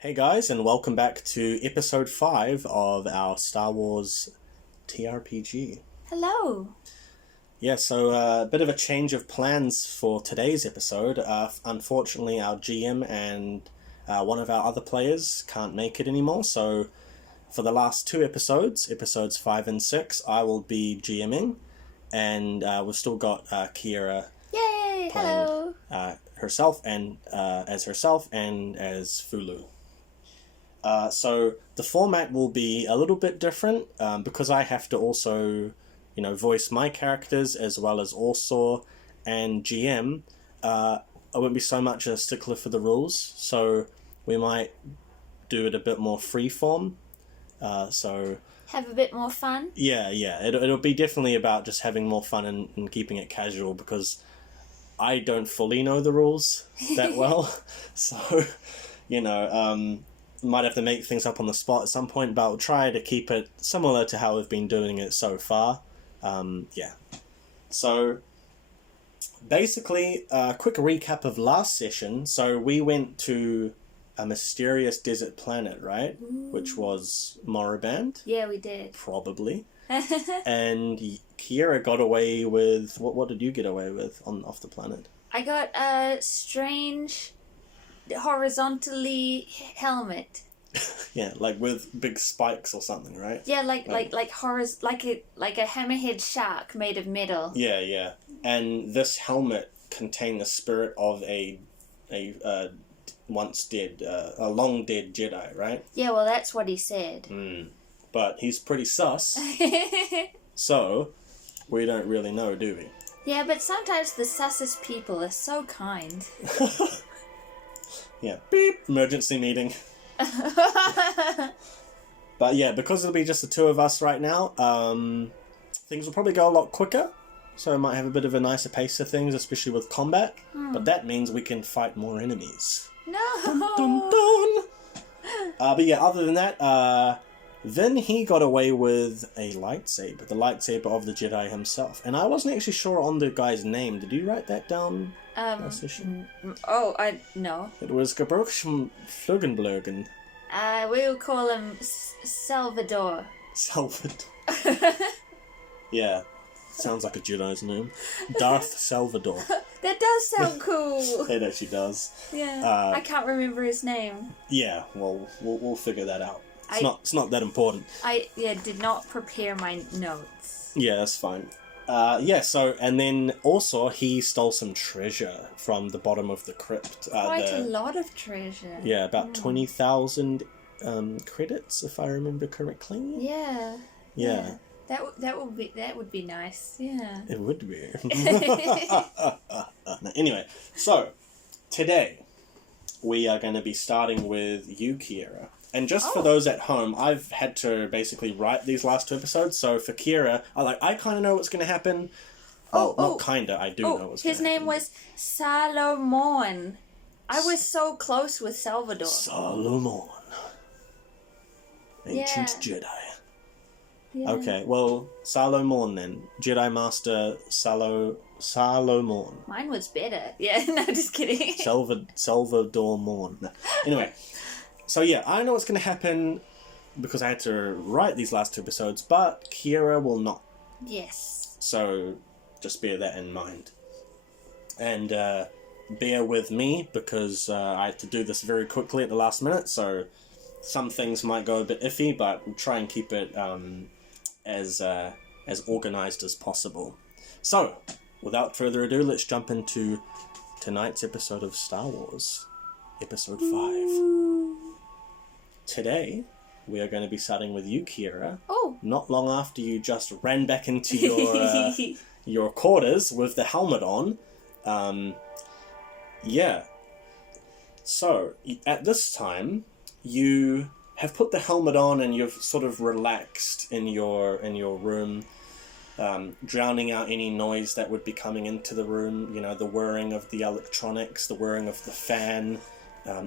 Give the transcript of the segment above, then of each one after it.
Hey guys, and welcome back to episode 5 of our Star Wars TRPG. Hello. Yeah, so a bit of a change of plans for today's episode. Unfortunately, our GM and one of our other players can't make it anymore, so for the last 2 episodes, episodes 5 and 6, I will be GMing, and we've still got Kiera Yay! playing Hello. herself and as Fulu. So the format will be a little bit different because I have to also, voice my characters as well as Orsaw and GM. I won't be so much a stickler for the rules, so we might do it a bit more freeform. So have a bit more fun. Yeah. It'll be definitely about just having more fun and keeping it casual because I don't fully know the rules that well, so might have to make things up on the spot at some point, but I'll try to keep it similar to how we've been doing it so far. So basically, a quick recap of last session. So we went to a mysterious desert planet, right? Ooh. Which was Moraband? Yeah, we did. Probably. And Kiera got away with... What did you get away with off the planet? I got a strange horizontally helmet. Yeah, like with big spikes or something, right? Yeah, like a hammerhead shark made of metal. Yeah. And this helmet contained the spirit of a once dead, a long dead Jedi, right? Yeah, well, that's what he said. But he's pretty sus, so we don't really know, do we? Yeah, but sometimes the sussest people are so kind. Yeah, beep, emergency meeting. But yeah, because it'll be just the two of us right now, things will probably go a lot quicker, so I might have a bit of a nicer pace of things, especially with combat, but that means we can fight more enemies. No! Dun, dun, dun. But yeah, other than that, then he got away with a lightsaber, the lightsaber of the Jedi himself. And I wasn't actually sure on the guy's name. Did you write that down last session? No. It was Gebroksham Flugenblögen. We'll call him Salvador. Salvador. Yeah, sounds like a Jedi's name. Darth Salvador. That does sound cool. It actually does. Yeah, I can't remember his name. Yeah, well, we'll figure that out. It's not that important. I did not prepare my notes. Yeah, that's fine. So, and then also he stole some treasure from the bottom of the crypt. Quite a lot of treasure. Yeah, about 20,000 credits, if I remember correctly. Yeah. Yeah. That would be nice. Yeah. It would be. Anyway, so today we are going to be starting with you, Kiera. And just for those at home, I've had to basically write these last 2 episodes. So for Kiera, I kind of know what's going to happen. Not kinda. I do know what's going to happen. His name was Salomon. I was so close with Salvador. Salomon. Ancient Jedi. Yeah. Okay, well, Salomon then. Jedi Master Salomon. Mine was better. Yeah, no, just kidding. Salvador Morn. No. Anyway, so yeah, I know what's going to happen because I had to write these last 2 episodes, but Kiera will not. Yes. So just bear that in mind. And bear with me because I had to do this very quickly at the last minute, so some things might go a bit iffy, but we'll try and keep it as organized as possible. So, without further ado, let's jump into tonight's episode of Star Wars, Episode 5. Ooh. Today, we are going to be starting with you, Kiera. Oh. Not long after you just ran back into your your quarters with the helmet on. So, at this time, you have put the helmet on and you've sort of relaxed in your room, drowning out any noise that would be coming into the room, the whirring of the electronics, the whirring of the fan,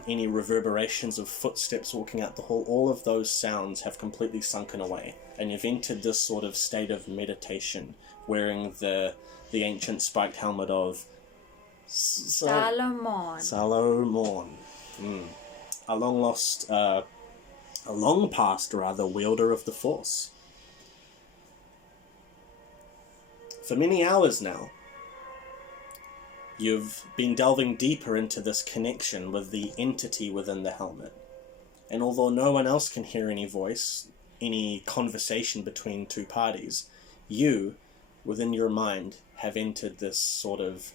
any reverberations of footsteps walking out the hall. All of those sounds have completely sunken away, and you've entered this sort of state of meditation, wearing the ancient spiked helmet of Salomon. Salomon. a long past wielder of the Force. For many hours now, you've been delving deeper into this connection with the entity within the helmet. And although no one else can hear any voice, any conversation between two parties, you, within your mind, have entered this sort of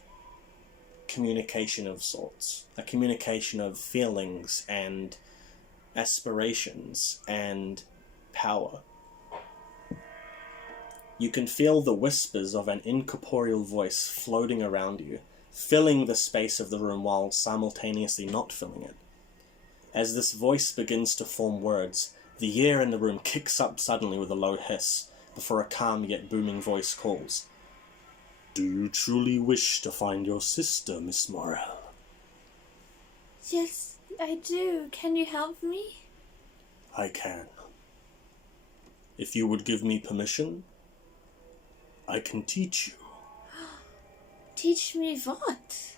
communication of sorts. A communication of feelings and aspirations and power. You can feel the whispers of an incorporeal voice floating around you, filling the space of the room while simultaneously not filling it. As this voice begins to form words, the air in the room kicks up suddenly with a low hiss, before a calm yet booming voice calls. "Do you truly wish to find your sister, Miss Morell?" Yes, I do. Can you help me? "I can. If you would give me permission, I can teach you. Teach me what?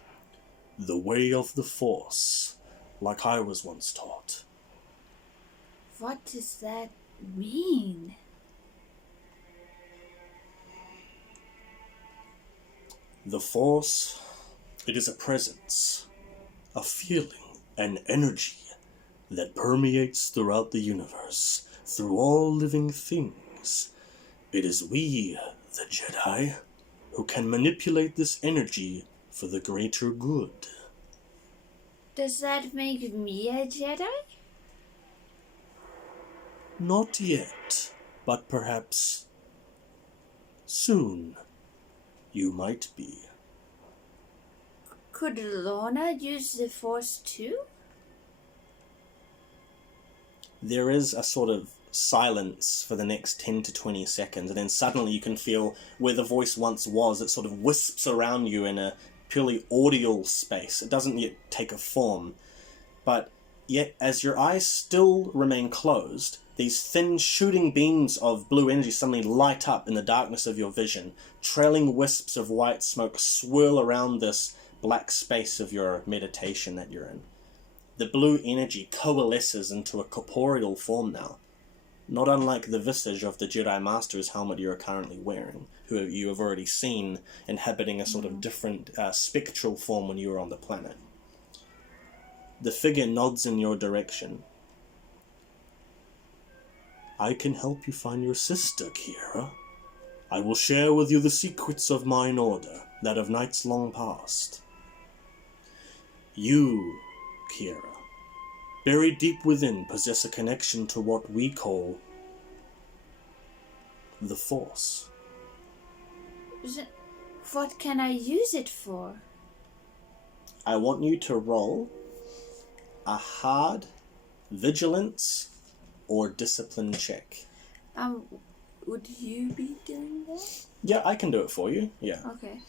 The way of the Force, like I was once taught." What does that mean? The Force, it is a presence, a feeling, an energy that permeates throughout the universe, through all living things. It is we, the Jedi, who can manipulate this energy for the greater good. Does that make me a Jedi? Not yet, but perhaps soon you might be. Could Lorna use the Force too? There is a sort of silence for the next 10 to 20 seconds, and then suddenly you can feel where the voice once was. It sort of wisps around you in a purely audial space. It doesn't yet take a form, but yet as your eyes still remain closed, these thin shooting beams of blue energy suddenly light up in the darkness of your vision. Trailing wisps of white smoke swirl around this black space of your meditation that you're in. The blue energy coalesces into a corporeal form now, not unlike the visage of the Jedi Master's helmet you are currently wearing, who you have already seen inhabiting a sort of different spectral form when you were on the planet. The figure nods in your direction. "I can help you find your sister, Kiera. I will share with you the secrets of mine order, that of nights long past. You, Kiera, buried deep within, possess a connection to what we call the Force." What can I use it for? I want you to roll a hard vigilance or discipline check. Would you be doing that? Yeah, I can do it for you. Yeah. Okay.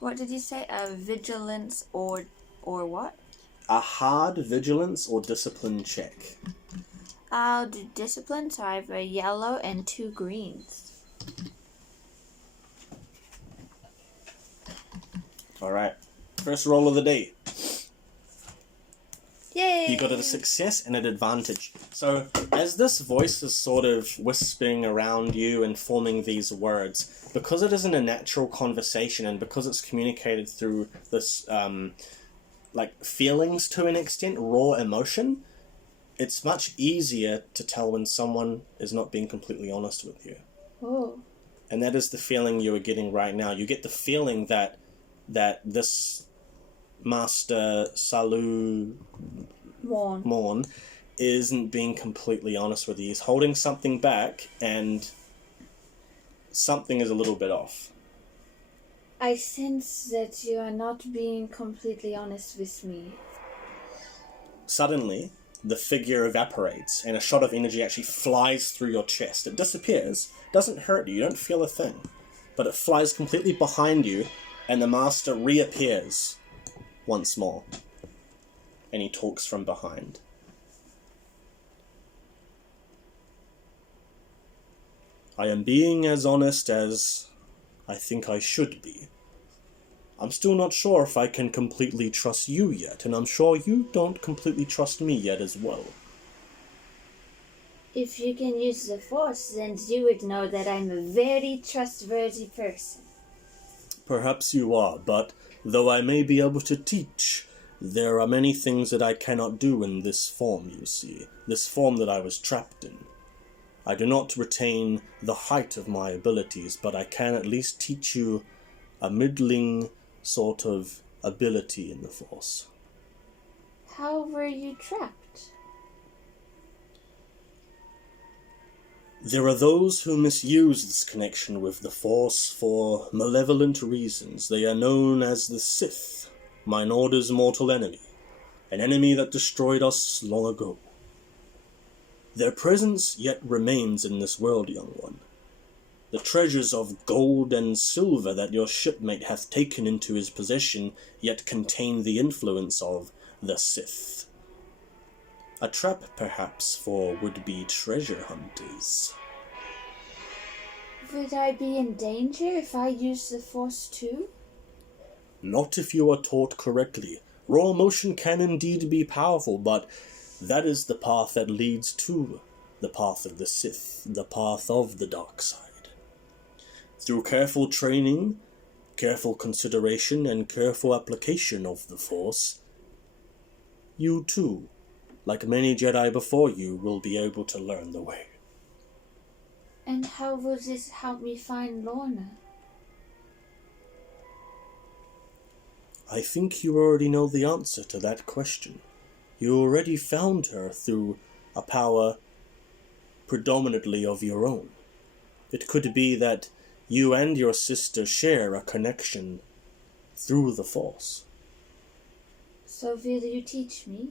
What did you say? A vigilance or what? A hard vigilance or discipline check. I'll do discipline, so I have a yellow and 2 greens. All right. First roll of the day. Yay! You got a success and an advantage. So, as this voice is sort of whispering around you and forming these words, because it isn't a natural conversation and because it's communicated through this, feelings to an extent, raw emotion, it's much easier to tell when someone is not being completely honest with you. Oh. And that is the feeling you are getting right now. You get the feeling that this Master Salu Morn isn't being completely honest with you. He's holding something back, and something is a little bit off. I sense that you are not being completely honest with me. Suddenly, the figure evaporates, and a shot of energy actually flies through your chest. It disappears, doesn't hurt you, you don't feel a thing, but it flies completely behind you, and the Master reappears once more. And he talks from behind. "I am being as honest as I think I should be. I'm still not sure if I can completely trust you yet, and I'm sure you don't completely trust me yet as well. If you can use the Force, then you would know that I'm a very trustworthy person. Perhaps you are, but though I may be able to teach, there are many things that I cannot do in this form, you see. This form that I was trapped in. I do not retain the height of my abilities, but I can at least teach you a middling sort of ability in the Force. How were you trapped? There are those who misuse this connection with the Force for malevolent reasons. They are known as the Sith, mine order's mortal enemy, an enemy that destroyed us long ago. Their presence yet remains in this world, young one. The treasures of gold and silver that your shipmate hath taken into his possession yet contain the influence of the Sith. A trap, perhaps, for would-be treasure hunters. Would I be in danger if I use the Force too? Not if you are taught correctly. Raw emotion can indeed be powerful, but that is the path that leads to the path of the Sith, the path of the dark side. Through careful training, careful consideration, and careful application of the Force, you too, like many Jedi before you, will be able to learn the way. And how will this help me find Lorna? I think you already know the answer to that question. You already found her through a power predominantly of your own. It could be that you and your sister share a connection through the Force. So will you teach me?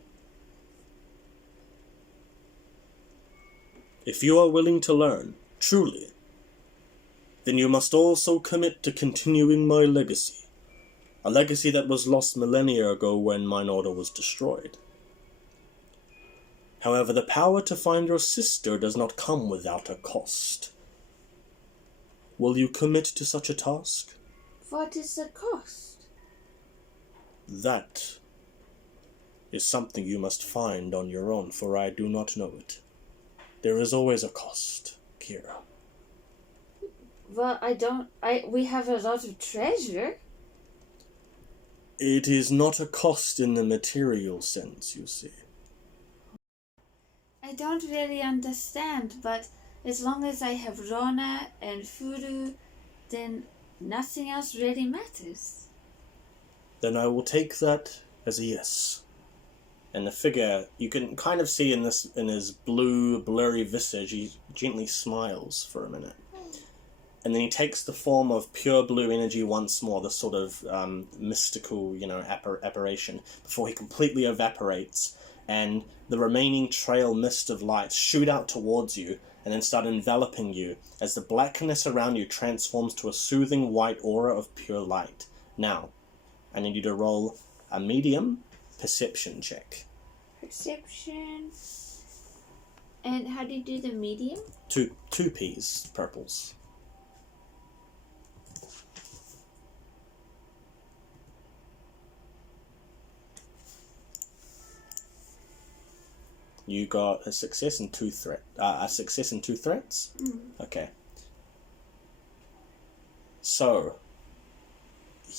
If you are willing to learn, truly, then you must also commit to continuing my legacy. A legacy that was lost millennia ago when mine order was destroyed. However, the power to find your sister does not come without a cost. Will you commit to such a task? What is the cost? That is something you must find on your own, for I do not know it. There is always a cost, Kiera. Well, we have a lot of treasure. It is not a cost in the material sense, you see. I don't really understand, but as long as I have Rona and Fulu, then nothing else really matters. Then I will take that as a yes. And the figure, you can kind of see in his blue, blurry visage, he gently smiles for a minute. And then he takes the form of pure blue energy once more, this sort of mystical, apparition, before he completely evaporates, and the remaining trail mist of lights shoot out towards you, and then start enveloping you, as the blackness around you transforms to a soothing white aura of pure light. Now, I need you to roll a medium perception check. Perception. And how do you do the medium? Two P's, purples. You got a success and two threats. Okay. So,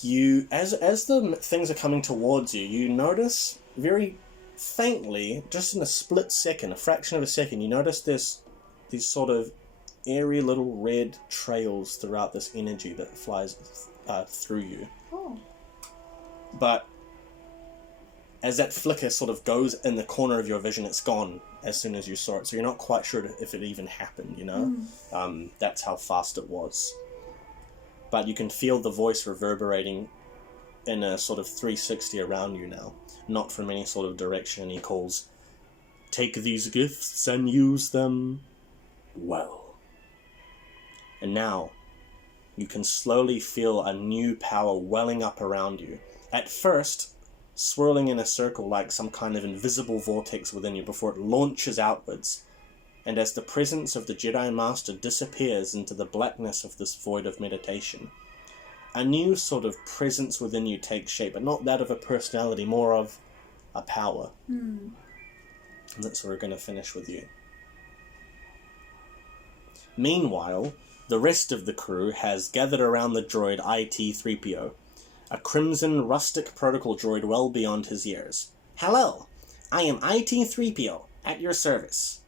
you as the things are coming towards you, you notice very faintly, just in a split second, a fraction of a second, you notice these sort of airy little red trails throughout this energy that flies through you. Oh. But as that flicker sort of goes in the corner of your vision, it's gone as soon as you saw it. So you're not quite sure if it even happened, That's how fast it was. But you can feel the voice reverberating in a sort of 360 around you now, not from any sort of direction. He calls, "Take these gifts and use them well." And now, you can slowly feel a new power welling up around you. At first, swirling in a circle like some kind of invisible vortex within you before it launches outwards. And as the presence of the Jedi Master disappears into the blackness of this void of meditation, a new sort of presence within you takes shape, but not that of a personality, more of a power. And that's where we're going to finish with you. Meanwhile, the rest of the crew has gathered around the droid IT-3PO, a crimson rustic protocol droid well beyond his years. Hello, I am IT-3PO, at your service.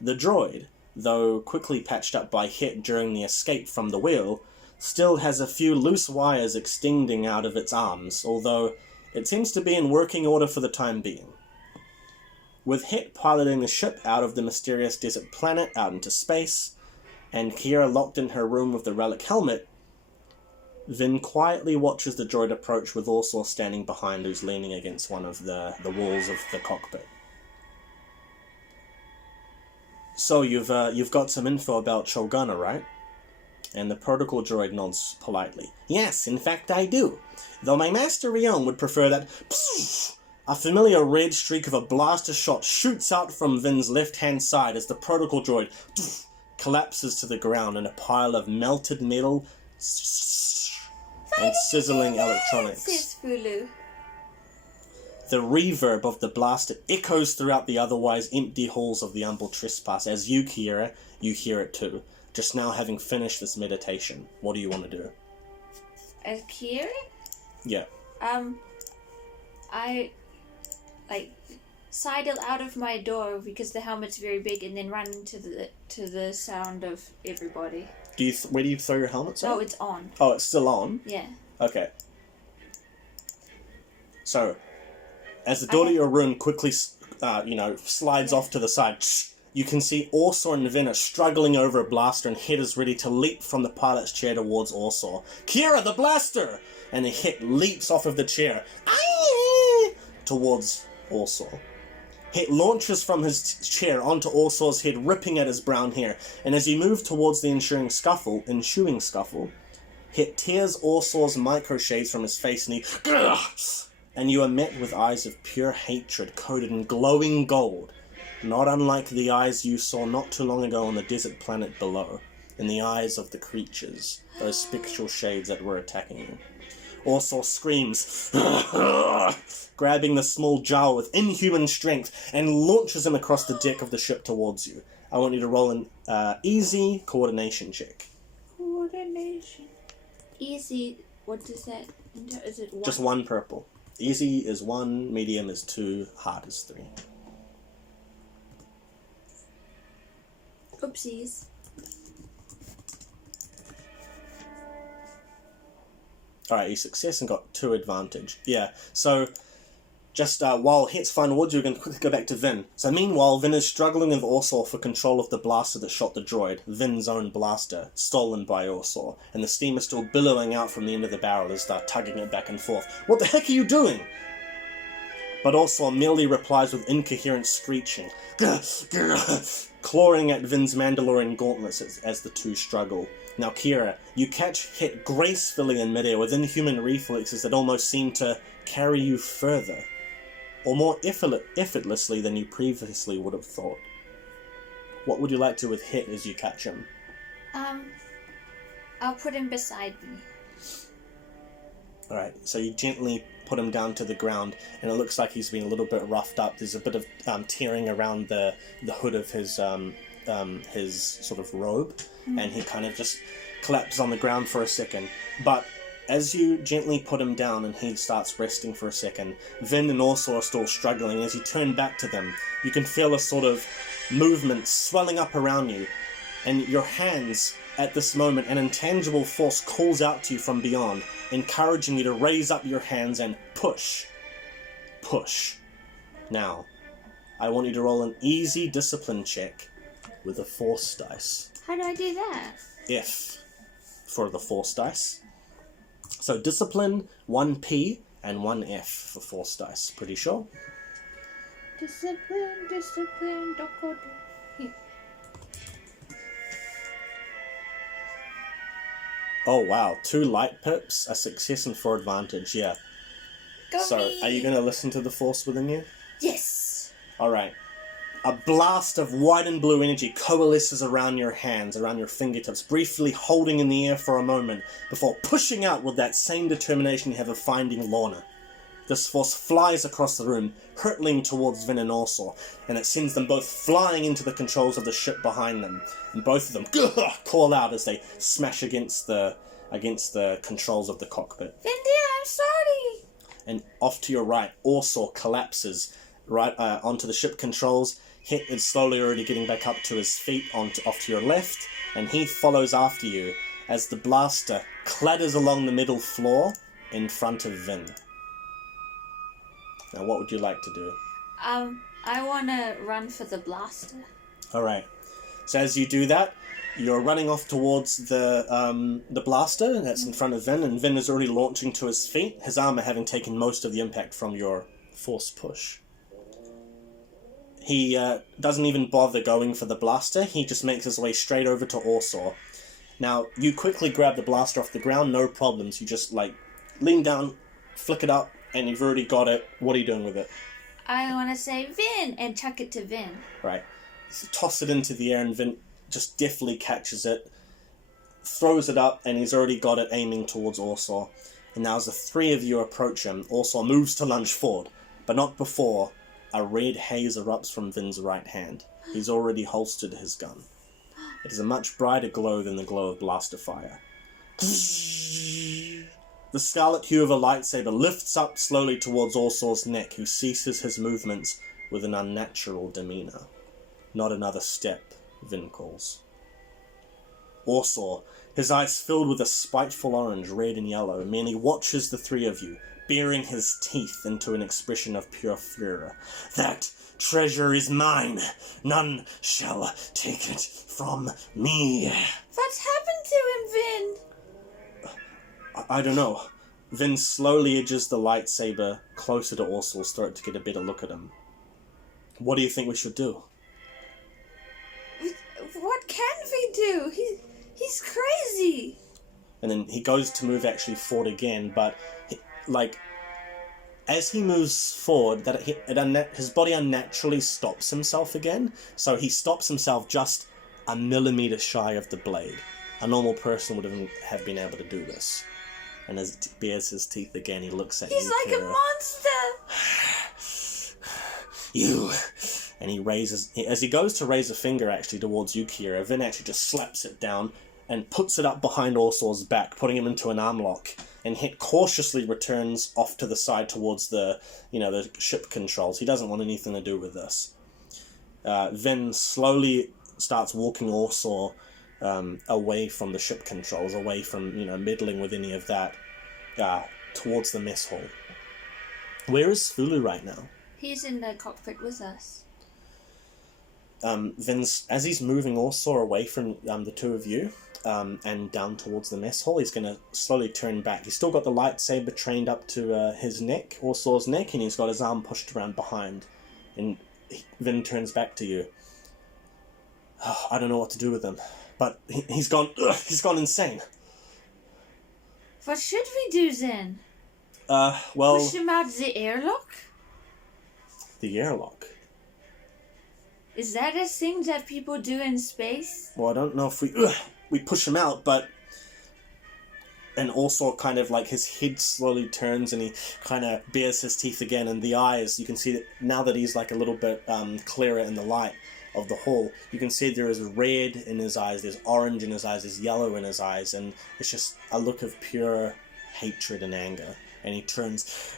The droid, though quickly patched up by Hett during the escape from the wheel, still has a few loose wires extending out of its arms, although it seems to be in working order for the time being. With Hett piloting the ship out of the mysterious desert planet out into space, and Kiera locked in her room with the relic helmet, Vin quietly watches the droid approach with Orsaw standing behind, who's leaning against one of the walls of the cockpit. So you've got some info about Shogunna, right? And the protocol droid nods politely. Yes, in fact I do. Though my master Rion would prefer that... A familiar red streak of a blaster shot shoots out from Vin's left-hand side as the protocol droid collapses to the ground in a pile of melted metal and sizzling electronics. Says Fulu. The reverb of the blaster echoes throughout the otherwise empty halls of the Humble Trespass. As you, Kiera, you hear it too. Just now having finished this meditation. What do you want to do? As Kiera? Yeah. I sidle out of my door because the helmet's very big, and then run into the sound of everybody. Where do you throw your helmet? Oh, it's on. Oh, it's still on? Yeah. Okay. So, as the door to your room quickly, slides off to the side, you can see Orsaw and Vin are struggling over a blaster, and Hett is ready to leap from the pilot's chair towards Orsaw. Kiera, the blaster! And Hett leaps off of the chair towards Orsaw. Hett launches from his chair onto Orsaw's head, ripping at his brown hair, and as you move towards the ensuing scuffle, Hett tears Orsaw's microshades from his face, and you are met with eyes of pure hatred coated in glowing gold, not unlike the eyes you saw not too long ago on the desert planet below, in the eyes of the creatures, those spectral shades that were attacking you. Orsaw screams, grabbing the small Jawa with inhuman strength, and launches him across the deck of the ship towards you. I want you to roll an easy coordination check. Coordination. Easy, what does that... Is it 1? Just 1 purple. Easy is 1, medium is 2, hard is 3. Oopsies. Alright, you success and got 2 advantage. Yeah, so just while Hett's flying towards you, we're going to quickly go back to Vin. So meanwhile, Vin is struggling with Orsaw for control of the blaster that shot the droid, Vin's own blaster, stolen by Orsaw, and the steam is still billowing out from the end of the barrel as they're tugging it back and forth. What the heck are you doing? But Orsaw merely replies with incoherent screeching, clawing at Vin's Mandalorian gauntlets as the two struggle. Now, Kiera, you catch Hett gracefully in midair with inhuman reflexes that almost seem to carry you further, or more effortlessly than you previously would have thought. What would you like to do with Hett as you catch him? I'll put him beside me. Alright, so you gently put him down to the ground, and it looks like he's been a little bit roughed up. There's a bit of tearing around the hood of his sort of robe, and he kind of just collapses on the ground for a second. But as you gently put him down and he starts resting for a second, Vin and Orsaw are still struggling. As you turn back to them, you can feel a sort of movement swelling up around you, and your hands, at this moment, an intangible force calls out to you from beyond, encouraging you to raise up your hands and push. Push. Now, I want you to roll an easy discipline check with a force dice. How do I do that? F for the force dice. So discipline, 1P, and 1F for force dice. Pretty sure? Discipline, Doko. Here. Oh wow, 2 light pips, a success and 4 advantage, yeah. Go So, me. are you going to listen to the force within you? Yes. Alright. A blast of white and blue energy coalesces around your hands, around your fingertips, briefly holding in the air for a moment before pushing out with that same determination you have of finding Lorna. This force flies across the room, hurtling towards Vyn and Orsaw, and it sends them both flying into the controls of the ship behind them, and both of them call out as they smash against the controls of the cockpit. Vyndir, I'm sorry! And off to your right, Orsaw collapses right onto the ship controls. Hett is slowly already getting back up to his feet off to your left, and he follows after you as the blaster clatters along the middle floor in front of Vyn. Now, what would you like to do? I want to run for the blaster. Alright. So as you do that, you're running off towards the blaster that's in front of Vyn, and Vyn is already launching to his feet, his armor having taken most of the impact from your force push. He doesn't even bother going for the blaster, he just makes his way straight over to Orsaw. Now, you quickly grab the blaster off the ground, no problems. You just, lean down, flick it up, and you've already got it. What are you doing with it? I want to say Vyn and chuck it to Vyn. Right. So toss it into the air, and Vyn just deftly catches it, throws it up, and he's already got it aiming towards Orsaw. And now as the three of you approach him, Orsaw moves to lunge forward, but not before a red haze erupts from Vyn's right hand. He's already holstered his gun. It is a much brighter glow than the glow of blaster fire. The scarlet hue of a lightsaber lifts up slowly towards Orsaw's neck, who ceases his movements with an unnatural demeanour. Not another step, Vyn calls. Orsaw, his eyes filled with a spiteful orange, red and yellow, merely watches the three of you, baring his teeth into an expression of pure furor. That treasure is mine. None shall take it from me. What's happened to him, Vyn? I don't know. Vyn slowly edges the lightsaber closer to Orsaw's throat to get a better look at him. What do you think we should do? What can we do? He's crazy. And then he goes to move actually forward again, but as he moves forward, his body unnaturally stops himself again. So he stops himself just a millimeter shy of the blade. A normal person would have been able to do this. And as he bares his teeth again, he looks at you. He's like Kiera. a monster. You. And he raises, as he goes to raise a finger actually towards you, Kiera, Vyn actually just slaps it down and puts it up behind Orsaw's back, putting him into an arm lock. And Hett cautiously returns off to the side towards the ship controls. He doesn't want anything to do with this. Vyn slowly starts walking Orsaw away from the ship controls, away from, meddling with any of that, towards the mess hall. Where is Fulu right now? He's in the cockpit with us. Vyn's, as he's moving Orsaw away from the two of you, and down towards the mess hall, he's going to slowly turn back. He's still got the lightsaber trained up to his neck, Orsaw's neck, and he's got his arm pushed around behind. And Vyn turns back to you. Oh, I don't know what to do with him, but he's gone insane. What should we do then? Well... Push him out the airlock? The airlock? Is that a thing that people do in space? Well, I don't know if we push him out, but... And also kind of his head slowly turns and he kind of bares his teeth again, and the eyes, you can see that now that he's a little bit clearer in the light of the hall, you can see there is red in his eyes, there's orange in his eyes, there's yellow in his eyes, and it's just a look of pure hatred and anger. And he turns...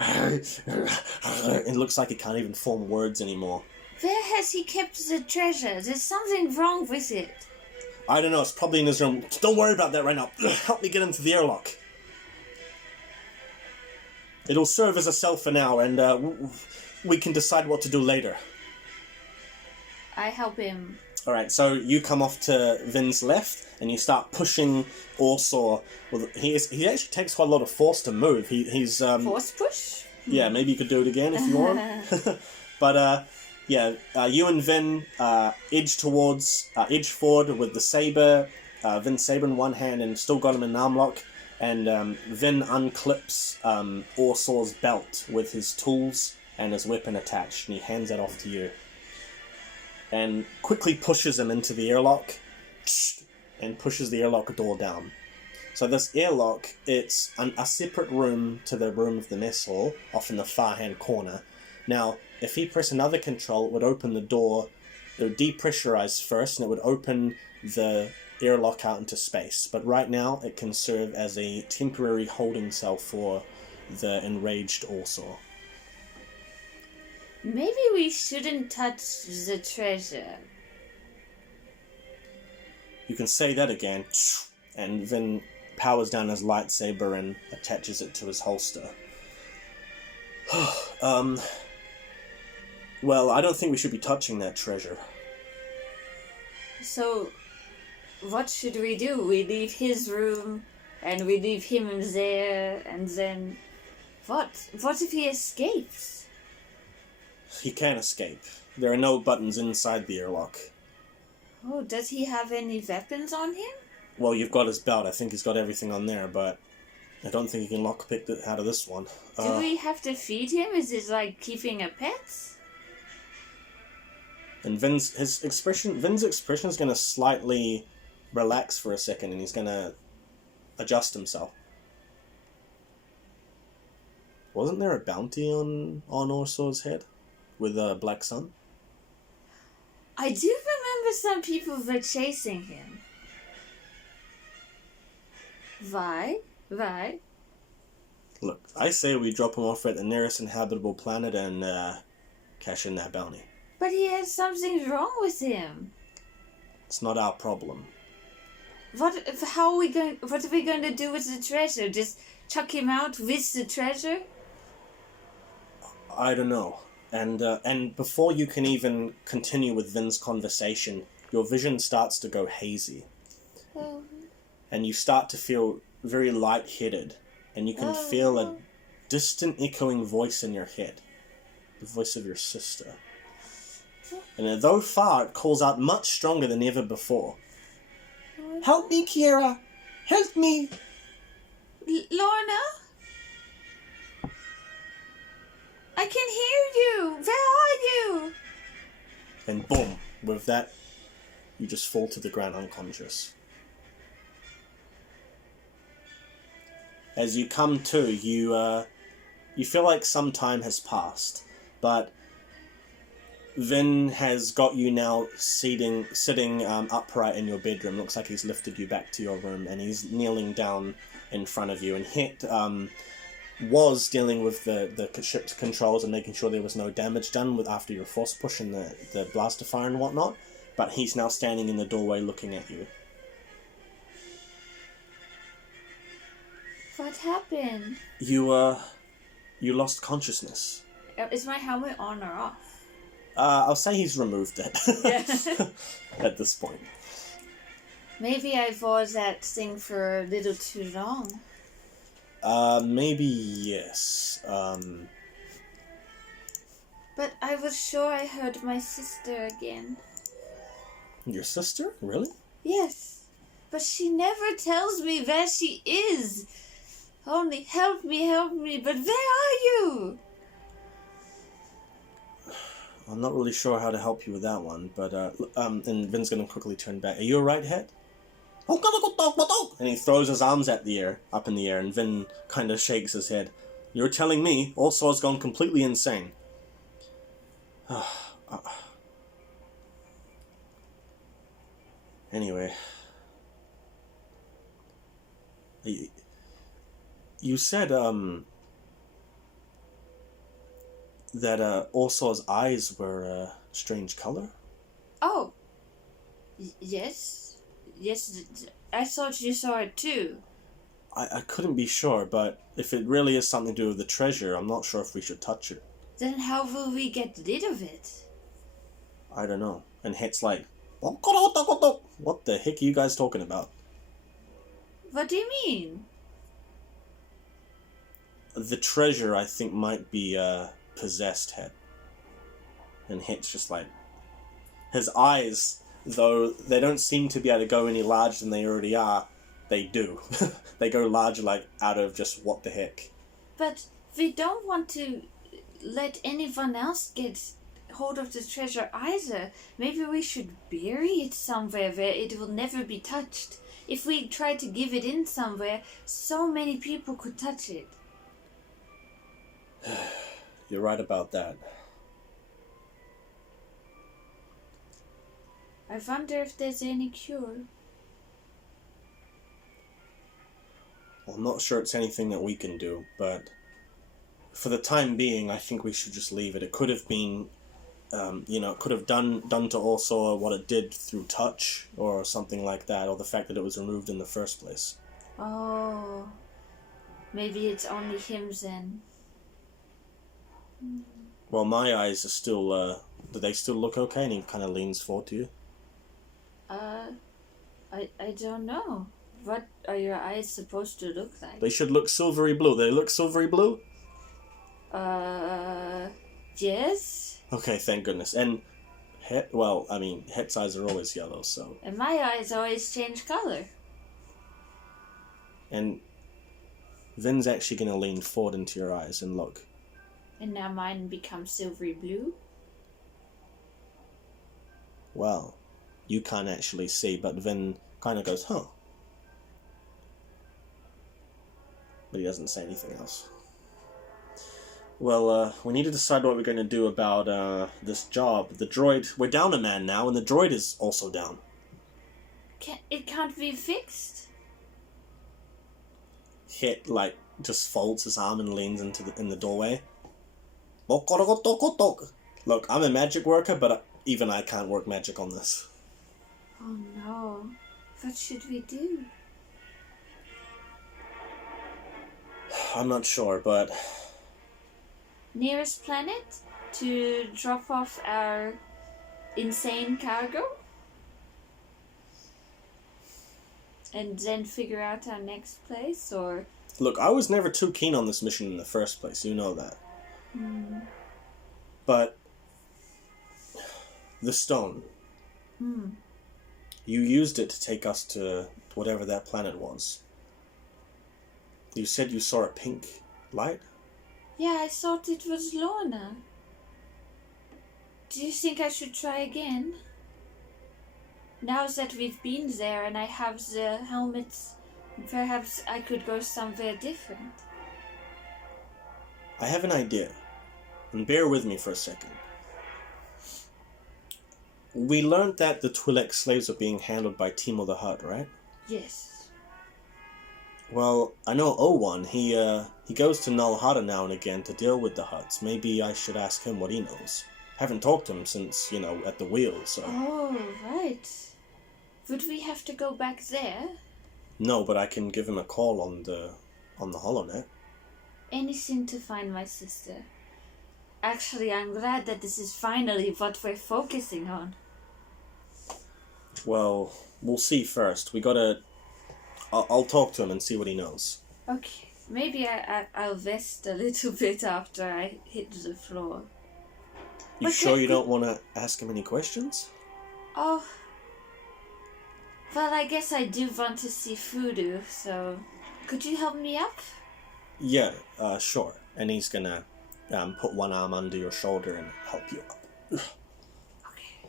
It looks like he can't even form words anymore. Where has he kept the treasure? There's something wrong with it. I don't know, it's probably in his room. Don't worry about that right now. Help me get into the airlock. It'll serve as a cell for now, and we can decide what to do later. I help him. Alright, so you come off to Vyn's left, and you start pushing Orsaw. Well, he actually takes quite a lot of force to move. He's Force push? Yeah, maybe you could do it again if you want. But, you and Vyn edge forward with the saber, Vyn's saber in one hand, and still got him in an arm lock. And Vyn unclips Orsaw's belt with his tools and his weapon attached, and he hands that off to you. and quickly pushes him into the airlock and pushes the airlock door down. So this airlock, it's a separate room to the room of the mess hall, off in the far-hand corner. Now, if he pressed another control, it would open the door, it would depressurize first, and it would open the airlock out into space. But right now, it can serve as a temporary holding cell for the enraged Orsaw. Maybe we shouldn't touch the treasure. You can say that again, and Vyn powers down his lightsaber and attaches it to his holster. Well, I don't think we should be touching that treasure. So, what should we do? We leave his room, and we leave him in there, and then... What? What if he escapes? He can't escape. There are no buttons inside the airlock. Oh, does he have any weapons on him? Well, you've got his belt. I think he's got everything on there, but I don't think he can lockpick it out of this one. Do we have to feed him? Is it like keeping a pet? And Vyn's expression is going to slightly relax for a second, and he's going to adjust himself. Wasn't there a bounty on Orsaw's head with a black sun? I do remember some people were chasing him. Why? Look, I say we drop him off at the nearest inhabitable planet and cash in that bounty. But he has something wrong with him. It's not our problem. What are we going to do with the treasure? Just chuck him out with the treasure? I don't know. And before you can even continue with Vyn's conversation, your vision starts to go hazy. Oh. And you start to feel very lightheaded. And you can feel a distant echoing voice in your head. The voice of your sister. And though far, it calls out much stronger than ever before. Help me, Kiera! Help me! Lorna? I can hear you! Where are you? And boom, with that, you just fall to the ground unconscious. As you come to, you feel like some time has passed, but Vyn has got you now sitting upright in your bedroom. Looks like he's lifted you back to your room, and he's kneeling down in front of you. And Hett was dealing with the ship's controls and making sure there was no damage done after your force push and the blaster fire and whatnot. But he's now standing in the doorway looking at you. What happened? You lost consciousness. Is my helmet on or off? I'll say he's removed it. Yeah. At this point. Maybe I wore that thing for a little too long. Maybe yes. But I was sure I heard my sister again. Your sister? Really? Yes. But she never tells me where she is. Only help me, but where are you? I'm not really sure how to help you with that one, but, and Vyn's gonna quickly turn back. Are you alright, Hett? And he throws his arms up in the air, and Vyn kind of shakes his head. You're telling me Orsaw's gone completely insane. Anyway. You said, that Orsaw's eyes were a strange color? Oh. Yes. Yes, I thought you saw it too. I couldn't be sure, but if it really is something to do with the treasure, I'm not sure if we should touch it. Then how will we get rid of it? I don't know. And Hett's like, what the heck are you guys talking about? What do you mean? The treasure, I think, might be possessed, Hett. And Hett's just like... His eyes, though they don't seem to be able to go any larger than they already are, they do. They go larger, like, out of just what the heck. But we don't want to let anyone else get hold of the treasure either. Maybe we should bury it somewhere where it will never be touched. If we try to give it in somewhere, so many people could touch it. You're right about that. I wonder if there's any cure. Well, I'm not sure it's anything that we can do, but for the time being, I think we should just leave it. It could have been, it could have done to Orsaw what it did through touch or something like that, or the fact that it was removed in the first place. Oh, maybe it's only him then. Well, my eyes are still, do they still look okay? And he kind of leans forward to you. I don't know. What are your eyes supposed to look like? They should look silvery blue. They look silvery blue? Yes. Okay, thank goodness. And Hett's eyes are always yellow, so... And my eyes always change color. And Vin's actually going to lean forward into your eyes and look. And now mine becomes silvery blue? Well, you can't actually see, but Vin kind of goes, huh. But he doesn't say anything else. Well, we need to decide what we're going to do about this job. The droid, we're down a man now, and the droid is also down. It can't be fixed? Hett, just folds his arm and leans in the doorway. Look, I'm a magic worker, but even I can't work magic on this. Oh no. What should we do? I'm not sure, but... Nearest planet to drop off our insane cargo? And then figure out our next place, or... Look, I was never too keen on this mission in the first place, you know that. But... the stone. You used it to take us to whatever that planet was. You said you saw a pink light? Yeah, I thought it was Lorna. Do you think I should try again? Now that we've been there and I have the helmets, perhaps I could go somewhere different. I have an idea. And bear with me for a second. We learned that the Twi'lek slaves are being handled by Timo the Hutt, right? Yes. Well, I know Owan, he goes to Null Harda now and again to deal with the Hutts. Maybe I should ask him what he knows. Haven't talked to him since, at the wheel, so... Oh, right. Would we have to go back there? No, but I can give him a call on the HoloNet. Anything to find my sister. Actually, I'm glad that this is finally what we're focusing on. Well, we'll see first. We gotta... I'll talk to him and see what he knows. Okay, maybe I'll rest a little bit after I hit the floor. You sure you don't want to ask him any questions? Oh, well, I guess I do want to see Fulu, so could you help me up? Yeah, sure. And he's gonna put one arm under your shoulder and help you up. Okay.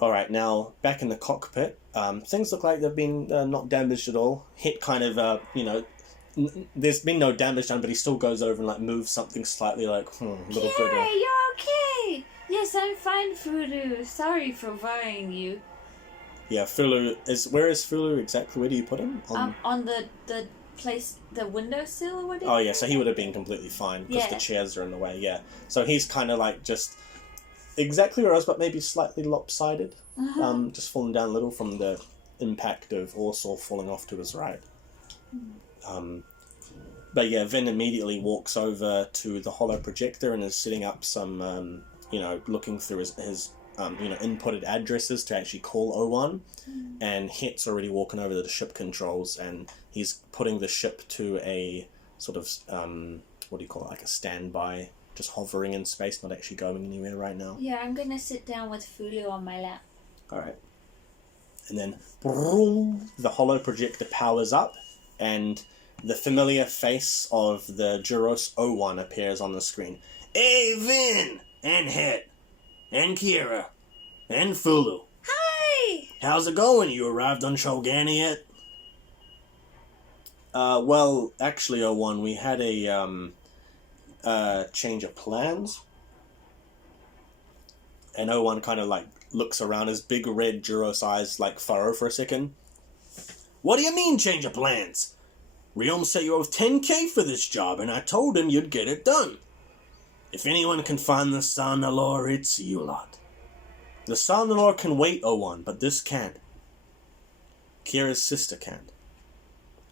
Alright, now, back in the cockpit, things look like they've been not damaged at all. Hett kind of, there's been no damage done, but he still goes over and, moves something slightly, a little bit. You're okay! Yes, I'm fine, Fulu. Sorry for worrying you. Yeah, Fulu where is Fulu exactly? Where do you put him? On the place, the windowsill or whatever? Oh, yeah, so he would have been completely fine, because the chairs are in the way, yeah. So he's kind of, just... exactly where I was, but maybe slightly lopsided. Just falling down a little from the impact of Orsaw falling off to his right. But yeah, Vin immediately walks over to the holo projector and is setting up some, looking through his inputted addresses to actually call O1. And Hett's already walking over to the ship controls and he's putting the ship to a sort of, a standby. Just hovering in space, not actually going anywhere right now. Yeah, I'm gonna sit down with Fulu on my lap. Alright. And then, boom, the holo projector powers up, and the familiar face of the Juros O1 appears on the screen. Hey, Vin! and Hett, and Kiera, and Fulu. Hi! How's it going? You arrived on Shogani yet? Well, actually, O1, we had a, change of plans. And O1 kind of, like, looks around, his big red Juros eyes, like, furrow for a second. What do you mean, change of plans? Riom said you owe 10k for this job, and I told him you'd get it done. If anyone can find the Son-Alor, it's you lot. The Son-Alor can wait, O1, but this can't. Kiera's sister can't.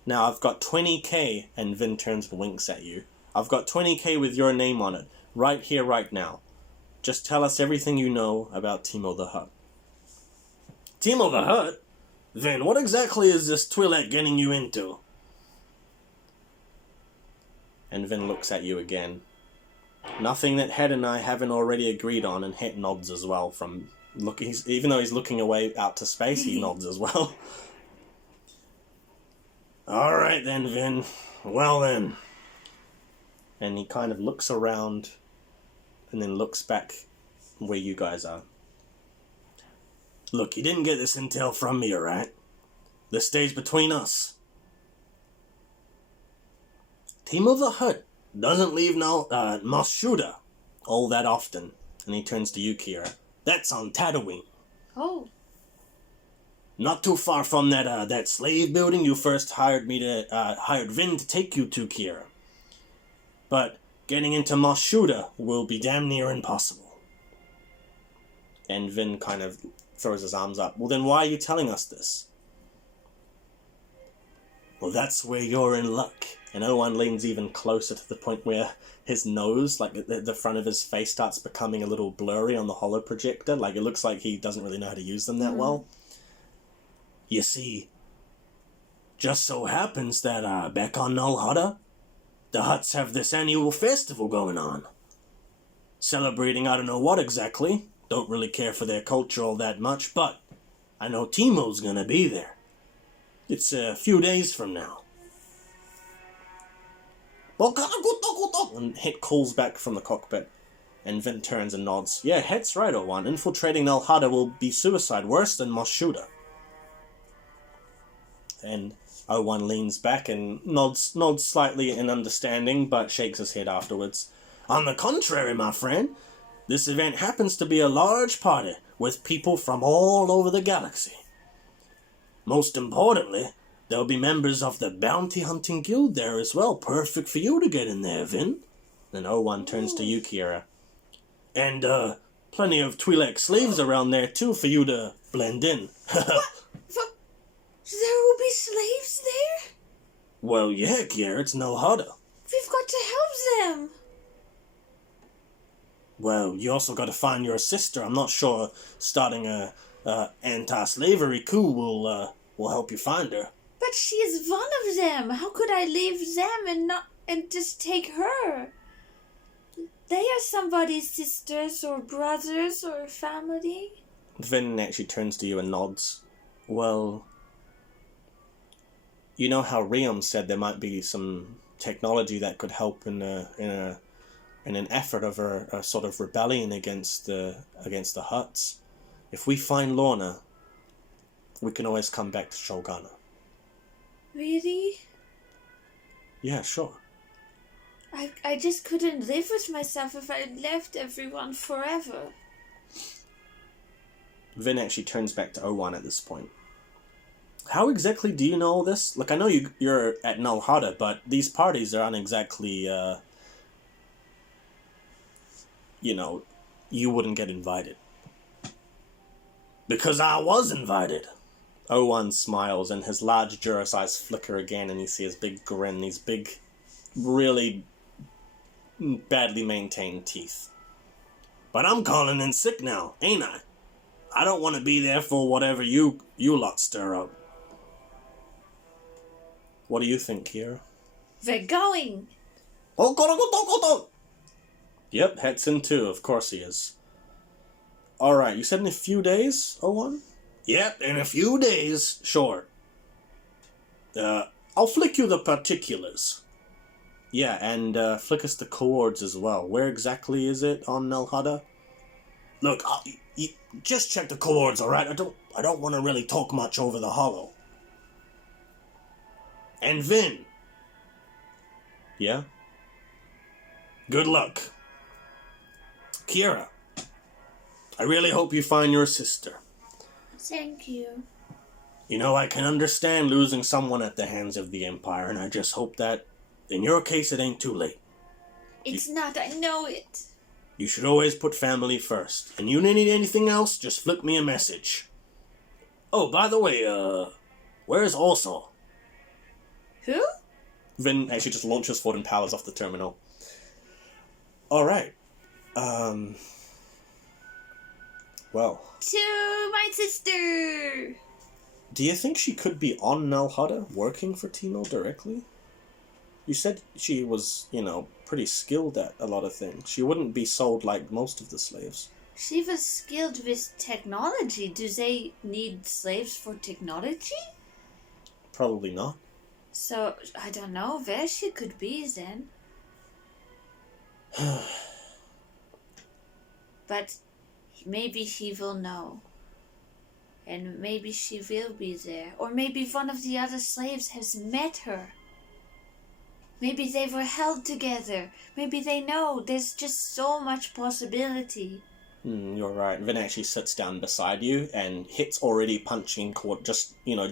Now, I've got 20k, and Vin turns and winks at you. I've got 20k with your name on it, right here, right now. Just tell us everything you know about Timo the Hutt. Timo the Hutt? Vin, what exactly is this Twi'lek getting you into? And Vin looks at you again. Nothing that Hett and I haven't already agreed on, and Hett nods as well from looking. Even though he's looking away out to space, he nods as well. Alright then, Vin. Well then. And he kind of looks around and then looks back where you guys are. Look, you didn't get this intel from me, alright? This stays between us. Timo the Hutt doesn't leave Mos Shuda all that often. And he turns to you, Kiera. That's on Tatooine. Oh. Not too far from that slave building you first hired Vin to take you to, Kiera. But getting into Mos Shuda will be damn near impossible. And Vin kind of throws his arms up. Well, then why are you telling us this? Well, that's where you're in luck. And O1 leans even closer to the point where his nose, like the front of his face, starts becoming a little blurry on the holo projector. Like, it looks like he doesn't really know how to use them that well. You see, just so happens that back on Nal Hutta, the Hutts have this annual festival going on. Celebrating I don't know what exactly. Don't really care for their culture all that much, but I know Timo's gonna be there. It's a few days from now. And Hett calls back from the cockpit, and Vin turns and nods. Yeah, Hett's right, O1. Infiltrating Nal Hutta will be suicide, worse than Mos Shuda. And O1 leans back and nods slightly in understanding, but shakes his head afterwards. On the contrary, my friend, this event happens to be a large party with people from all over the galaxy. Most importantly, there'll be members of the Bounty Hunting Guild there as well. Perfect for you to get in there, Vin. Then O1 turns to you, Kiera. And, plenty of Twi'lek slaves around there, too, for you to blend in. There will be slaves there? Well, yeah, Kiera, it's Nal Hutta. We've got to help them. Well, you also got to find your sister. I'm not sure starting a anti-slavery coup will help you find her. But she is one of them. How could I leave them and just take her? They are somebody's sisters or brothers or family. Vin actually turns to you and nods. Well, you know how Riom said there might be some technology that could help in an effort of a sort of rebellion against the Hutts. If we find Lorna, we can always come back to Shulgana. Really? Yeah, sure. I just couldn't live with myself if I left everyone forever. Vin actually turns back to O1 at this point. How exactly do you know all this? Look, I know you're at Nal Hutta, but these parties aren't exactly, you wouldn't get invited. Because I was invited. O1 smiles, and his large Juros eyes flicker again, and you see his big grin, these big, really badly maintained teeth. But I'm calling in sick now, ain't I? I don't want to be there for whatever you lot stir up. What do you think, Kiera? We're going. Yep, Hett's in too, of course he is. Alright, you said in a few days, O1? Yep, in a few days, sure. I'll flick you the particulars. Yeah, and flick us the coords as well. Where exactly is it on Nalhada? Look, just check the coords, all right? I don't want to really talk much over the hollow. And Vin. Yeah? Good luck. Kiera, I really hope you find your sister. Thank you. You know, I can understand losing someone at the hands of the Empire, and I just hope that, in your case, it ain't too late. It's not, I know it. You should always put family first. And you need anything else, just flick me a message. Oh, by the way, where's Orsaw? Who? Vin actually just launches forward and powers off the terminal. Alright. Well. To my sister! Do you think she could be on Nalhada, working for Timo directly? You said she was, pretty skilled at a lot of things. She wouldn't be sold like most of the slaves. She was skilled with technology. Do they need slaves for technology? Probably not. So, I don't know where she could be then. But maybe he will know. And maybe she will be there. Or maybe one of the other slaves has met her. Maybe they were held together. Maybe they know. There's just so much possibility. You're right. Vin actually sits down beside you, and Hett's already punching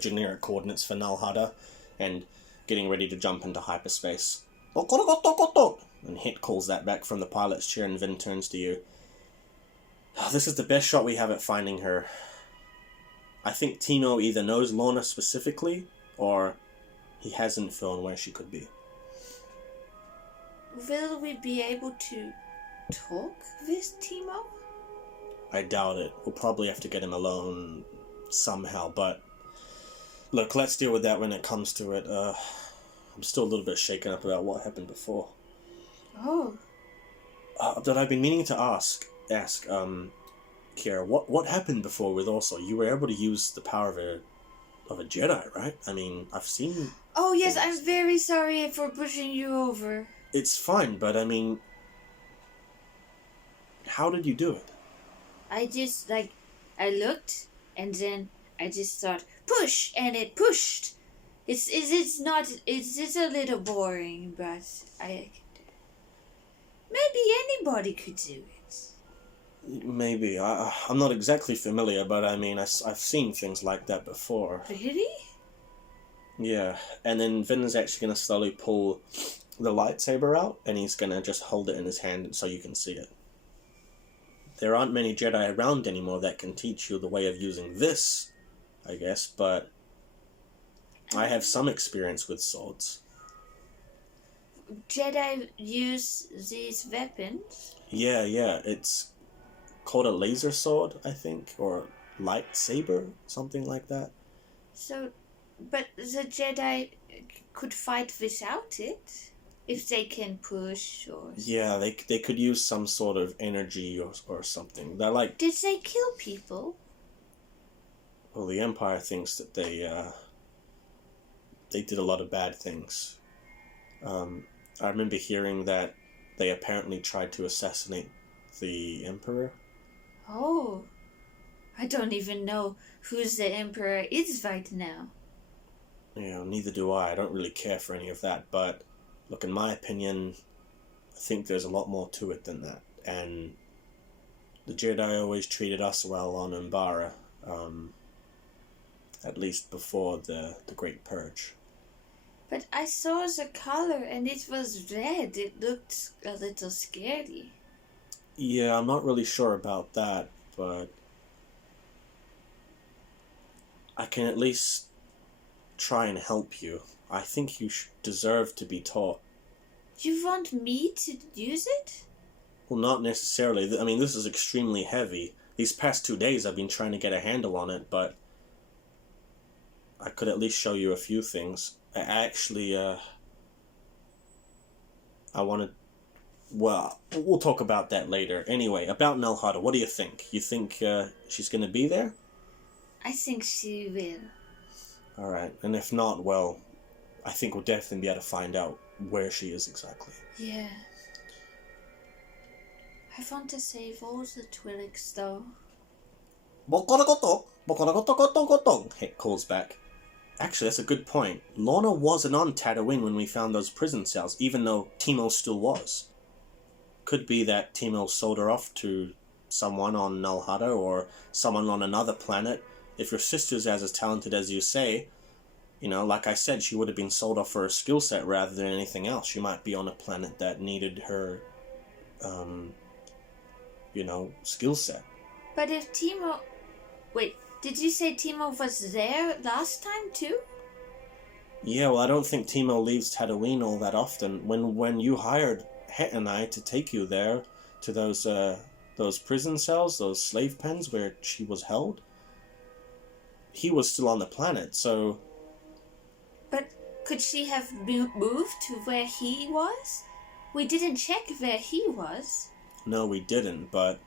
generic coordinates for Nalhada, and getting ready to jump into hyperspace. And Hett calls that back from the pilot's chair, and Vin turns to you. This is the best shot we have at finding her. I think Timo either knows Lorna specifically, or he has info on where she could be. Will we be able to talk with Timo? I doubt it. We'll probably have to get him alone somehow, but... Look, let's deal with that when it comes to it. I'm still a little bit shaken up about what happened before. Oh. But I've been meaning to ask, Kiera, what happened before with Orsaw? You were able to use the power of a Jedi, right? I mean, I've seen... Oh, yes, I'm very sorry for pushing you over. It's fine, but I mean... How did you do it? I just, I looked, and then I just thought, push, and it pushed. It's a little boring, but I can do it. Maybe anybody could do it. Maybe. I'm not exactly familiar, but I mean, I've seen things like that before. Really? Yeah, and then Vin's actually going to slowly pull the lightsaber out, and he's going to just hold it in his hand so you can see it. There aren't many Jedi around anymore that can teach you the way of using this, I guess, but I have some experience with swords. Jedi use these weapons? Yeah, it's called a laser sword, I think, or lightsaber, something like that. So, but the Jedi could fight without it? If they can push or... Yeah, they could use some sort of energy or something. They're like... Did they kill people? Well, the Empire thinks that they did a lot of bad things. I remember hearing that they apparently tried to assassinate the Emperor. Oh, I don't even know who the Emperor is right now. Yeah, neither do I. I don't really care for any of that, but... Look, in my opinion, I think there's a lot more to it than that. And the Jedi always treated us well on Umbaran, at least before the Great Purge. But I saw the color and it was red. It looked a little scary. Yeah, I'm not really sure about that, but I can at least try and help you. I think you deserve to be taught. You want me to use it? Well, not necessarily. I mean, this is extremely heavy. These past 2 days I've been trying to get a handle on it, but I could at least show you a few things. I actually, I wanted... Well, we'll talk about that later. Anyway, about Nalhada, what do you think? You think she's going to be there? I think she will. Alright, and if not, well... I think we'll definitely be able to find out where she is exactly. Yeah. I want to save all the Twi'leks, though. Hett calls back. Actually, that's a good point. Lorna wasn't on Tatooine when we found those prison cells, even though Timo still was. Could be that Timo sold her off to someone on Nal Hutta or someone on another planet. If your sister's as talented as you say, like I said, she would have been sold off for her skill set rather than anything else. She might be on a planet that needed her, skill set. But if Timo... Wait, did you say Timo was there last time too? Yeah, well, I don't think Timo leaves Tatooine all that often. When you hired Hett and I to take you there, to those prison cells, those slave pens where she was held, he was still on the planet, so... But could she have moved to where he was? We didn't check where he was. No, we didn't, but...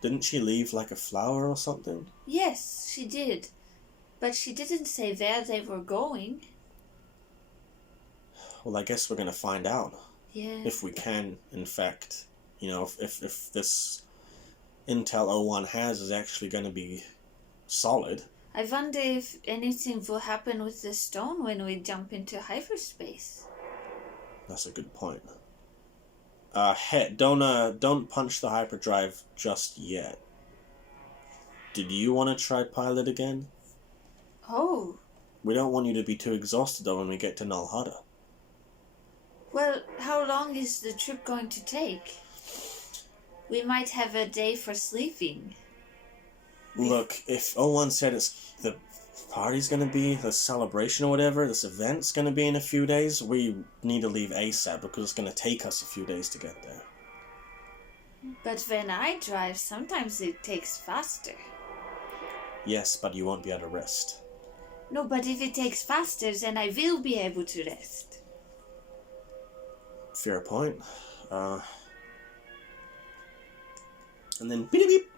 Didn't she leave like a flower or something? Yes, she did. But she didn't say where they were going. Well, I guess we're going to find out. Yeah. If we can, in fact. If this intel O1 has is actually going to be solid. I wonder if anything will happen with the stone when we jump into hyperspace. That's a good point. Hett, don't punch the hyperdrive just yet. Did you want to try pilot again? Oh. We don't want you to be too exhausted though when we get to Nal Hutta. Well, how long is the trip going to take? We might have a day for sleeping. Look, if O1 said it's the party's gonna be, the celebration or whatever, this event's gonna be in a few days, we need to leave ASAP because it's gonna take us a few days to get there. But when I drive, sometimes it takes faster. Yes, but you won't be able to rest. No, but if it takes faster, then I will be able to rest. Fair point. And then beep beep.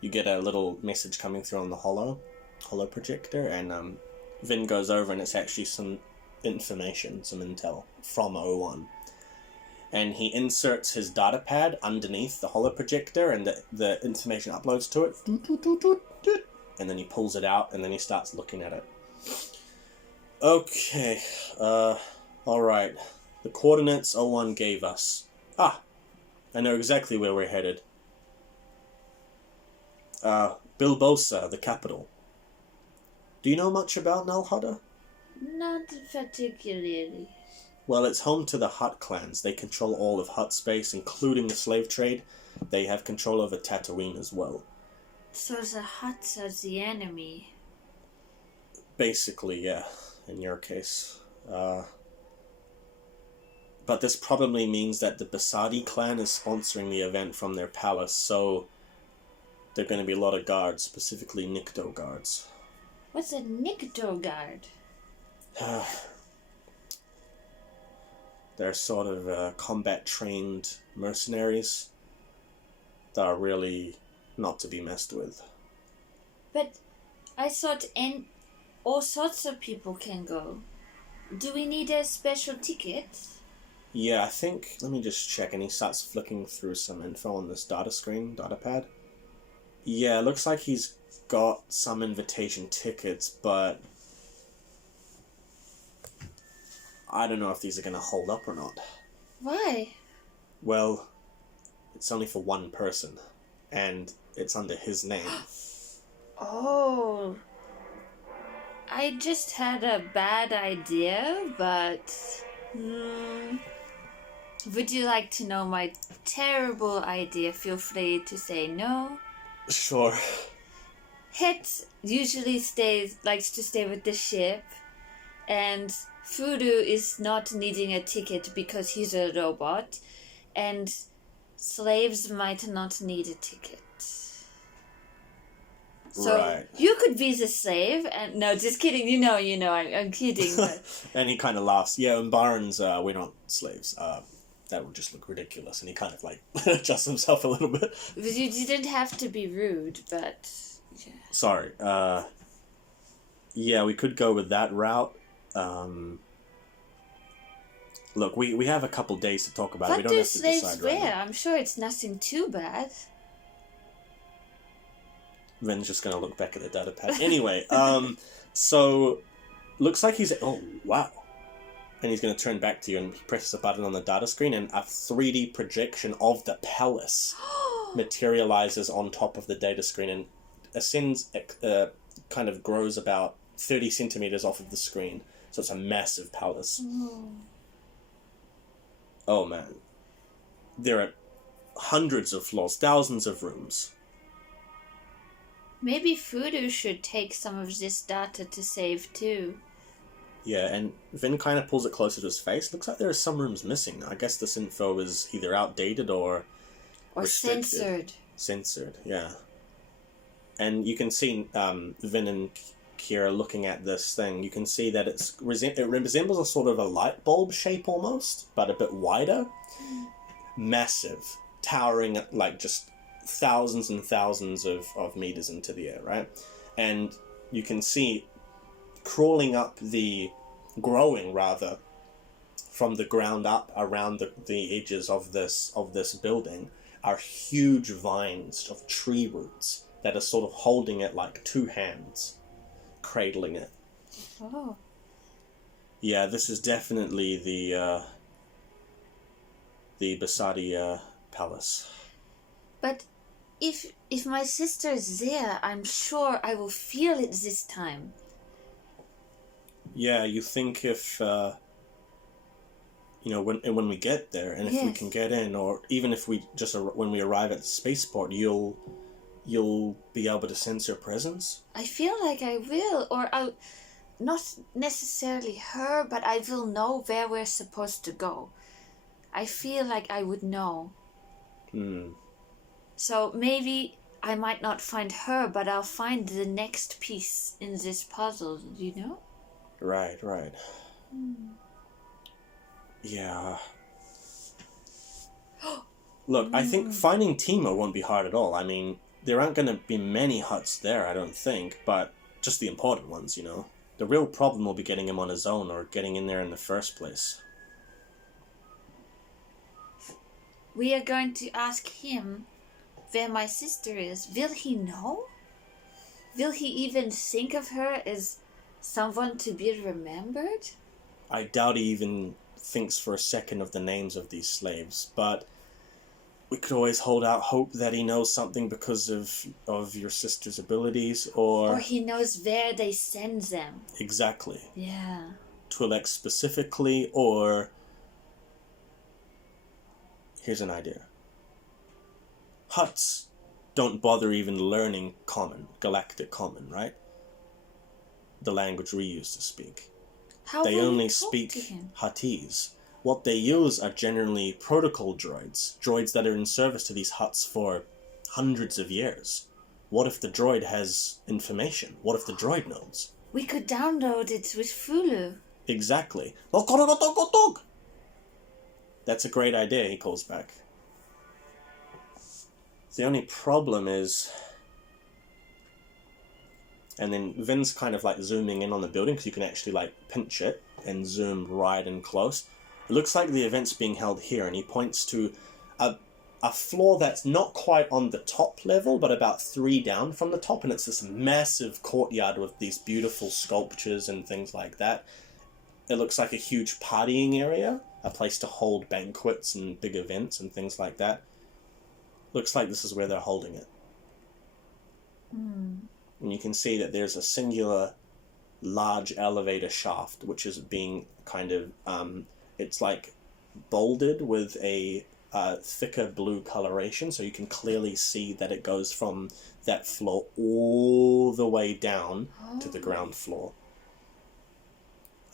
You get a little message coming through on the holo projector, and Vin goes over, and it's actually some information, some intel from O1. And he inserts his data pad underneath the holo projector, and the information uploads to it. And then he pulls it out, and then he starts looking at it. Okay, alright. The coordinates O1 gave us. I know exactly where we're headed. Bilbosa, the capital. Do you know much about Nal Hutta? Not particularly. Well, it's home to the Hutt clans. They control all of Hutt space, including the slave trade. They have control over Tatooine as well. So the Hutts are the enemy. Basically, yeah, in your case. But this probably means that the Basadi clan is sponsoring the event from their palace, so there are going to be a lot of guards, specifically Nikto guards. What's a Nikto guard? They're sort of combat-trained mercenaries that are really not to be messed with. But I thought all sorts of people can go. Do we need a special ticket? Yeah, I think... Let me just check, and he starts flicking through some info on this data pad. Yeah, it looks like he's got some invitation tickets, but I don't know if these are going to hold up or not. Why? Well, it's only for one person, and it's under his name. Oh. I just had a bad idea, but... Would you like to know my terrible idea? Feel free to say no. Sure. Hett usually likes to stay with the ship, and Fulu is not needing a ticket because he's a robot, and slaves might not need a ticket. So right. You could be the slave, and no, just kidding. You know, I'm kidding. But... And he kind of laughs. Yeah, Umbarans, we're not slaves. That would just look ridiculous. And he kind of like adjusts himself a little bit. You didn't have to be rude, but yeah. Sorry. Yeah, we could go with that route. But, I don't know. What do you think? I think we should go with the ship. Because Hett is usually staying with the ship, and Fulu is not needing a ticket. So you could be the slave, and no, just kidding. You know, I'm kidding. But... And he kind of laughs. Yeah, Umbarans, we're not slaves. That would just look ridiculous. And he kind of like adjusts himself a little bit. Sorry. Yeah, we could go with that route. Look, we have a couple days to talk about it. We What don't do have to decide slaves right wear? now. I'm sure it's nothing too bad. Vin's just gonna look back at the data pad. Anyway, so looks like he's... Oh, wow. And he's gonna turn back to you and he presses a button on the data screen and a 3D projection of the palace materializes on top of the data screen and ascends, kind of grows about 30 centimeters off of the screen. So it's a massive palace. Oh man. There are hundreds of floors, thousands of rooms. Maybe Fulu should take some of this data to save too. Yeah, and Vin kind of pulls it closer to his face. Looks like there are some rooms missing. I guess this info is either outdated or restricted. Censored, yeah. And you can see Vin and Kiera looking at this thing. You can see that it resembles a sort of a light bulb shape almost, but a bit wider. Massive, towering like just thousands and thousands of meters into the air, right? And you can see growing from the ground up around the edges of this building are huge vines of tree roots that are sort of holding it like two hands, cradling it. Oh. Yeah, this is definitely the Basadi palace. But if my sister is there, I'm sure I will feel it this time. Yeah, you think if when we get there, and if we can get in, or even if we when we arrive at the spaceport, you'll be able to sense her presence? I feel like I will, or I'll not necessarily her, but I will know where we're supposed to go. I feel like I would know. So maybe I might not find her, but I'll find the next piece in this puzzle, you know? Right. Yeah. Look, I think finding Timo won't be hard at all. I mean, there aren't going to be many huts there, I don't think, but just the important ones, you know? The real problem will be getting him on his own or getting in there in the first place. We are going to ask him where my sister is. Will he know? Will he even think of her as someone to be remembered? I doubt he even thinks for a second of the names of these slaves, but we could always hold out hope that he knows something because of your sister's abilities, or he knows where they send them. Exactly. Yeah. Twi'lek specifically, or... Here's an idea. Huts don't bother even learning Galactic Common, right? The language we used to speak. How they will only you talk speak to him? Huttese. What they use are generally protocol droids that are in service to these huts for hundreds of years. What if the droid has information? What if the droid knows? We could download it with Fulu. Exactly. That's a great idea, he calls back. The only problem is... And then Vin's kind of like zooming in on the building because you can actually like pinch it and zoom right in close. It looks like the event's being held here, and he points to a floor that's not quite on the top level, but about 3 down from the top, and it's this massive courtyard with these beautiful sculptures and things like that. It looks like a huge partying area, a place to hold banquets and big events and things like that. Looks like this is where they're holding it. And you can see that there's a singular large elevator shaft, which is being kind of, it's like bolded with a thicker blue coloration, so you can clearly see that it goes from that floor all the way down to the ground floor.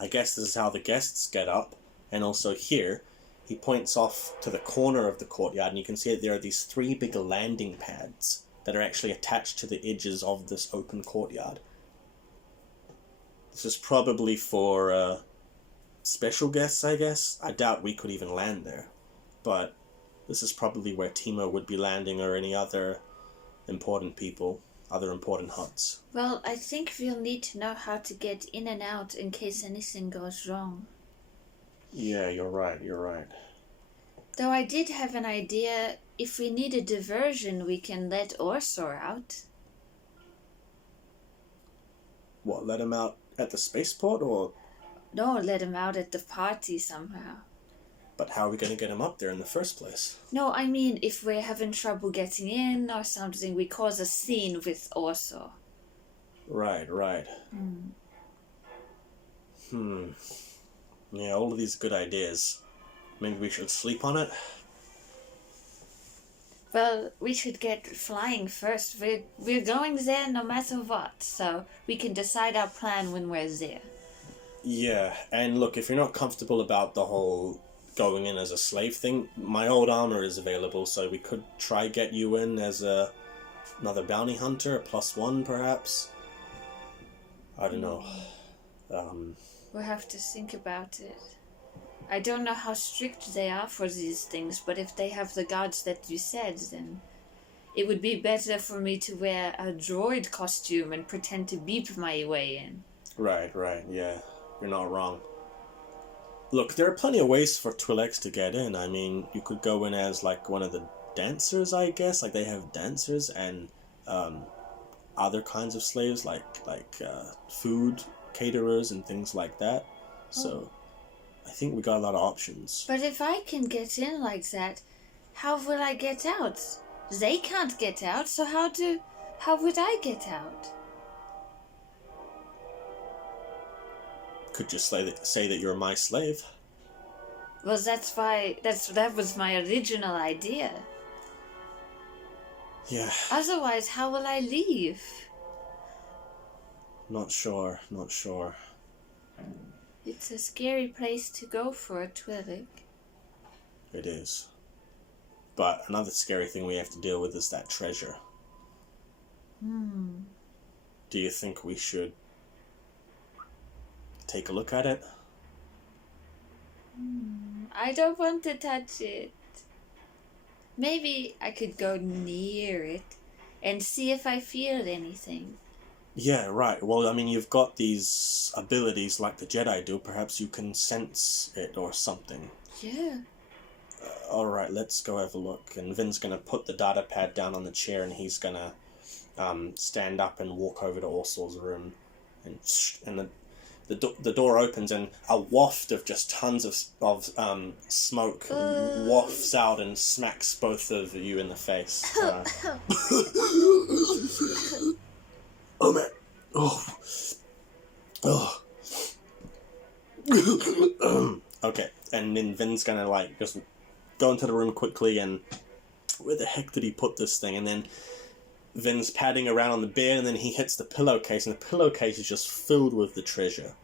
I guess this is how the guests get up. And also here, he points off to the corner of the courtyard, and you can see that there are these 3 big landing pads that are actually attached to the edges of this open courtyard. This is probably for special guests, I guess. I doubt we could even land there. But this is probably where Timo would be landing, or any other important people, other important huts. Well, I think we'll need to know how to get in and out in case anything goes wrong. Yeah, you're right. Though I did have an idea, if we need a diversion, we can let Orsaw out. What, let him out at the spaceport, or... No, let him out at the party somehow. But how are we going to get him up there in the first place? No, I mean, if we're having trouble getting in or something, we cause a scene with Orsaw. Right. Yeah, all of these good ideas. Maybe we should sleep on it? Well, we should get flying first. We're going there no matter what, so we can decide our plan when we're there. Yeah, and look, if you're not comfortable about the whole going in as a slave thing, my old armor is available, so we could try get you in as another bounty hunter, a +1 perhaps. I don't know. We'll have to think about it. I don't know how strict they are for these things, but if they have the guards that you said, then it would be better for me to wear a droid costume and pretend to beep my way in. Right, yeah. You're not wrong. Look, there are plenty of ways for Twi'leks to get in. I mean, you could go in as, like, one of the dancers, I guess. Like, they have dancers and other kinds of slaves, like food caterers and things like that. So, I think we got a lot of options. But if I can get in like that, how will I get out? They can't get out, so how would I get out? Could just say that you're my slave. Well, that was my original idea. Yeah. Otherwise, how will I leave? Not sure. It's a scary place to go for a Twi'lek. It is. But another scary thing we have to deal with is that treasure. Do you think we should take a look at it? I don't want to touch it. Maybe I could go near it and see if I feel anything. Yeah, right. Well, I mean, you've got these abilities like the Jedi do. Perhaps you can sense it or something. Yeah. Alright, let's go have a look. And Vin's going to put the data pad down on the chair and he's going to stand up and walk over to Orsaw's room. And the door opens and a waft of just tons of smoke wafts out and smacks both of you in the face. Oh man! Okay, and then Vin's gonna like just go into the room quickly and where the heck did he put this thing? And then Vin's padding around on the bed and then he hits the pillowcase and the pillowcase is just filled with the treasure.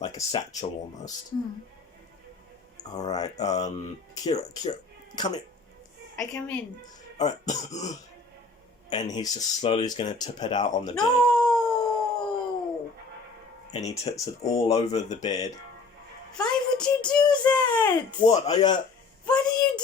Like a satchel almost. Alright, Kiera, come here. I come in. Alright. And he's just slowly going to tip it out on the bed. No! And he tips it all over the bed. Why would you do that? What? What are you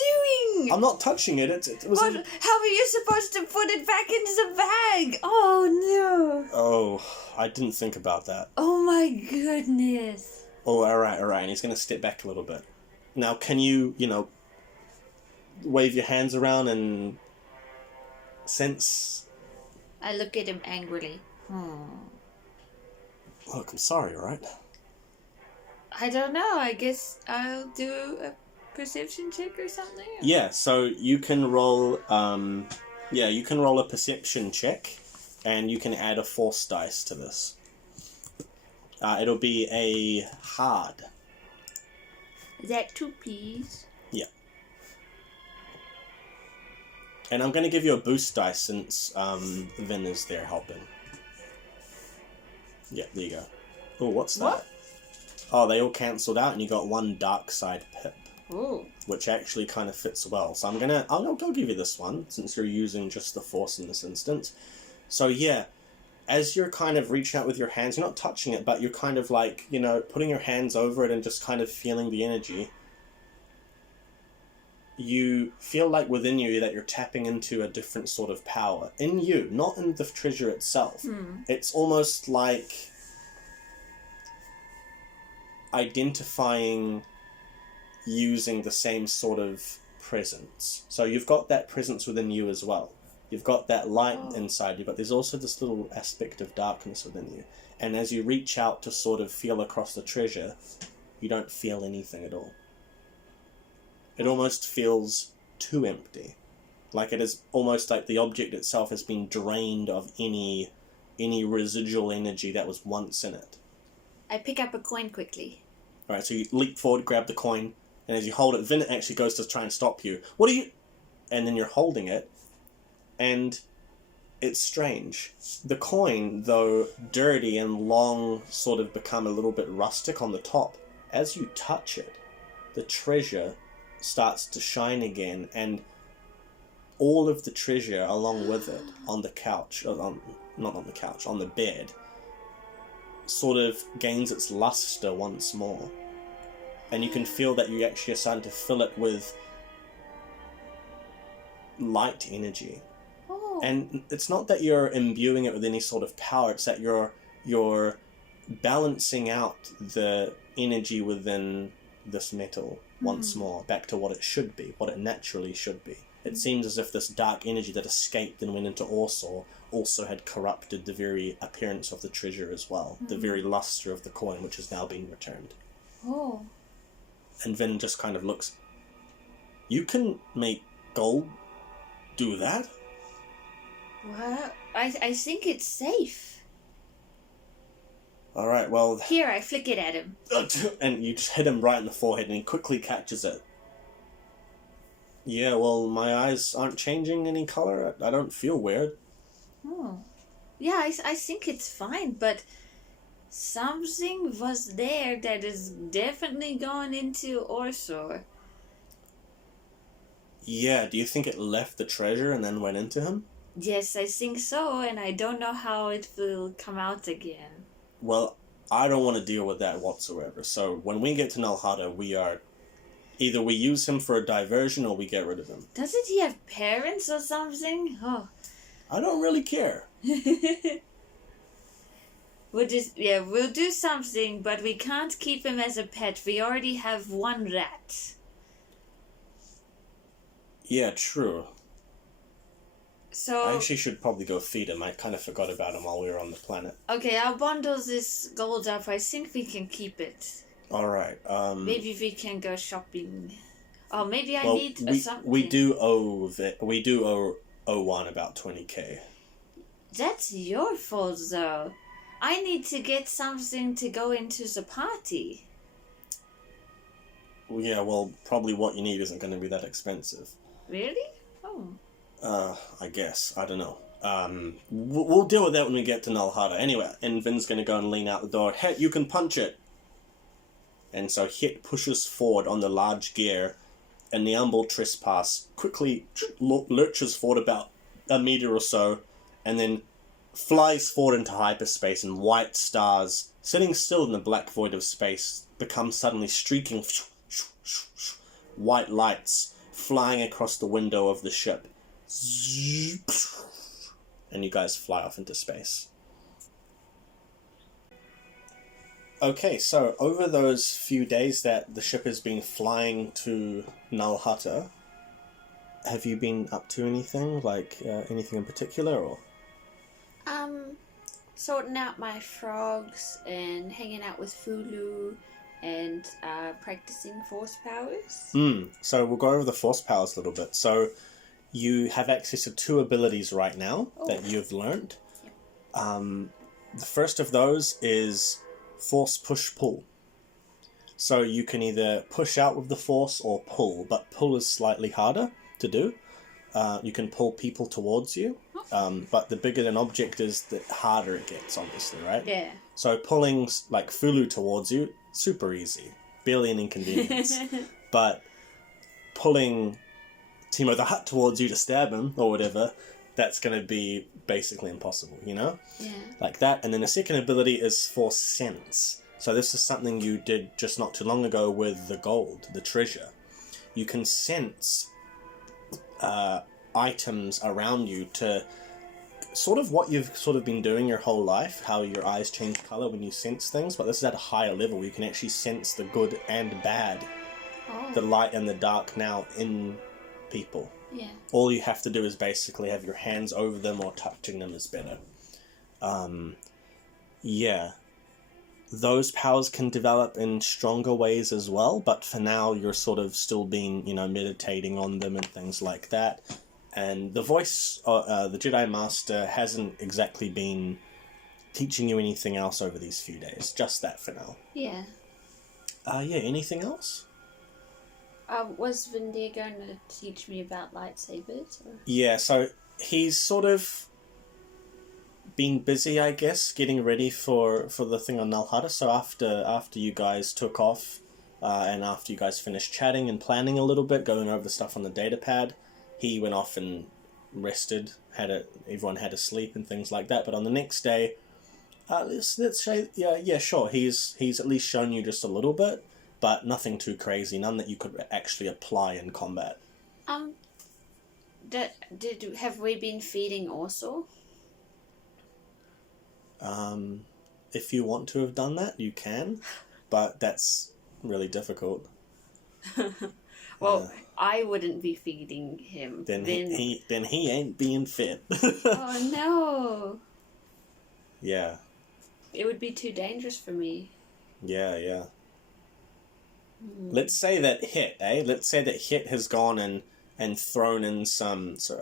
doing? I'm not touching it. It was. How are you supposed to put it back into the bag? Oh no! Oh, I didn't think about that. Oh my goodness! Oh, all right. And he's going to step back a little bit. Now, can you, wave your hands around and sense? I look at him angrily. Look, I'm sorry, all right? I don't know. I guess I'll do a perception check or something? Yeah, so you can roll a perception check and you can add a force dice to this. It'll be a hard. Is that 2, please? Yeah. And I'm going to give you a boost dice since Vin is there helping. Yeah, there you go. Oh, what's that? What? Oh, they all cancelled out and you got one dark side pip. Ooh. Which actually kind of fits well. So I'll give you this one, since you're using just the force in this instance. So yeah, as you're kind of reaching out with your hands, you're not touching it, but you're kind of like, putting your hands over it and just kind of feeling the energy. You feel like within you that you're tapping into a different sort of power. In you, not in the treasure itself. It's almost like identifying using the same sort of presence. So you've got that presence within you as well. You've got that light inside you, but there's also this little aspect of darkness within you. And as you reach out to sort of feel across the treasure, you don't feel anything at all. It almost feels too empty. Like it is almost like the object itself has been drained of any residual energy that was once in it. I pick up a coin quickly. Alright, so you leap forward, grab the coin, and as you hold it, Vyndir actually goes to try and stop you. What are you... And then you're holding it, and it's strange. The coin, though dirty and long, sort of become a little bit rustic on the top. As you touch it, the treasure starts to shine again, and all of the treasure along with it on the couch, not on the couch, on the bed, sort of gains its luster once more. And you can feel that you actually are starting to fill it with light energy. Oh. And it's not that you're imbuing it with any sort of power, it's that you're balancing out the energy within this metal once more, back to what it should be, what it naturally should be. It seems as if this dark energy that escaped and went into Orsaw also had corrupted the very appearance of the treasure as well, the very luster of the coin, which has now been returned. Oh. And Vin just kind of looks. You can make gold do that? Well, I think it's safe. Alright, well... Here, I flick it at him. And you just hit him right in the forehead and he quickly catches it. Yeah, well, my eyes aren't changing any colour. I don't feel weird. Oh. Yeah, I think it's fine, but something was there that is definitely gone into Orsaw. Yeah, do you think it left the treasure and then went into him? Yes, I think so, and I don't know how it will come out again. Well, I don't want to deal with that whatsoever. So when we get to Nalhada, we are... Either we use him for a diversion or we get rid of him. Doesn't he have parents or something? Oh. I don't really care. We'll do something, but we can't keep him as a pet. We already have one rat. Yeah, true. So... I actually should probably go feed him. I kind of forgot about him while we were on the planet. Okay, I'll bundle this gold up. I think we can keep it. Alright, Maybe we can go shopping. Oh, maybe I need something. We do owe one about 20k. That's your fault, though. I need to get something to go into the party. Yeah, well, probably what you need isn't going to be that expensive. Really? Oh. I guess. I don't know. We'll deal with that when we get to Nalhada. Anyway, and Vin's going to go and lean out the door. Hett, you can punch it! And so Hett pushes forward on the large gear, and the Humble Trespass quickly lurches forward about a meter or so, and then flies forward into hyperspace, and white stars, sitting still in the black void of space, become suddenly streaking white lights flying across the window of the ship. And you guys fly off into space. Okay, so over those few days that the ship has been flying to Nalhada, have you been up to anything? Like, anything in particular, or...? Sorting out my frogs and hanging out with Fulu and practicing force powers. So we'll go over the force powers a little bit. So you have access to 2 abilities right now that you've learned. Yep. The first of those is force push-pull. So you can either push out with the force or pull, but pull is slightly harder to do. You can pull people towards you, but the bigger an object is, the harder it gets, obviously, right? Yeah. So pulling, like, Fulu towards you, super easy. Barely an inconvenience. But pulling Timo the Hut towards you to stab him, or whatever, that's going to be basically impossible, you know? Yeah. Like that. And then the second ability is force sense. So this is something you did just not too long ago with the gold, the treasure. You can sense items around you to sort of what you've sort of been doing your whole life, how your eyes change colour when you sense things, but this is at a higher level. You can actually sense the good and bad the light and the dark now in people. Yeah. All you have to do is basically have your hands over them or touching them is better. Yeah. Those powers can develop in stronger ways as well, but for now you're sort of still being, meditating on them and things like that. And the voice, the Jedi Master hasn't exactly been teaching you anything else over these few days. Just that for now. Yeah. Anything else? Was Vyndir going to teach me about lightsabers? Or? Yeah, so he's sort of been busy, I guess, getting ready for the thing on Nal Hutta. So after you guys took off, and after you guys finished chatting and planning a little bit, going over the stuff on the data pad, he went off and rested. Everyone had to sleep and things like that. But on the next day, let's say, sure, he's at least shown you just a little bit, but nothing too crazy, none that you could actually apply in combat. Have we been feeding Orsaw? If you want to have done that, you can, but that's really difficult. Well, I wouldn't be feeding him. Then he ain't being fed. Oh no! Yeah. It would be too dangerous for me. Yeah. Let's say that Hett, Let's say that Hett has gone and thrown in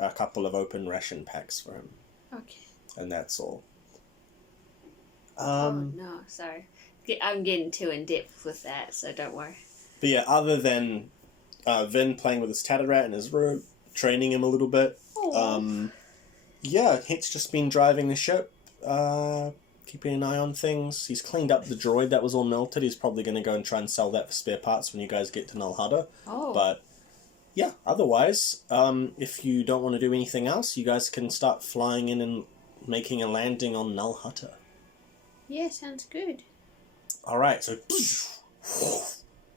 a couple of open ration packs for him. Okay. And that's all. Oh no, sorry. I'm getting too in depth with that, so don't worry. But yeah, other than Vin playing with his Tatterat in his room, training him a little bit. Hett's just been driving the ship, keeping an eye on things. He's cleaned up the droid that was all melted. He's probably going to go and try and sell that for spare parts when you guys get to Nal Hutta. Oh. But yeah, otherwise, if you don't want to do anything else, you guys can start flying in and making a landing on Nal Hutta. Yeah, sounds good. Alright, so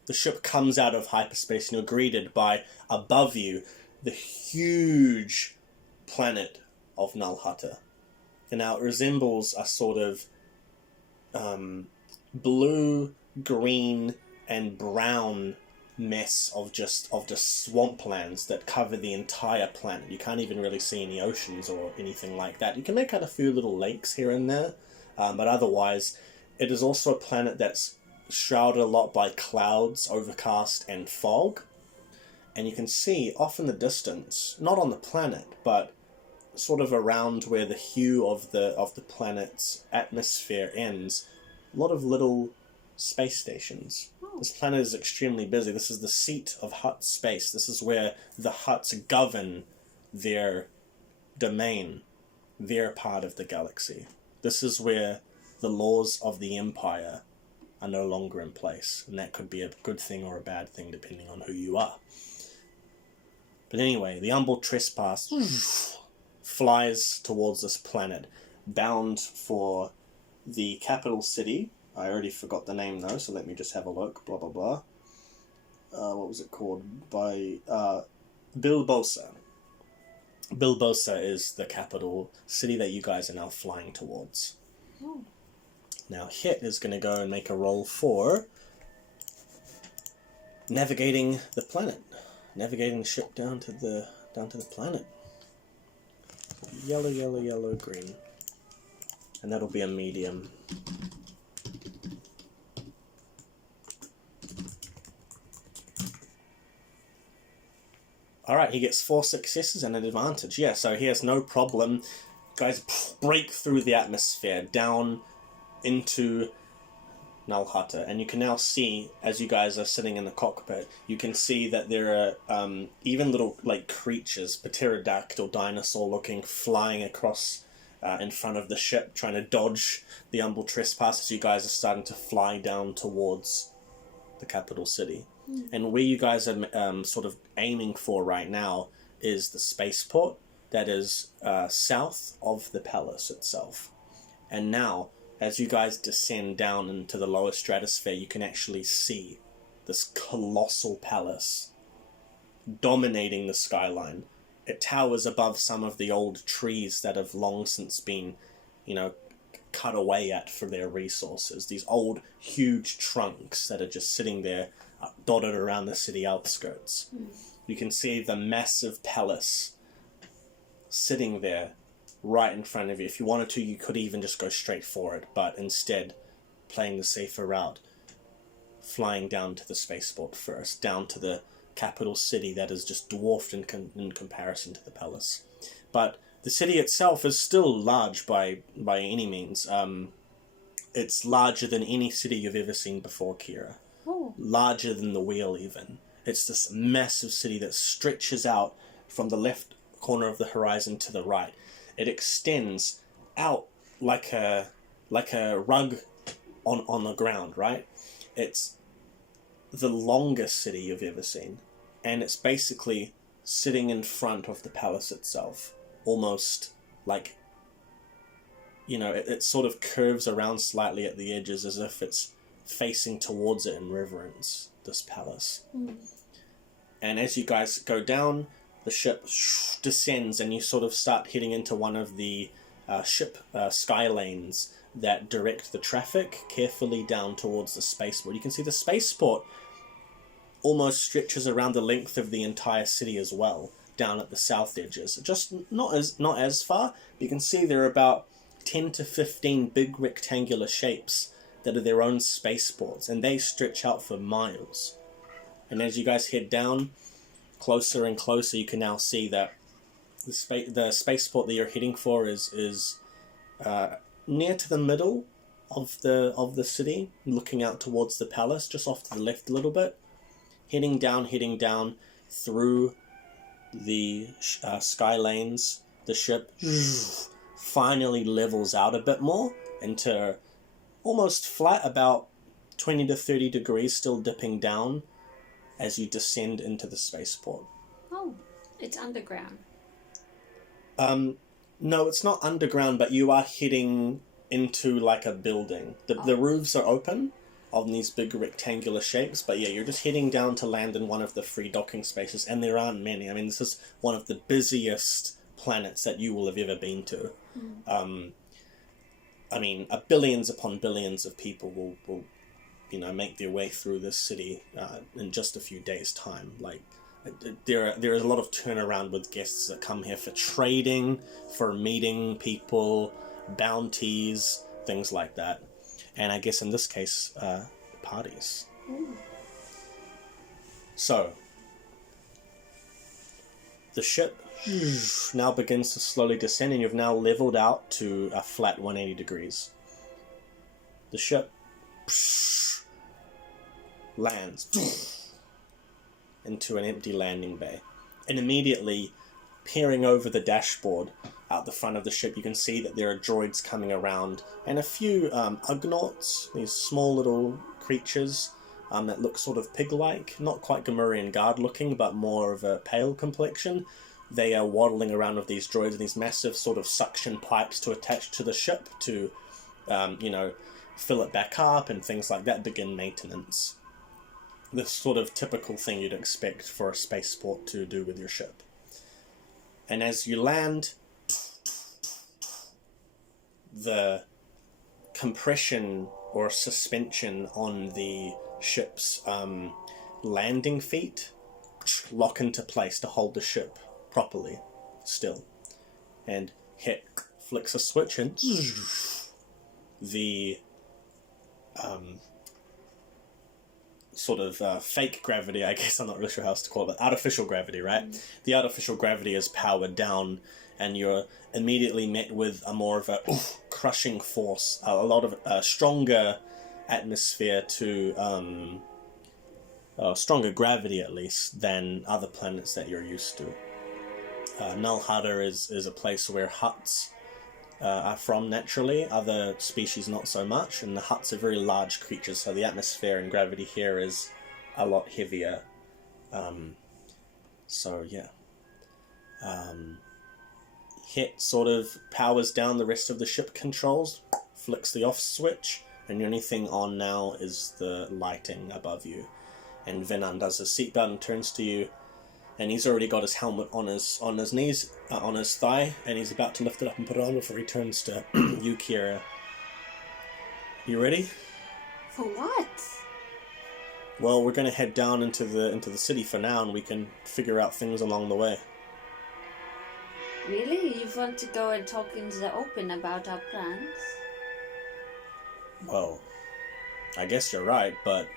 the ship comes out of hyperspace and you're greeted by, above you, the huge planet of Nal Hutta. And now it resembles a sort of blue, green, and brown mess of just swamplands that cover the entire planet. You can't even really see any oceans or anything like that. You can make out a few little lakes here and there, but otherwise it is also a planet that's shrouded a lot by clouds, overcast, and fog. And you can see off in the distance, not on the planet, but sort of around where the hue of the planet's atmosphere ends, a lot of little space stations. This planet is extremely busy. This is the seat of Hutt space. This is where the Hutts govern their domain, their part of the galaxy. This is where the laws of the Empire are no longer in place, and that could be a good thing or a bad thing depending on who you are. But anyway, the Humble Trespass flies towards this planet, bound for the capital city. I already forgot the name though, so let me just have a look. Blah blah blah. What was it called? By Bilbosa. Bilbosa is the capital city that you guys are now flying towards. Oh. Now Hett is going to go and make a roll for navigating the planet, navigating the ship down to the planet. Yellow, yellow, yellow, green, and that'll be a medium. Alright, he gets 4 successes and an advantage. Yeah, so he has no problem. Guys break through the atmosphere down into Nal Hutta, and you can now see, as you guys are sitting in the cockpit, you can see that there are even little creatures, pterodactyl, dinosaur looking, flying across in front of the ship, trying to dodge the Humble Trespass as you guys are starting to fly down towards the capital city. And where you guys are sort of aiming for right now is the spaceport that is south of the palace itself. And now, as you guys descend down into the lower stratosphere, you can actually see this colossal palace dominating the skyline. It towers above some of the old trees that have long since been, cut away at for their resources. These old, huge trunks that are just sitting there dotted around the city outskirts. You can see the massive palace sitting there right in front of you. If you wanted to, you could even just go straight for it, but instead, playing the safer route, flying down to the spaceport first, down to the capital city that is just dwarfed in comparison to the palace. But the city itself is still large by any means. It's larger than any city you've ever seen before, Kiera. Oh. Larger than the wheel, even. It's this massive city that stretches out from the left corner of the horizon to the right. It extends out like a rug on the ground, right? It's the longest city you've ever seen, and it's basically sitting in front of the palace itself, almost like, you know, it sort of curves around slightly at the edges as if it's facing towards it in reverence, this palace. And as you guys go down, the ship descends and you sort of start heading into one of the ship sky lanes that direct the traffic carefully down towards the spaceport. You can see the spaceport almost stretches around the length of the entire city as well, down at the south edges. Just not as far. You can see there are about 10 to 15 big rectangular shapes that are their own spaceports, and they stretch out for miles. And as you guys head down closer and closer, you can now see that the spaceport that you're heading for is near to the middle of the city, looking out towards the palace, just off to the left a little bit. Heading down through the sky lanes, the ship finally levels out a bit more into almost flat, about 20 to 30 degrees, still dipping down as you descend into the spaceport. Oh, it's underground. No, it's not underground, but you are heading into like a building. The roofs are open on these big rectangular shapes, but yeah, you're just heading down to land in one of the free docking spaces, and there aren't many. I mean, this is one of the busiest planets that you will have ever been to. I mean, billions upon billions of people will make their way through this city in just a few days' time. Like, there is a lot of turnaround with guests that come here for trading, for meeting people, bounties, things like that. And I guess in this case, parties. So, the ship now begins to slowly descend, and you've now leveled out to a flat 180 degrees. The ship lands into an empty landing bay, and immediately peering over the dashboard out the front of the ship, you can see that there are droids coming around, and a few ugnaughts, these small little creatures that look sort of pig-like, not quite Gamorrean guard looking, but more of a pale complexion. They are waddling around with these droids and these massive sort of suction pipes to attach to the ship to, fill it back up and things like that, begin maintenance. This sort of typical thing you'd expect for a spaceport to do with your ship. And as you land, the compression or suspension on the ship's landing feet lock into place to hold the ship properly still. And Hett flicks a switch, and the sort of fake gravity, I guess, I'm not really sure how else to call it, but artificial gravity, right? The artificial gravity is powered down, and you're immediately met with a more of a crushing force, a lot of stronger atmosphere to stronger gravity at least than other planets that you're used to. Null Hutta is a place where Hutts are from naturally, other species not so much, and the Hutts are very large creatures, so the atmosphere and gravity here is a lot heavier. Hett sort of powers down the rest of the ship controls, flicks the off switch, and the only thing on now is the lighting above you. And Vyndir does his seatbelt and turns to you, and he's already got his helmet on his knees, on his thigh, and he's about to lift it up and put it on before he turns to you, Kiera. You ready? For what? Well, we're going to head down into the city for now, and we can figure out things along the way. Really? You want to go and talk in the open about our plans? Well, I guess you're right, but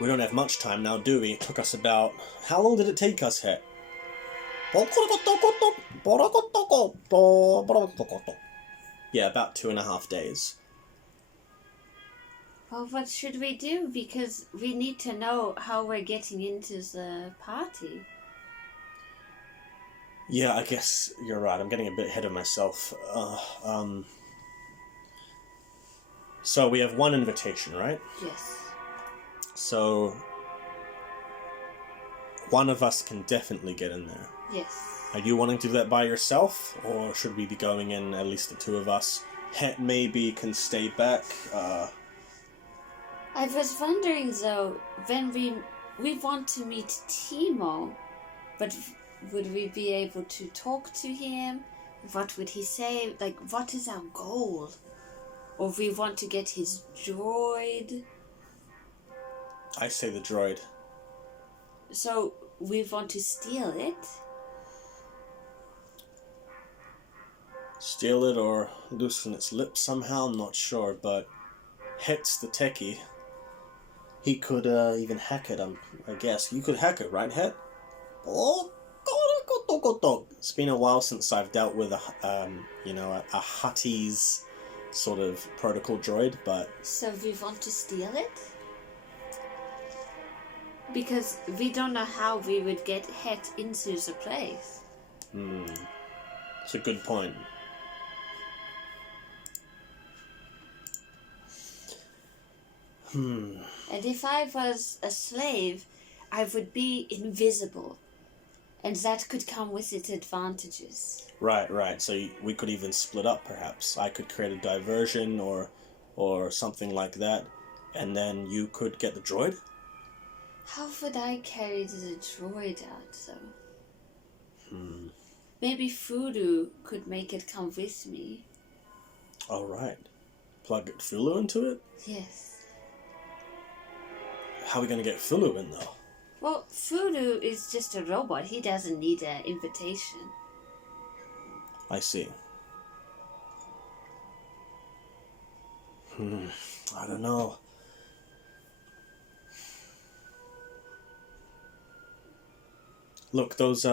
we don't have much time now, do we? It took us about... How long did it take us, Hett? Yeah, about 2.5 days. Well, what should we do? Because we need to know how we're getting into the party. Yeah, I guess you're right. I'm getting a bit ahead of myself. So we have one invitation, right? Yes. So one of us can definitely get in there. Yes. Are you wanting to do that by yourself, or should we be going in, at least the two of us? Hett maybe can stay back. I was wondering though, when we want to meet Timo, but would we be able to talk to him? What would he say? Like, what is our goal? Or we want to get his droid? I say the droid. So we want to steal it? Steal it or loosen its lips somehow, I'm not sure, but Hett's the techie. He could even hack it, I guess. You could hack it, right, Hett? It's been a while since I've dealt with a Huttese sort of protocol droid, but... So we want to steal it? Because we don't know how we would get Hett into the place. It's a good point. And if I was a slave, I would be invisible. And that could come with its advantages. Right. So we could even split up, perhaps. I could create a diversion or something like that, and then you could get the droid? How would I carry the droid out, though? Maybe Fulu could make it come with me. All right. Plug Fulu into it? Yes. How are we going to get Fulu in, though? Well, Fulu is just a robot. He doesn't need an invitation. I see. I don't know. Look, those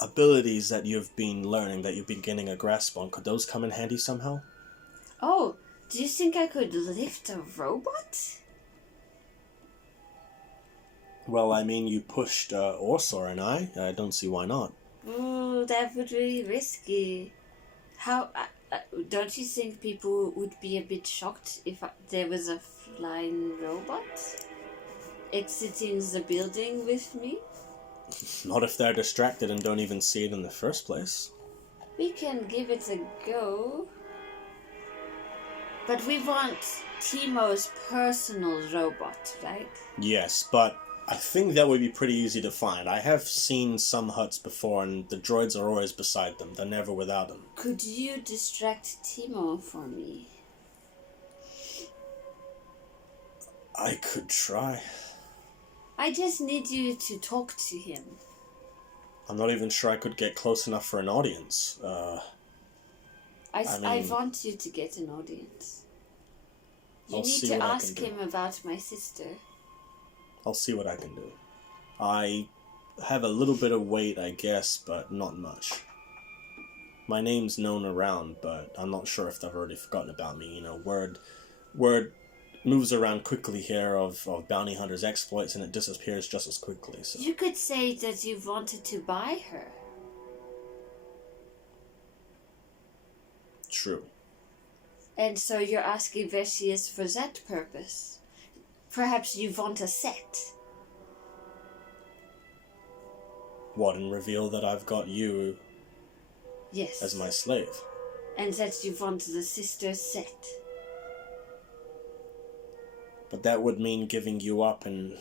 abilities that you've been learning, that you've been getting a grasp on, could those come in handy somehow? Oh, do you think I could lift a robot? Well, I mean, you pushed Orsaw and I don't see why not. Ooh, that would be risky. How... don't you think people would be a bit shocked if there was a flying robot exiting the building with me? Not if they're distracted and don't even see it in the first place. We can give it a go. But we want Timo's personal robot, right? Yes, but I think that would be pretty easy to find. I have seen some huts before, and the droids are always beside them. They're never without them. Could you distract Timo for me? I could try. I just need you to talk to him. I'm not even sure I could get close enough for an audience. I want you to get an audience. You need to ask him about my sister. I'll see what I can do. I have a little bit of weight, I guess, but not much. My name's known around, but I'm not sure if they've already forgotten about me. You know, word moves around quickly here of bounty hunters' exploits, and it disappears just as quickly. So you could say that you wanted to buy her. True. And so you're asking where she is for that purpose. Perhaps you want a set. What, and reveal that I've got you Yes. as my slave? And that you want the sister's set. But that would mean giving you up, and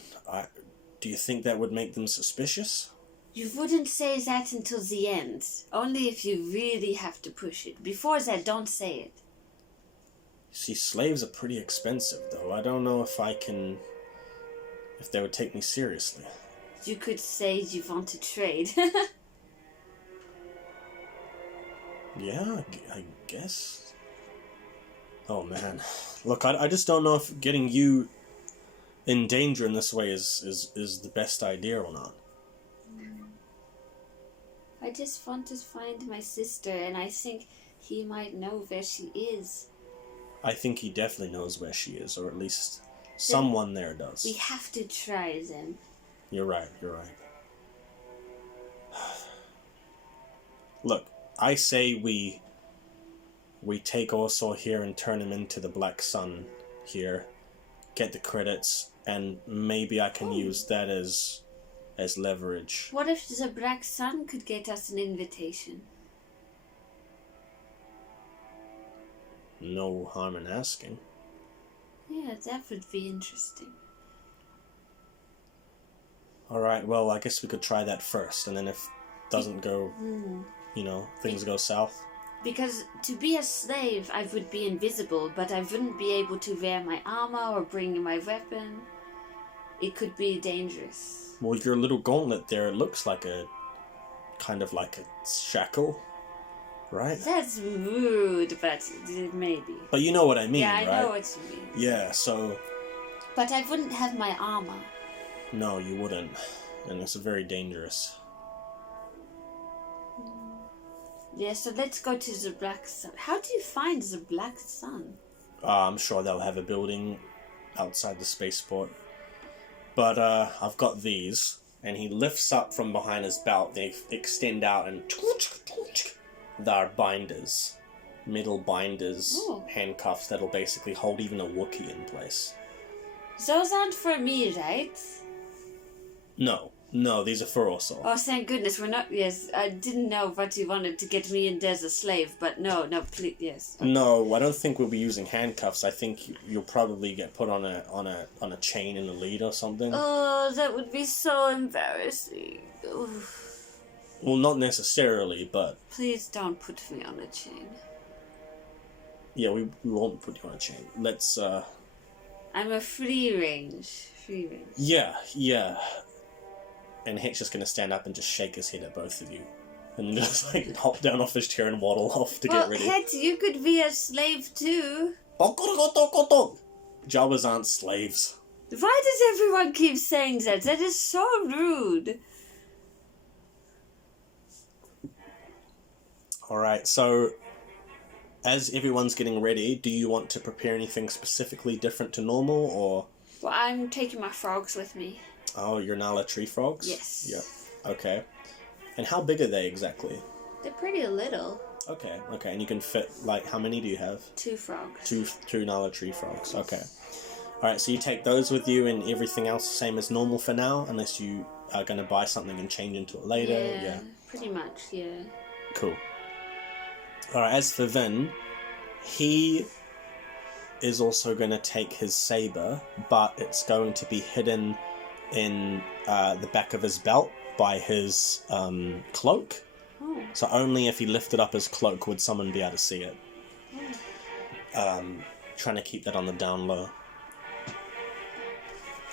do you think that would make them suspicious? You wouldn't say that until the end. Only if you really have to push it. Before that, don't say it. See, slaves are pretty expensive, though. I don't know if they would take me seriously. You could say you want to trade. Yeah, I guess. Oh, man. Look, I just don't know if getting you in danger in this way is the best idea or not. I just want to find my sister, and I think he might know where she is. I think he definitely knows where she is, or at least someone there does. We have to try then. You're right. Look, I say we take Orsaw here and turn him into the Black Sun here, get the credits, and maybe I can use that as leverage. What if the Black Sun could get us an invitation? No harm in asking. Yeah, that would be interesting. Alright, well, I guess we could try that first, and then if it doesn't go, things go south. Because to be a slave, I would be invisible, but I wouldn't be able to wear my armor or bring my weapon. It could be dangerous. Well, your little gauntlet there, it looks like kind of like a shackle, right? That's rude, but maybe. But you know what I mean, yeah, right? I know what you mean. Yeah, so... But I wouldn't have my armor. No, you wouldn't. And it's very dangerous. Yeah, so let's go to the Black Sun. How do you find the Black Sun? I'm sure they'll have a building outside the spaceport. But I've got these, and he lifts up from behind his belt. They extend out, and they're binders. Metal binders, handcuffs that'll basically hold even a Wookiee in place. Those aren't for me, right? No, these are for Orsaw. Oh, thank goodness, we're not... Yes, I didn't know what you wanted to get me in as a slave, but no, please, yes. Okay. No, I don't think we'll be using handcuffs. I think you'll probably get put on a chain in the lead or something. Oh, that would be so embarrassing. Oof. Well, not necessarily, but... Please don't put me on a chain. Yeah, we won't put you on a chain. Let's, I'm a free range. Yeah. And Hett's just going to stand up and just shake his head at both of you. And just, hop down off his chair and waddle off to get ready. Hett, you could be a slave too. Jawas aren't slaves. Why does everyone keep saying that? That is so rude. Alright, so... As everyone's getting ready, do you want to prepare anything specifically different to normal, or...? Well, I'm taking my frogs with me. Oh, your Nala tree frogs? Yes. Yeah. Okay. And how big are they exactly? They're pretty little. Okay. And you can fit, how many do you have? 2 frogs. Two Nala tree frogs. Okay. Alright, so you take those with you and everything else the same as normal for now, unless you are going to buy something and change into it later? Yeah, pretty much, yeah. Cool. Alright, as for Vin, he is also going to take his saber, but it's going to be hidden in the back of his belt by his cloak. Oh. So only if he lifted up his cloak would someone be able to see it. Trying to keep that on the down low.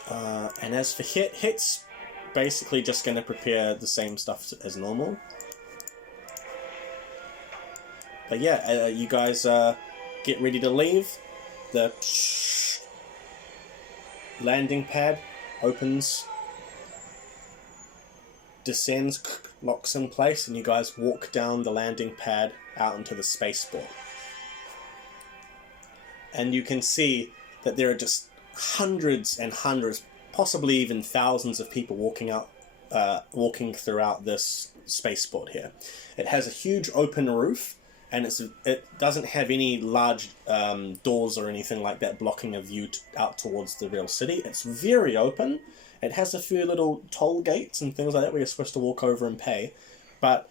And as for Hett's basically just going to prepare the same stuff as normal. But yeah, you guys get ready to leave. The landing pad opens, descends, locks in place, and you guys walk down the landing pad out into the spaceport. And you can see that there are just hundreds and hundreds, possibly even thousands of people walking throughout this spaceport here. It has a huge open roof, and it doesn't have any large doors or anything like that blocking a view out towards the real city. It's very open. It has a few little toll gates and things like that where you're supposed to walk over and pay, but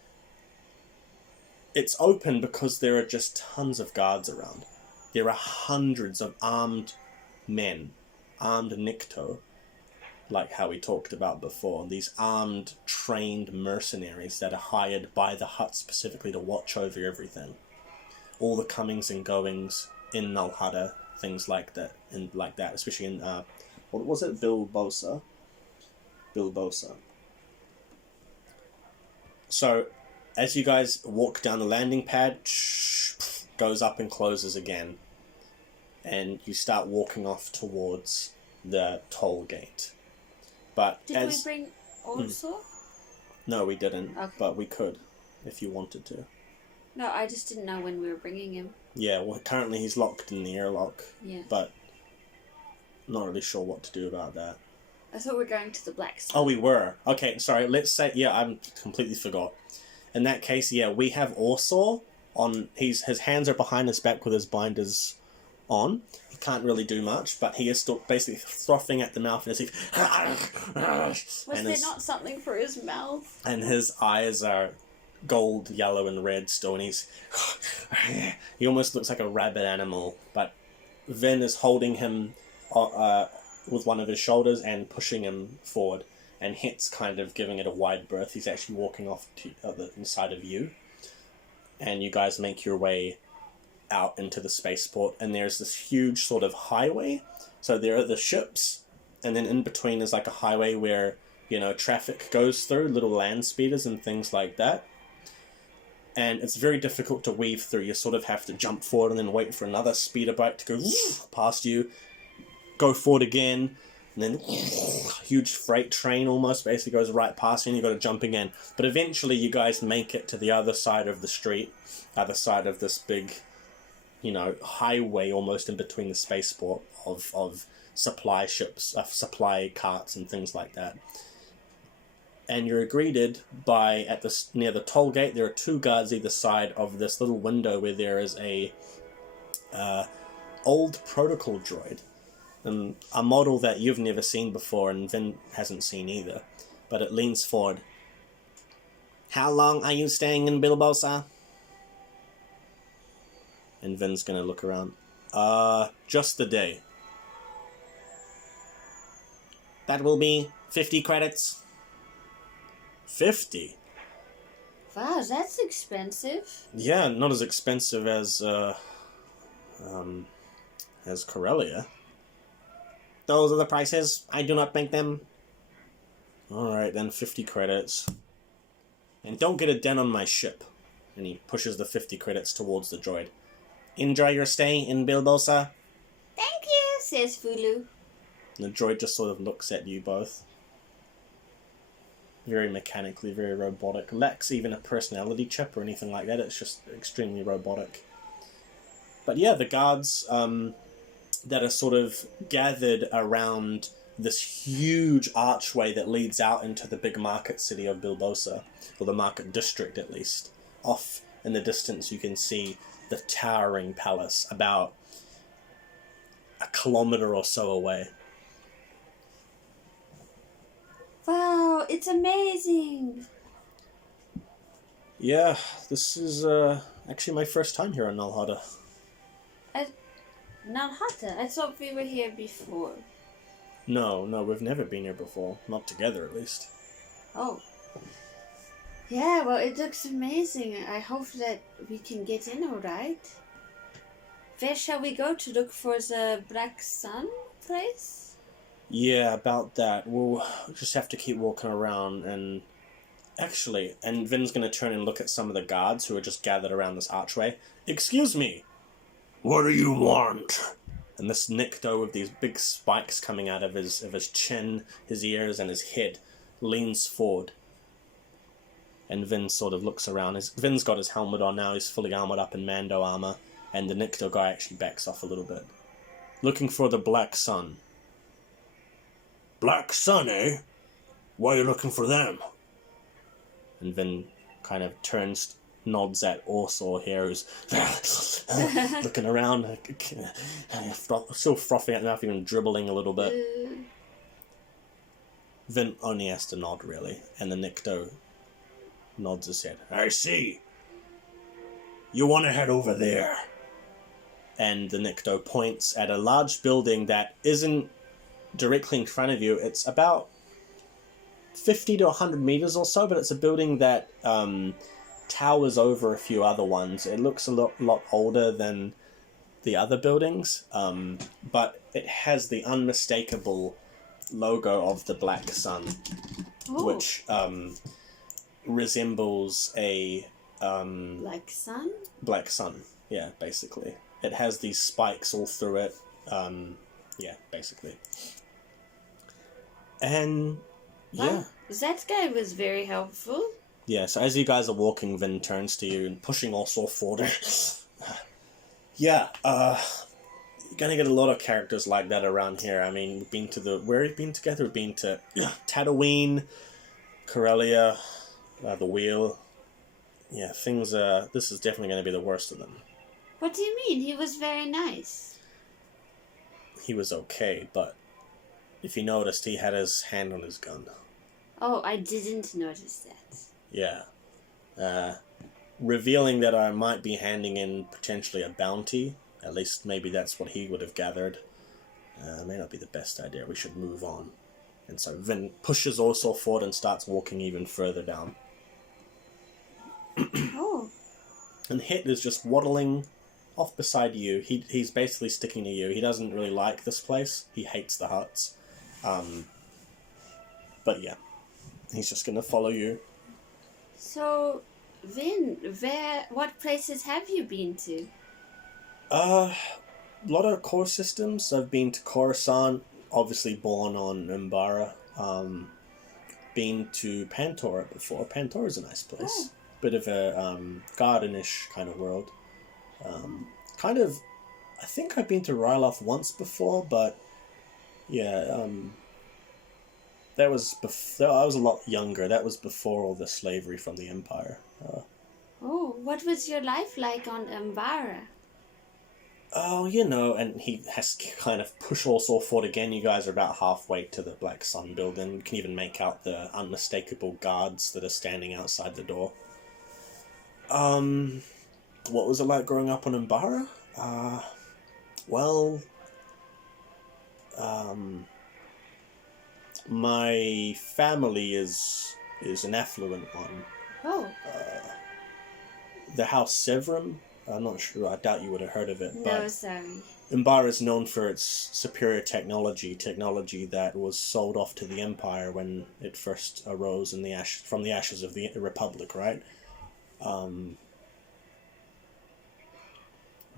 it's open because there are just tons of guards around. There are hundreds of armed men, armed Nikto, like how we talked about before. These armed, trained mercenaries that are hired by the Hutt specifically to watch over everything. All the comings and goings, in Nalhada, things like that, especially in what was it, Bilbosa. So, as you guys walk down the landing pad, goes up and closes again, and you start walking off towards the toll gate. But Did we bring Orsaw? No, we didn't. Okay. But we could, if you wanted to. No, I just didn't know when we were bringing him. Yeah, well, currently he's locked in the airlock. Yeah. But not really sure what to do about that. I thought we were going to the Black Sun. Oh, we were. Okay, sorry. Let's say, I completely forgot. In that case, we have Orsaw on. His hands are behind his back with his binders on. He can't really do much, but he is still basically frothing at the mouth and Was there not something for his mouth? And his eyes are gold, yellow, and red still, and he almost looks like a rabid animal. But Vin is holding him with one of his shoulders and pushing him forward, and Hett's kind of giving it a wide berth. He's actually walking off to the inside of you, and you guys make your way out into the spaceport, and there's this huge sort of highway. So there are the ships, and then in between is like a highway where, traffic goes through, little land speeders and things like that. And it's very difficult to weave through. You sort of have to jump forward and then wait for another speeder bike to go past you, go forward again, and then huge freight train almost basically goes right past you, and you've got to jump again. But eventually you guys make it to the other side of the street, other side of this big, highway almost in between the spaceport of supply ships, supply carts and things like that. And you're greeted by, near the toll gate, there are two guards either side of this little window where there is a old protocol droid. A model that you've never seen before and Vin hasn't seen either. But it leans forward. How long are you staying in Bilbosa? And Vin's gonna look around. Just the day. That will be 50 credits. 50? Wow, that's expensive. Yeah, not as expensive as Corellia. Those are the prices. I do not make them. Alright, then 50 credits. And don't get a dent on my ship. And he pushes the 50 credits towards the droid. Enjoy your stay in Bilbosa. Thank you, says Fulu. And the droid just sort of looks at you both. Very mechanically, very robotic. Lacks even a personality chip or anything like that. It's just extremely robotic. But yeah, the guards that are sort of gathered around this huge archway that leads out into the big market city of Bilbosa, or the market district at least. Off in the distance you can see the towering palace about a kilometer or so away. Wow, it's amazing. Yeah, this is actually my first time here on Nalhada. Nalhada? I thought we were here before. No, we've never been here before. Not together, at least. Oh. Yeah, well, it looks amazing. I hope that we can get in alright. Where shall we go to look for the Black Sun place? Yeah, about that. We'll just have to keep walking around and... Actually, and Vin's going to turn and look at some of the guards who are just gathered around this archway. Excuse me! What do you want? And this Nikto with these big spikes coming out of his chin, his ears, and his head leans forward. And Vin sort of looks around. Vin's got his helmet on now. He's fully armored up in Mando armor. And the Nikto guy actually backs off a little bit. Looking for the Black Sun. Black Sun, eh? Why are you looking for them? And Vin kind of nods at Orsaw here, who's looking around, still frothing at the mouth, even dribbling a little bit. Vin only has to nod, really, and the Nikto nods his head. I see. You want to head over there. And the Nikto points at a large building that isn't directly in front of you. It's about 50 to 100 meters or so, but it's a building that towers over a few other ones. It looks a lot older than the other buildings, but it has the unmistakable logo of the Black Sun, which resembles a Black sun? Black Sun, yeah, basically. It has these spikes all through it, yeah, basically. And, yeah. Well, that guy was very helpful. Yeah, so as you guys are walking, Vin turns to you and pushing Orsaw forward. Yeah, you're gonna get a lot of characters like that around here. I mean, we've been to where have we been together? We've been to Tatooine, Corellia, the Wheel. Yeah, this is definitely gonna be the worst of them. What do you mean? He was very nice. He was okay, but if you noticed, he had his hand on his gun. Oh, I didn't notice that. Yeah. Revealing that I might be handing in potentially a bounty. At least maybe that's what he would have gathered. May not be the best idea. We should move on. And so Vin pushes Orsaw forward and starts walking even further down. Oh. And Hett is just waddling off beside you. He's basically sticking to you. He doesn't really like this place. He hates the huts. But yeah, he's just going to follow you. So, Vin, what places have you been to? A lot of core systems. I've been to Coruscant, obviously born on Umbaran. Been to Pantora before. Pantora's a nice place. Oh. Bit of a gardenish kind of world. I think I've been to Ryloth once before, but yeah, that was I was a lot younger. That was before all the slavery from the Empire. What was your life like on Umbaran? Oh, and he has to kind of push Orsaw forward again. You guys are about halfway to the Black Sun building. You can even make out the unmistakable guards that are standing outside the door. What was it like growing up on Umbaran? My family is an affluent one. Oh. The house Sevrum, I'm not sure, I doubt you would have heard of it. No, sorry. Umbaran is known for its superior technology that was sold off to the Empire when it first arose from the ashes of the Republic, right?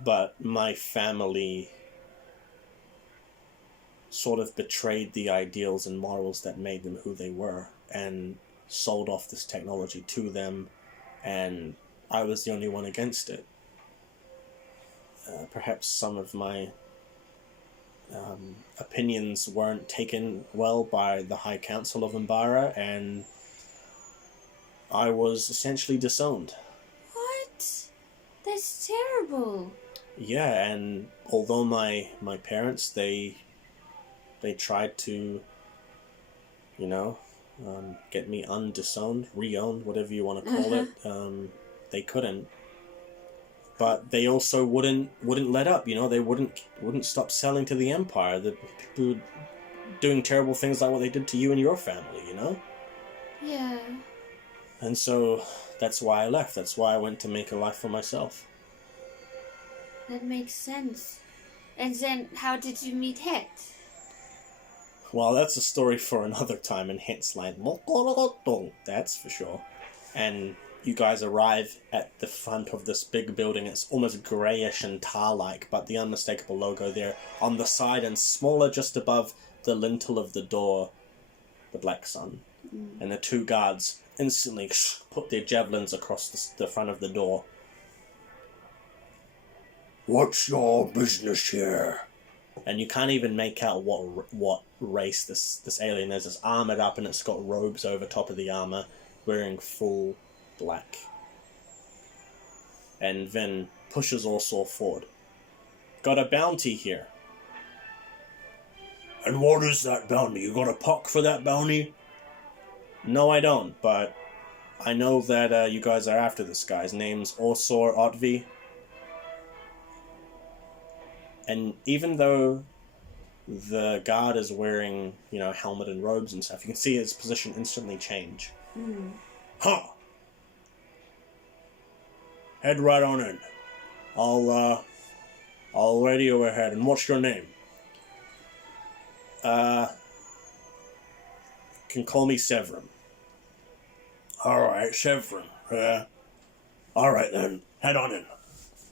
But my family sort of betrayed the ideals and morals that made them who they were and sold off this technology to them, and I was the only one against it. Perhaps some of my opinions weren't taken well by the High Council of Umbaran, and I was essentially disowned. What? That's terrible. Yeah, and although my parents, they tried to, get me undisowned, re-owned, whatever you want to call it, they couldn't. But they also wouldn't let up, they wouldn't stop selling to the Empire. The people doing terrible things like what they did to you and your family, Yeah. And so that's why I left. That's why I went to make a life for myself. That makes sense. And then how did you meet Hett? Well, that's a story for another time, and Hett's like, that's for sure. And you guys arrive at the front of this big building. It's almost greyish and tar-like, but the unmistakable logo there on the side and smaller just above the lintel of the door, the Black Sun. And the two guards instantly put their javelins across the front of the door. What's your business here? And you can't even make out what race this alien is. It's armoured up and it's got robes over top of the armour, wearing full black. And Vin pushes Orsaw forward. Got a bounty here. And what is that bounty? You got a puck for that bounty? No, I don't, but I know that you guys are after this guy. His name's Orsaw Ott'vi. And even though the guard is wearing, helmet and robes and stuff, you can see his position instantly change. Ha! Head right on in. I'll Already overhead. And what's your name? Can call me Sevrum. Alright, Sevrum. Alright then, head on in.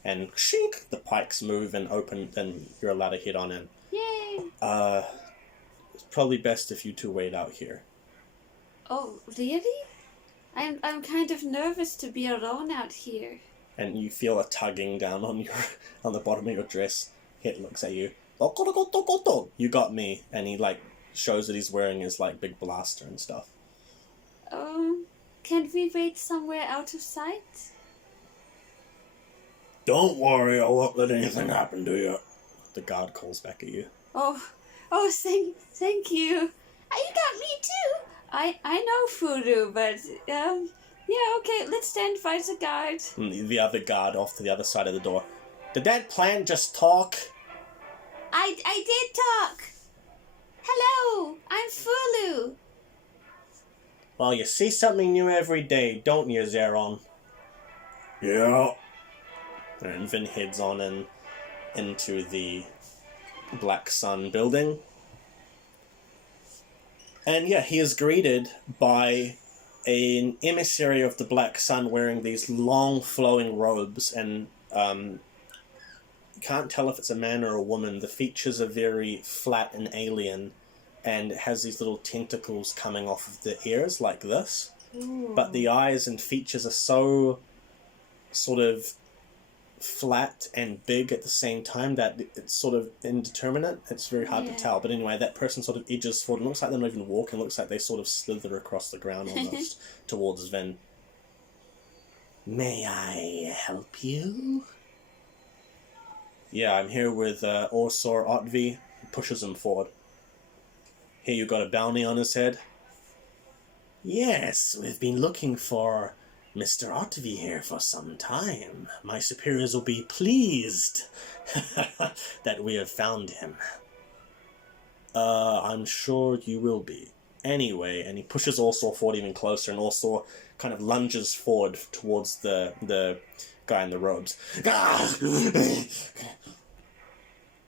And shink, the pikes move and open, and you're allowed to head on in. Yay! It's probably best if you two wait out here. Oh, really? I'm kind of nervous to be alone out here. And you feel a tugging down on the bottom of your dress. Hett looks at you. You got me. And he shows that he's wearing his big blaster and stuff. Can we wait somewhere out of sight? Don't worry, I won't let anything happen to you. The guard calls back at you. Oh, thank you. You got me too. I know Fulu, but yeah, okay. Let's stand by the guard. And the other guard off to the other side of the door. Did that plant just talk? I did talk. Hello, I'm Fulu. Well, you see something new every day, don't you, Zeron? Yeah. And Vin heads on into the Black Sun building. And yeah, he is greeted by an emissary of the Black Sun wearing these long flowing robes, and can't tell if it's a man or a woman. The features are very flat and alien, and it has these little tentacles coming off of the ears like this. Ooh. But the eyes and features are so sort of flat and big at the same time that it's sort of indeterminate. It's very hard to tell. But anyway, that person sort of edges forward. It looks like they're not even walking. It looks like they sort of slither across the ground almost towards Vin. May I help you? Yeah, I'm here with Orsaw Ott'vi. He pushes him forward. Here, you got a bounty on his head? Yes, we've been looking for Mr. Ott'vi here for some time. My superiors will be pleased that we have found him. I'm sure you will be. Anyway, and he pushes Orsaw forward even closer, and Orsaw kind of lunges forward towards the guy in the robes.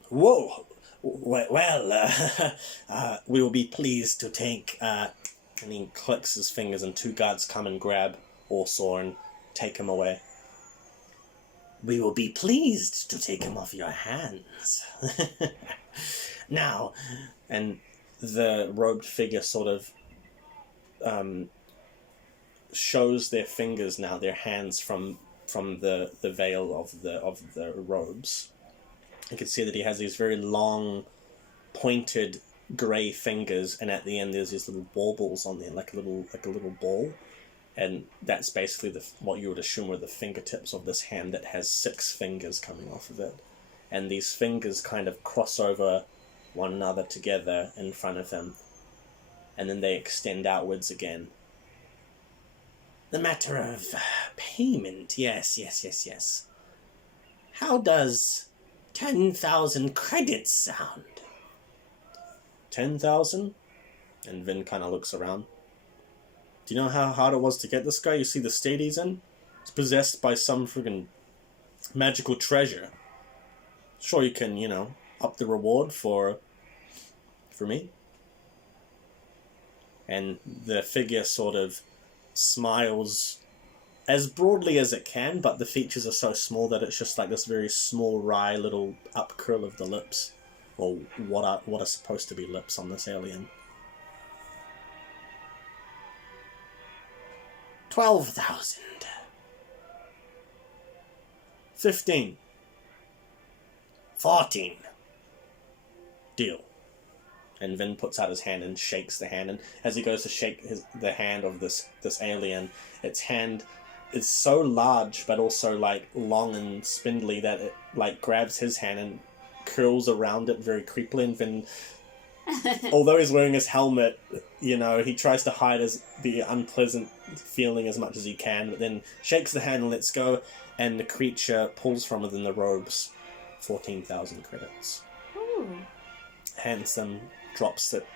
Whoa! Well, we will be pleased to take... and he clicks his fingers, and two guards come and grab Orsaw and take him away. We will be pleased to take him off your hands. Now, and the robed figure sort of shows their fingers now, their hands from the veil of the robes. You can see that he has these very long, pointed grey fingers, and at the end there's these little baubles on there, like a little ball. And that's basically what you would assume are the fingertips of this hand that has 6 fingers coming off of it. And these fingers kind of cross over one another together in front of him. And then they extend outwards again. The matter of payment, yes. How does 10,000 credits sound? 10,000? And Vin kind of looks around. Do you know how hard it was to get this guy? You see the state he's in? He's possessed by some friggin' magical treasure. Sure, you can, up the reward for me. And the figure sort of smiles as broadly as it can, but the features are so small that it's just like this very small, wry little up curl of the lips. Or what are supposed to be lips on this alien. 12,000. 15. 14. Deal. And Vin puts out his hand and shakes the hand, and as he goes to shake the hand of this alien, its hand is so large but also long and spindly that it grabs his hand and curls around it very creepily. And Vin, although he's wearing his helmet, he tries to hide the unpleasant feeling as much as he can, but then shakes the hand and lets go, and the creature pulls from within the robes 14,000 credits. Ooh. Hands them, drops it,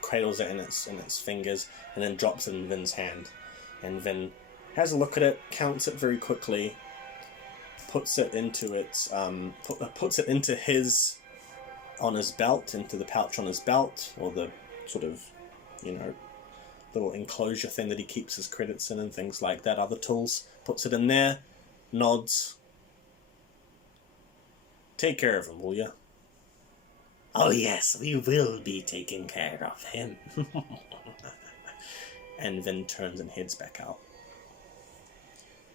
cradles it in its fingers, and then drops it in Vin's hand. And Vin has a look at it, counts it very quickly, puts it into puts it into his belt, into the pouch on his belt, or the sort of, little enclosure thing that he keeps his credits in and things like that, other tools. Puts it in there, nods. Take care of him, will you? Oh yes, we will be taking care of him. And Vin turns and heads back out.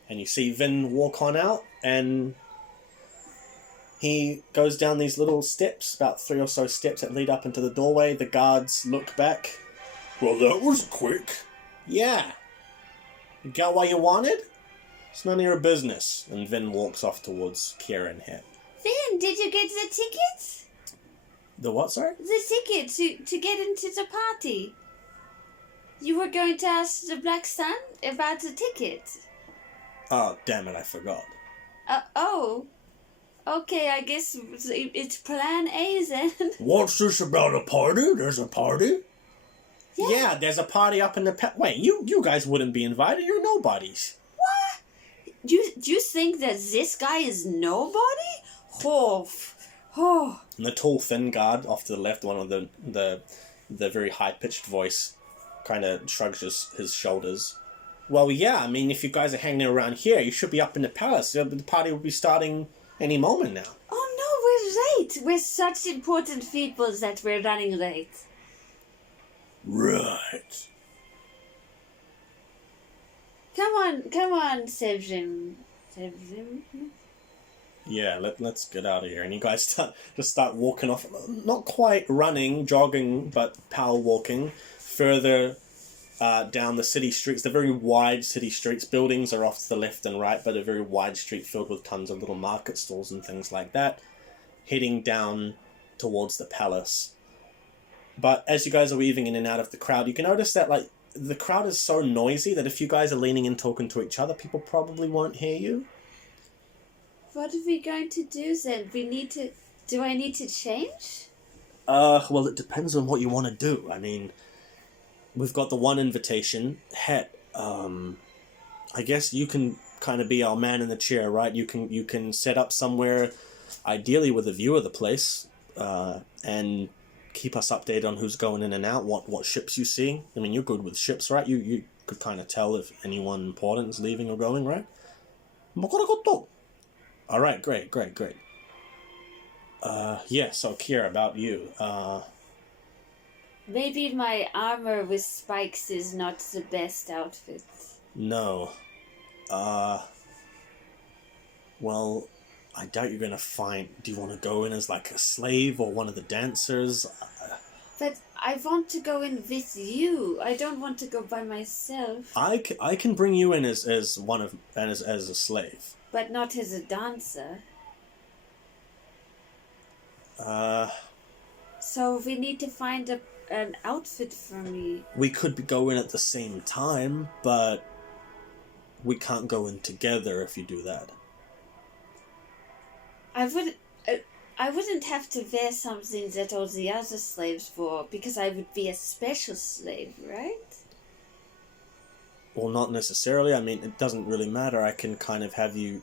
And you see Vin walk on out, and he goes down these little steps, about 3 or so steps that lead up into the doorway. The guards look back. Well, that was quick. Yeah. You got what you wanted? It's none of your business. And Vin walks off towards Kiera and Hett. Vin, did you get the ticket? The what, sorry? The ticket to get into the party. You were going to ask the Black Sun about the ticket. Oh, damn it, I forgot. Oh. Okay, I guess it's plan A then. What's this about a party? There's a party? Yeah, there's a party up in the... Wait, you guys wouldn't be invited. You're nobodies. What? Do you think that this guy is nobody? Oh. And the tall, thin guard off to the left, one of the very high-pitched voice, kind of shrugs his shoulders. Well, yeah, I mean, if you guys are hanging around here, you should be up in the palace. The party will be starting any moment now. Oh no, we're late. We're such important people that we're running late. Right. Come on, Sevrum. Yeah, let's get out of here. And you guys start walking off. Not quite running, jogging, but power walking further down the city streets. The very wide city streets. Buildings are off to the left and right, but a very wide street filled with tons of little market stalls and things like that. Heading down towards the palace. But as you guys are weaving in and out of the crowd, you can notice that the crowd is so noisy that if you guys are leaning in talking to each other, people probably won't hear you. What are we going to do then? Do I need to change? Well, it depends on what you want to do. I mean, we've got the one invitation. Hett, I guess you can kind of be our man in the chair, right? You can set up somewhere, ideally with a view of the place, and keep us updated on who's going in and out, what ships you see. I mean, you're good with ships, right? You could kind of tell if anyone important is leaving or going, right? All right, great. Yeah, so Kiera, about you. Maybe my armor with spikes is not the best outfit. No. Well, I doubt you're going to find... Do you want to go in as like a slave or one of the dancers? But I want to go in with you. I don't want to go by myself. I can bring you in as a slave. But not as a dancer. So we need to find an outfit for me. We could go in at the same time, but we can't go in together if you do that. I wouldn't have to wear something that all the other slaves wore, because I would be a special slave, right? Well, not necessarily. I mean, it doesn't really matter. I can kind of have you,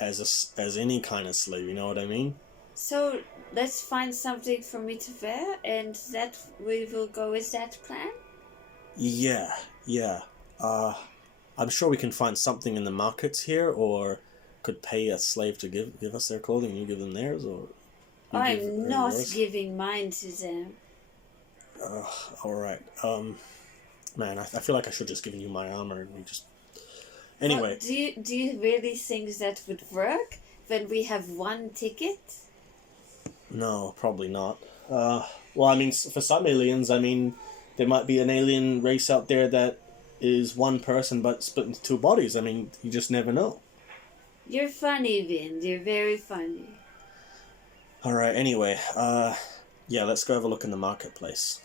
as any kind of slave, you know what I mean? So, let's find something for me to wear, and that we will go with that plan? Yeah. I'm sure we can find something in the markets here, or could pay a slave to give us their clothing and you give them theirs, or... I'm not giving mine to them. Alright. Man, I feel like I should just given you my armor and we just... Anyway. Well, do you really think that would work when we have one ticket? No, probably not. Well, I mean, for some aliens, I mean, there might be an alien race out there that is one person but split into two bodies. I mean, you just never know. You're funny, Vin. You're very funny. Alright, anyway, yeah, let's go have a look in the marketplace.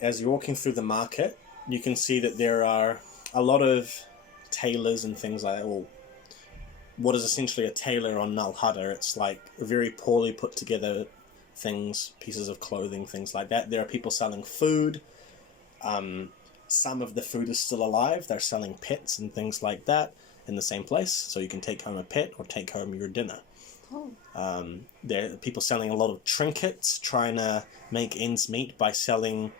As you're walking through the market, you can see that there are a lot of tailors and things like that. Well, what is essentially a tailor on Nalhada. It's like very poorly put together things, pieces of clothing, things like that. There are people selling food. Some of the food is still alive. They're selling pets and things like that. in the same place, so you can take home a pet or take home your dinner. There are people selling a lot of trinkets, trying to make ends meet by selling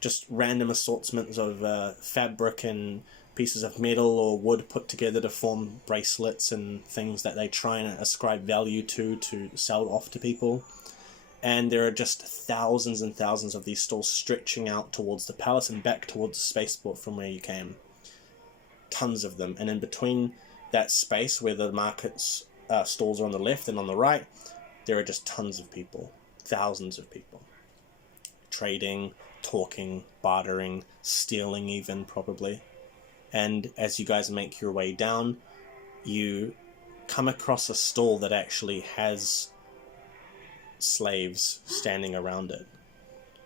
just random assortments of fabric and pieces of metal or wood put together to form bracelets and things that they try and ascribe value to sell off to people. And there are just thousands and thousands of these stalls stretching out towards the palace and back towards the spaceport from where you came. Tons of them. And in between that space where the market's stalls are on the left and on the right, there are just tons of people. Thousands of people. Trading, talking, bartering, stealing even, probably. And as you guys make your way down, you come across a stall that actually has slaves standing around it.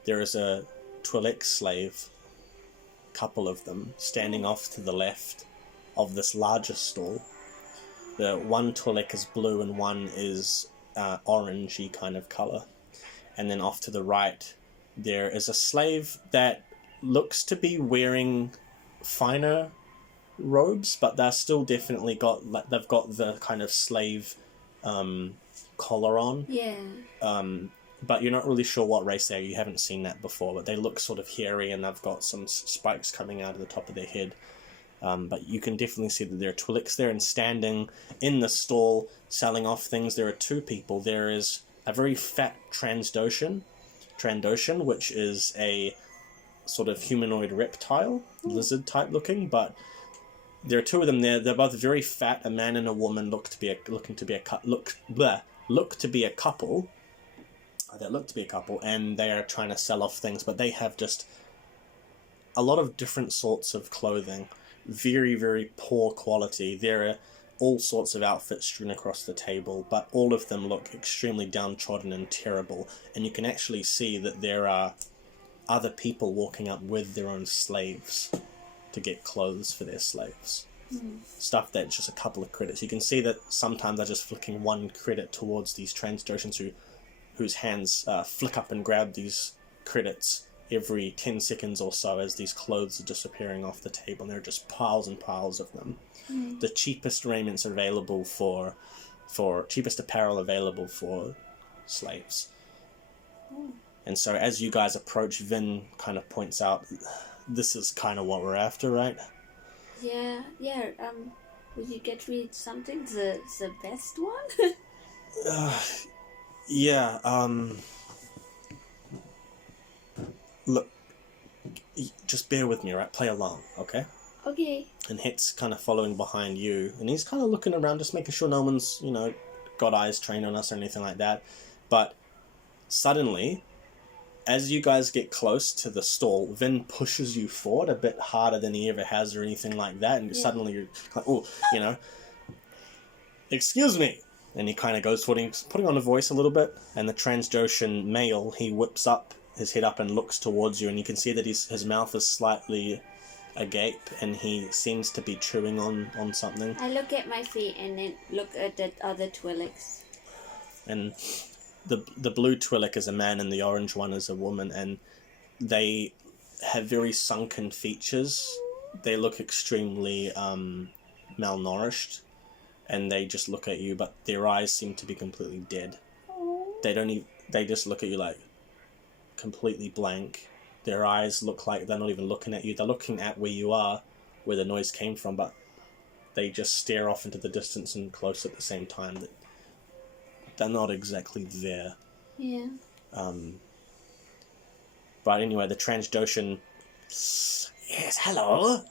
There is a Twi'lek slave, couple of them, standing off to the left of this larger stall. The one Twi'lek is blue and one is orangey kind of colour. And then off to the right, there is a slave that looks to be wearing finer robes, but they're still definitely they've got the kind of slave collar on. Yeah. But you're not really sure what race they are. You haven't seen that before, but they look sort of hairy and they've got some spikes coming out of the top of their head. But you can definitely see that there are Twi'leks there, and standing in the stall selling off things, there are two people. There is a very fat Trandoshan, which is a sort of humanoid reptile, lizard type looking, but there are two of them there. They're both very fat. A man and a woman look to be a couple. That look to be a couple, and they are trying to sell off things, but they have just a lot of different sorts of clothing. Very, very poor quality. There are all sorts of outfits strewn across the table, but all of them look extremely downtrodden and terrible, and you can actually see that there are other people walking up with their own slaves to get clothes for their slaves. Stuff that's just a couple of credits. You can see that sometimes they're just flicking one credit towards these Trandoshans whose hands flick up and grab these credits every 10 seconds or so as these clothes are disappearing off the table, and there are just piles and piles of them. The cheapest raiments available for cheapest apparel available for slaves. And so as you guys approach, Vin kind of points out, this is kind of what we're after, right? Yeah. Will you get me something, the best one? Yeah, look, just bear with me, right? Play along, okay? Okay. And Hett's kind of following behind you, and he's kind of looking around, just making sure no one's, got eyes trained on us or anything like that. But suddenly, as you guys get close to the stall, Vin pushes you forward a bit harder than he ever has or anything like that, and suddenly you're like, excuse me. And he kind of goes forward, he's putting on a voice a little bit, and the Trandoshan male, he whips up his head up and looks towards you, and you can see that his mouth is slightly agape, and he seems to be chewing on something. I look at my feet and then look at the other Twi'leks. And the blue Twi'lek is a man and the orange one is a woman, and they have very sunken features. They look extremely malnourished, and they just look at you, but their eyes seem to be completely dead. They just look at you like completely blank. Their eyes look like they're not even looking at you. They're looking at where you are, where the noise came from, but they just stare off into the distance and close at the same time. That they're not exactly there. Yeah. But anyway, the Trandoshan. Yes, hello.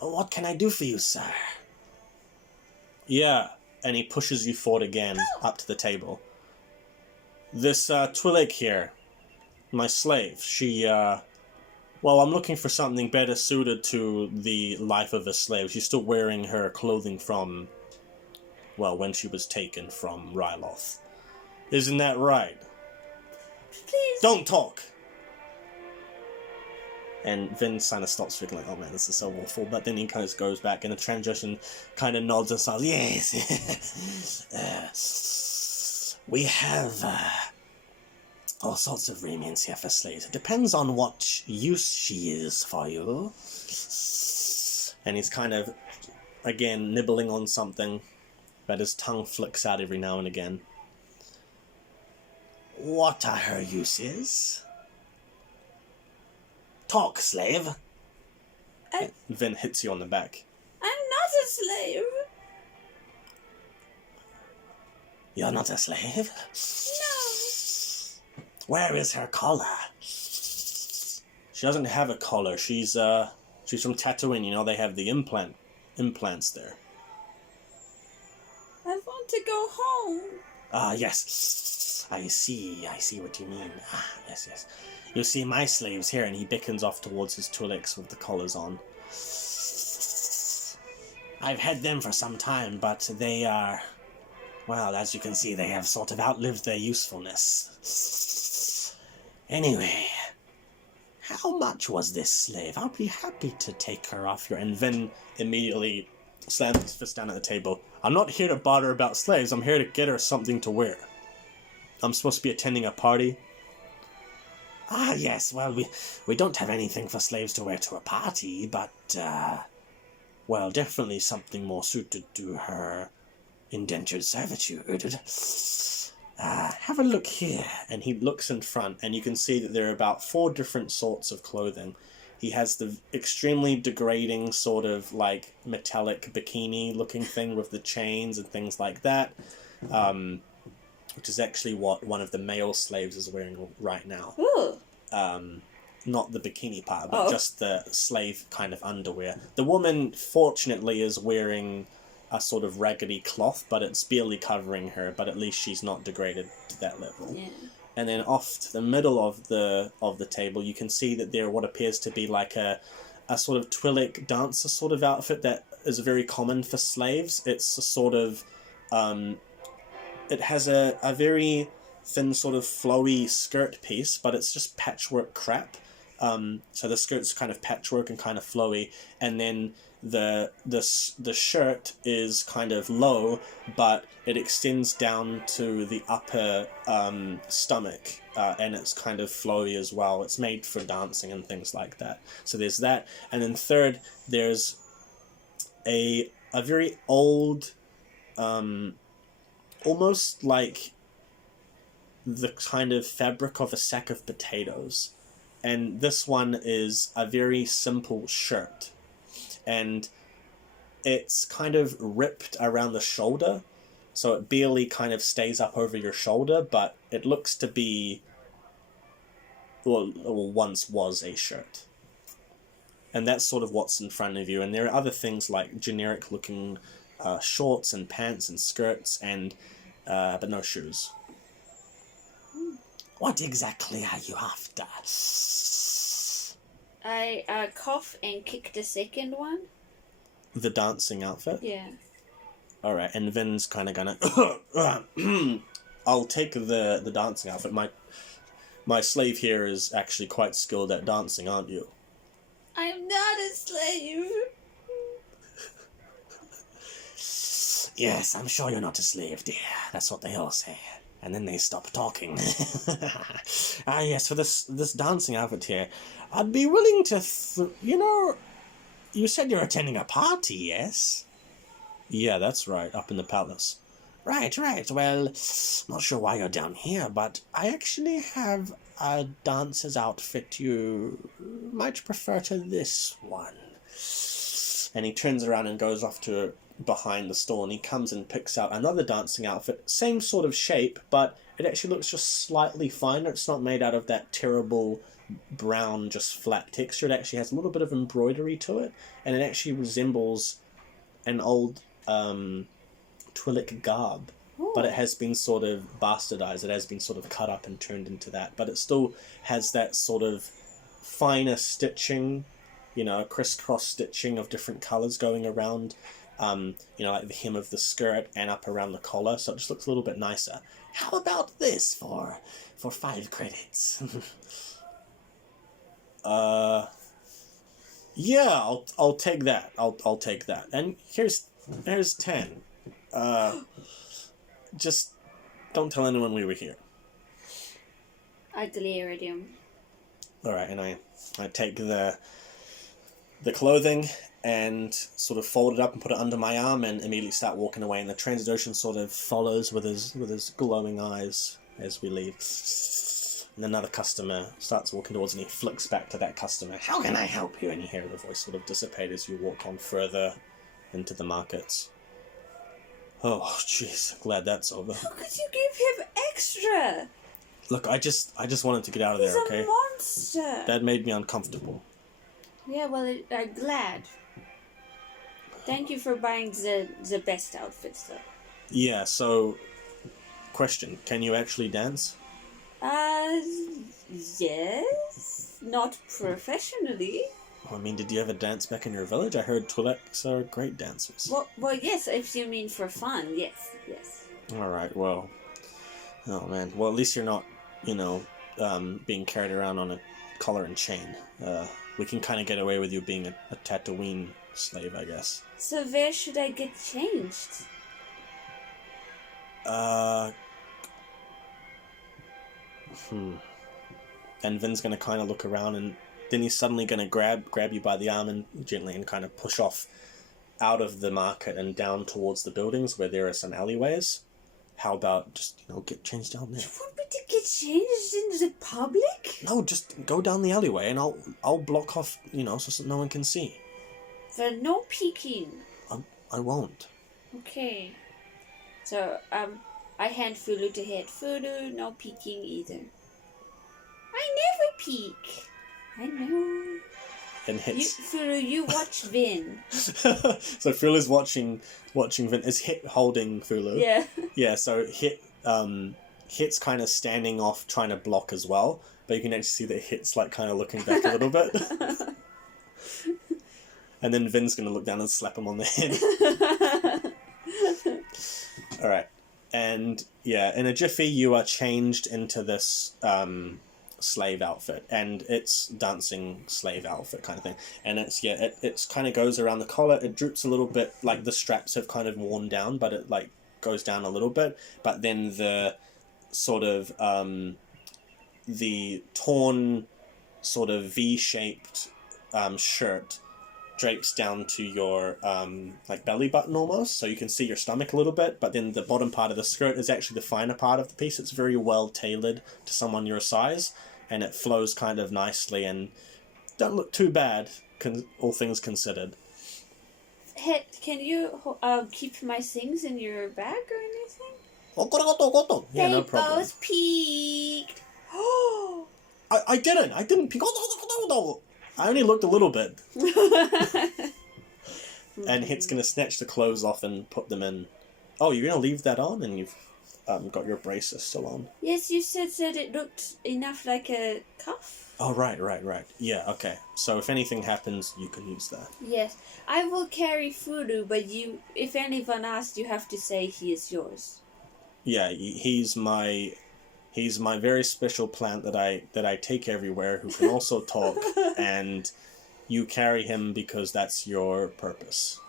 What can I do for you, sir? Yeah, and he pushes you forward again, up to the table. This Twi'lek here, my slave, she, I'm looking for something better suited to the life of a slave. She's still wearing her clothing from, when she was taken from Ryloth. Isn't that right? Please. Don't talk! And Vin kind of stops speaking like, oh man, this is so awful. But then he kind of goes back, and the Trandoshan kind of nods and says, yes. We have all sorts of raiments here for slaves. It depends on what use she is for you. And he's kind of again, nibbling on something, but his tongue flicks out every now and again. What are her uses? Talk, slave. Vin hits you on the back. I'm not a slave. You're not a slave? No. Where is her collar? She doesn't have a collar. She's from Tatooine. You know, they have the implants there. I want to go home. Ah, yes. I see what you mean. Ah, yes. You see my slaves here, and he beckons off towards his Twi'leks with the collars on. I've had them for some time, but they are... Well, as you can see, they have sort of outlived their usefulness. Anyway, how much was this slave? I'll be happy to take her off your... And Vin immediately slams his fist down at the table. I'm not here to barter about slaves. I'm here to get her something to wear. I'm supposed to be attending a party. Ah, yes, well, we don't have anything for slaves to wear to a party, but, well, definitely something more suited to her indentured servitude. Have a look here. And he looks in front, and you can see that there are about 4 different sorts of clothing. He has the extremely degrading sort of, like, metallic bikini-looking thing with the chains and things like that, which is actually what one of the male slaves is wearing right now. Ooh. Not the bikini part, but just the slave kind of underwear. The woman, fortunately, is wearing a sort of raggedy cloth, but it's barely covering her, but at least she's not degraded to that level. Yeah. And then off to the middle of the table, you can see that there what appears to be like a sort of Twi'lek dancer sort of outfit that is very common for slaves. It's a sort of... it has a very thin sort of flowy skirt piece, but it's just patchwork crap. So the skirt's kind of patchwork and kind of flowy, and then the shirt is kind of low, but it extends down to the upper stomach, and it's kind of flowy as well. It's made for dancing and things like that. So there's that, and then third, there's a very old, almost like the kind of fabric of a sack of potatoes. And this one is a very simple shirt. And it's kind of ripped around the shoulder, so it barely kind of stays up over your shoulder, but it looks to be, well, once was a shirt. And that's sort of what's in front of you. And there are other things like generic-looking shorts and pants and skirts, and but no shoes. What exactly are you after? I cough and kick the second one. The dancing outfit? Yeah. Alright, and Vin's kind of gonna... I'll take the dancing outfit. My slave here is actually quite skilled at dancing, aren't you? I'm not a slave. Yes, I'm sure you're not a slave, dear. That's what they all say. And then they stop talking. Yes, for this dancing outfit here, I'd be willing to... you said you're attending a party, yes? Yeah, that's right, up in the palace. Right. Well, not sure why you're down here, but I actually have a dancer's outfit you might prefer to this one. And he turns around and goes off to behind the store, and he comes and picks out another dancing outfit, same sort of shape, but it actually looks just slightly finer. It's not made out of that terrible brown, just flat texture. It actually has a little bit of embroidery to it, and it actually resembles an old Twi'lek garb. Ooh. But it has been sort of bastardized. It has been sort of cut up and turned into that, but it still has that sort of finer stitching, crisscross stitching of different colors going around, like the hem of the skirt and up around the collar, so it just looks a little bit nicer. How about this for 5 credits? Yeah, I'll take that. I'll take that. And here's 10. Just don't tell anyone we were here. I glare at him. All right, and I take the clothing, and sort of fold it up and put it under my arm and immediately start walking away. And the Transdotion sort of follows with his glowing eyes as we leave. And another customer starts walking towards, and he flicks back to that customer. How can I help you? And you hear the voice sort of dissipate as you walk on further into the markets. Oh, jeez, glad that's over. How could you give him extra? Look, I just wanted to get out of there, okay? He's a monster. That made me uncomfortable. Yeah, well, I'm glad. Thank you for buying the best outfits, though. Yeah, so, question, can you actually dance? Yes. Not professionally. I mean, did you ever dance back in your village? I heard Twi'leks are great dancers. Well, yes, if you mean for fun, yes. Alright, well... Oh, man. Well, at least you're not, being carried around on a collar and chain. We can kind of get away with you being a Tatooine slave, I guess. So where should I get changed? And Vin's gonna kind of look around, and then he's suddenly gonna grab you by the arm and gently and kind of push off out of the market and down towards the buildings where there are some alleyways. How about just, get changed down there? You want me to get changed in the public? No, just go down the alleyway and I'll block off, so no one can see. There no peeking. I won't. Okay. So, I hand Fulu to Hett. Fulu, no peeking either. I never peek. I know. And Hett's... Fulu, you watch Vin. So Fulu's watching Vin. Is Hett holding Fulu? Yeah. Yeah, so Hett's kind of standing off trying to block as well, but you can actually see that Hett's kind of looking back a little bit. And then Vin's going to look down and slap him on the head. Alright. And yeah, in a jiffy you are changed into this slave outfit, and it's dancing slave outfit kind of thing. And it's kind of goes around the collar. It droops a little bit, like the straps have kind of worn down, but it goes down a little bit. But then the sort of the torn sort of V-shaped shirt drapes down to your belly button almost, so you can see your stomach a little bit, but then the bottom part of the skirt is actually the finer part of the piece. It's very well tailored to someone your size, and it flows kind of nicely and don't look too bad, all things considered. Hett, can you keep my things in your bag or anything? Yeah, they no problem. both peeked. I didn't peek. I only looked a little bit. And Hett's going to snatch the clothes off and put them in. Oh, you're going to leave that on, and you've got your braces still on. Yes, you said that it looked enough like a cuff. Oh, right. Yeah, okay. So if anything happens, you can use that. Yes, I will carry Fulu, but if anyone asks, you have to say he is yours. Yeah, he's my very special plant that I take everywhere, who can also talk, and you carry him because that's your purpose.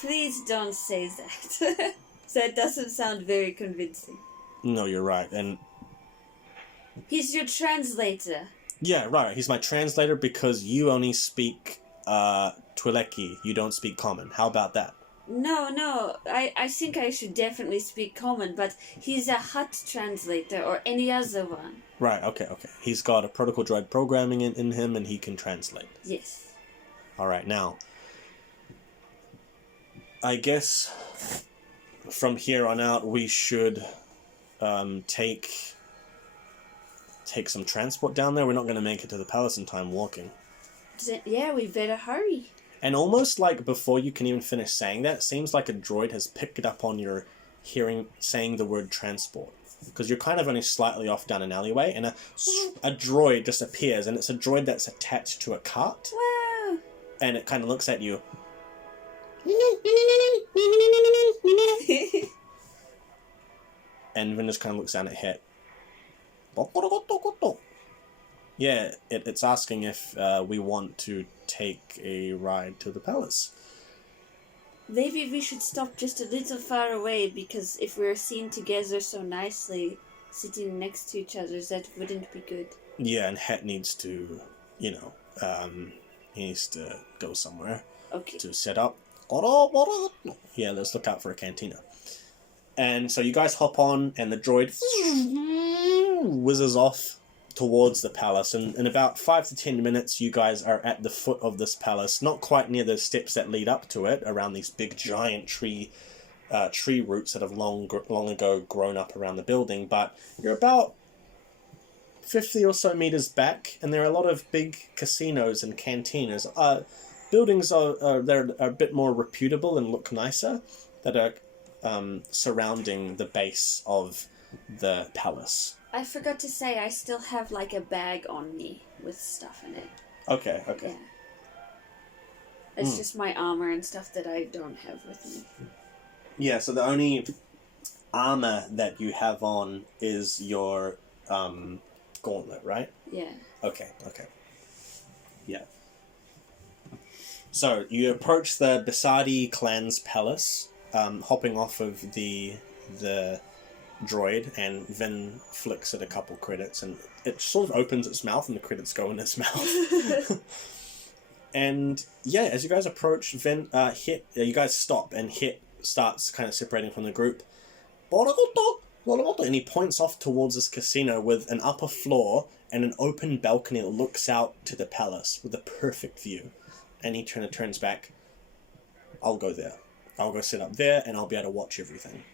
Please don't say that. That doesn't sound very convincing. No, you're right, and... He's your translator. Yeah, right, he's my translator because you only speak Twi'leki, you don't speak Common. How about that? No, I think I should definitely speak Common, but he's a Hett translator or any other one. Right, okay. He's got a protocol droid programming in him, and he can translate. Yes. Alright, now, I guess from here on out we should take some transport down there. We're not going to make it to the palace in time walking. Yeah, we better hurry. And almost like before you can even finish saying that, it seems like a droid has picked it up on your hearing saying the word transport. Because you're kind of only slightly off down an alleyway, and a droid just appears, and it's a droid that's attached to a cart. Wow. And it kind of looks at you. And Vin just kind of looks down at Hett. Yeah, it's asking if we want to take a ride to the palace. Maybe we should stop just a little far away, because if we're seen together so nicely, sitting next to each other, that wouldn't be good. Yeah, and Hett needs to, he needs to go somewhere. Okay. to set up. Yeah, let's look out for a cantina. And so you guys hop on, and the droid whizzes off towards the palace. And in about 5 to 10 minutes, you guys are at the foot of this palace, not quite near the steps that lead up to it, around these big giant tree roots that have long ago grown up around the building. But you're about 50 or so meters back, and there are a lot of big casinos and cantinas. Buildings are a bit more reputable and look nicer, that are surrounding the base of the palace. I forgot to say, I still have like a bag on me with stuff in it. Okay. Yeah. It's just my armor and stuff that I don't have with me. Yeah, so the only armor that you have on is your gauntlet, right? Yeah. Okay. Yeah. So you approach the Bisadi clan's palace, hopping off of the droid, and Vin flicks at a couple credits, and it sort of opens its mouth, and the credits go in its mouth. And yeah, as you guys approach, Hett, you guys stop, and Hett starts kind of separating from the group. And he points off towards this casino with an upper floor and an open balcony that looks out to the palace with a perfect view. And he turns back. I'll go there. I'll go sit up there, and I'll be able to watch everything.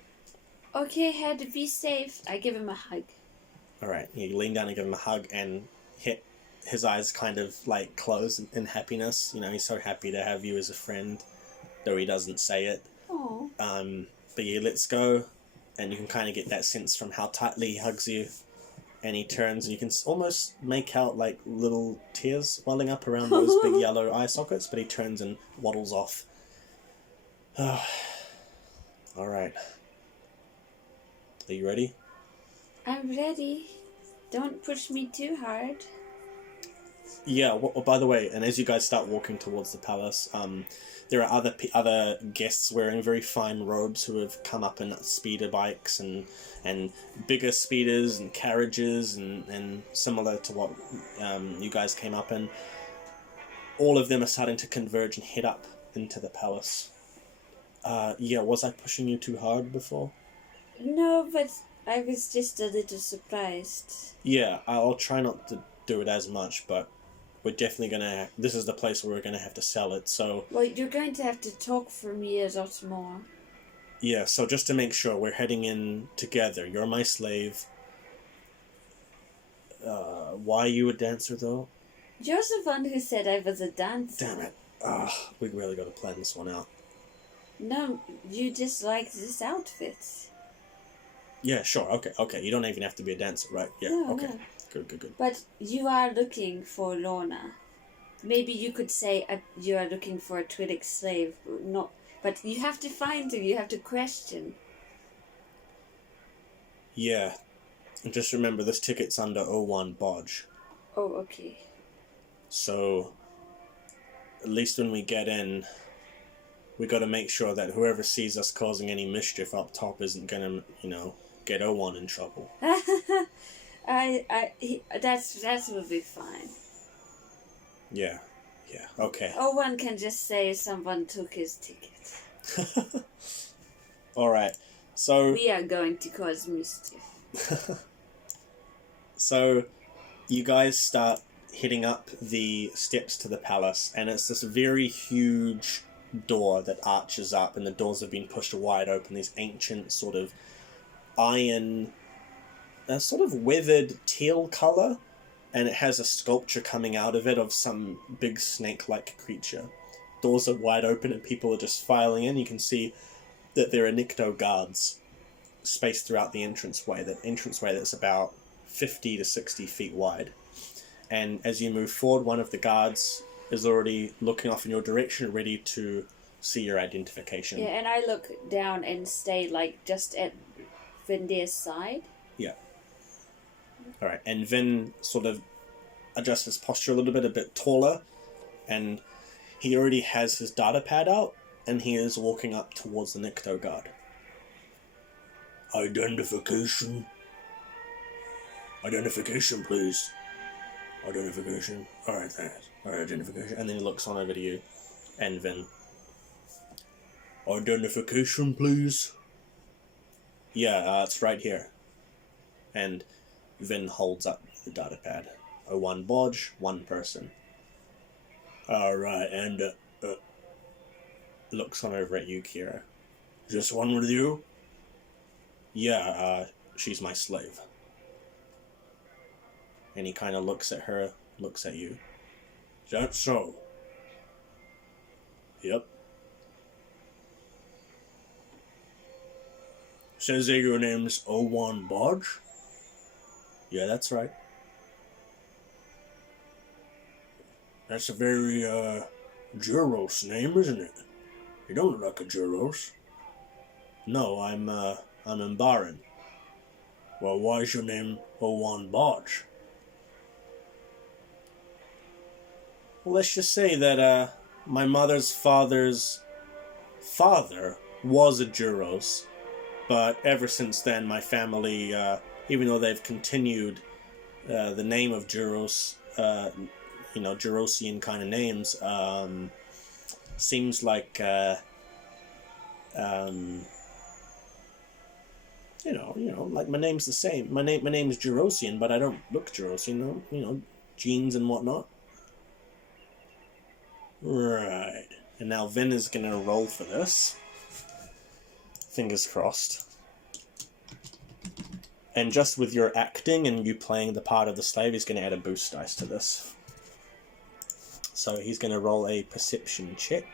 Okay, Hett, be safe. I give him a hug. Alright, you lean down and give him a hug, and his eyes kind of like close in happiness. You know, he's so happy to have you as a friend, though he doesn't say it. Aww. But he lets go, and you can kind of get that sense from how tightly he hugs you. And he turns, and you can almost make out like little tears welling up around those big yellow eye sockets, but he turns and waddles off. Alright. Are you ready? I'm ready. Don't push me too hard. Yeah, by the way, and as you guys start walking towards the palace, there are other guests wearing very fine robes who have come up in speeder bikes and bigger speeders and carriages and similar to what you guys came up in. All of them are starting to converge and head up into the palace. Yeah, was I pushing you too hard before? No, but I was just a little surprised. Yeah, I'll try not to do it as much, but we're definitely gonna... This is the place where we're gonna have to sell it, so... Well, you're going to have to talk for me a lot more. Yeah, so just to make sure, we're heading in together. You're my slave. Why are you a dancer, though? You're the one who said I was a dancer. Damn it. We really gotta plan this one out. No, you just like this outfit. Yeah, sure, okay. You don't even have to be a dancer, right? Yeah, No, okay. no. Good. But you are looking for Lorna. Maybe you could say you are looking for a Twi'lek slave. No, but you have to find her. You have to question. Yeah. And just remember, this ticket's under 01 Bodge. Oh, okay. So, at least when we get in, we got to make sure that whoever sees us causing any mischief up top isn't gonna, get 01 in trouble. That will be fine. Yeah, okay. One can just say someone took his ticket. Alright, so... We are going to cause mischief. So, you guys start heading up the steps to the palace, and it's this very huge door that arches up, and the doors have been pushed wide open. These ancient sort of iron... a sort of weathered teal colour, and it has a sculpture coming out of it of some big snake-like creature. Doors are wide open and people are just filing in. You can see that there are Nikto guards spaced throughout the entranceway that's about 50 to 60 feet wide. And as you move forward, one of the guards is already looking off in your direction, ready to see your identification. Yeah, and I look down and stay just at Vyndir's side. Yeah. Alright, and Vin sort of adjusts his posture a little bit, a bit taller, and he already has his data pad out, and he is walking up towards the Nikto guard. Identification, please. Identification. Alright, thanks. Alright, identification. And then he looks on over to you. And Vin, identification, please. Yeah, it's right here. And Vin holds up the data pad. A 1 bodge, 1 person. Alright, and looks on over at you, Kiera. Is this one with you? Yeah, she's my slave. And he kind of looks at her, looks at you. Is that so? Yep. Says that your name's O1 Bodge? Yeah, that's right. That's a very, Juros name, isn't it? You don't look like a Juros. No, I'm Umbaran. Well, why is your name O1 Bodge? Well, let's just say that, my mother's father's father was a Juros, but ever since then, my family, even though they've continued the name of Juros, Jurosian kind of names, seems like, like my name's the same. My name's Jurosian, but I don't look Jurosian, genes and whatnot. Right. And now Vin is going to roll for this. Fingers crossed. And just with your acting and you playing the part of the slave, he's going to add a boost dice to this. So he's going to roll a perception check.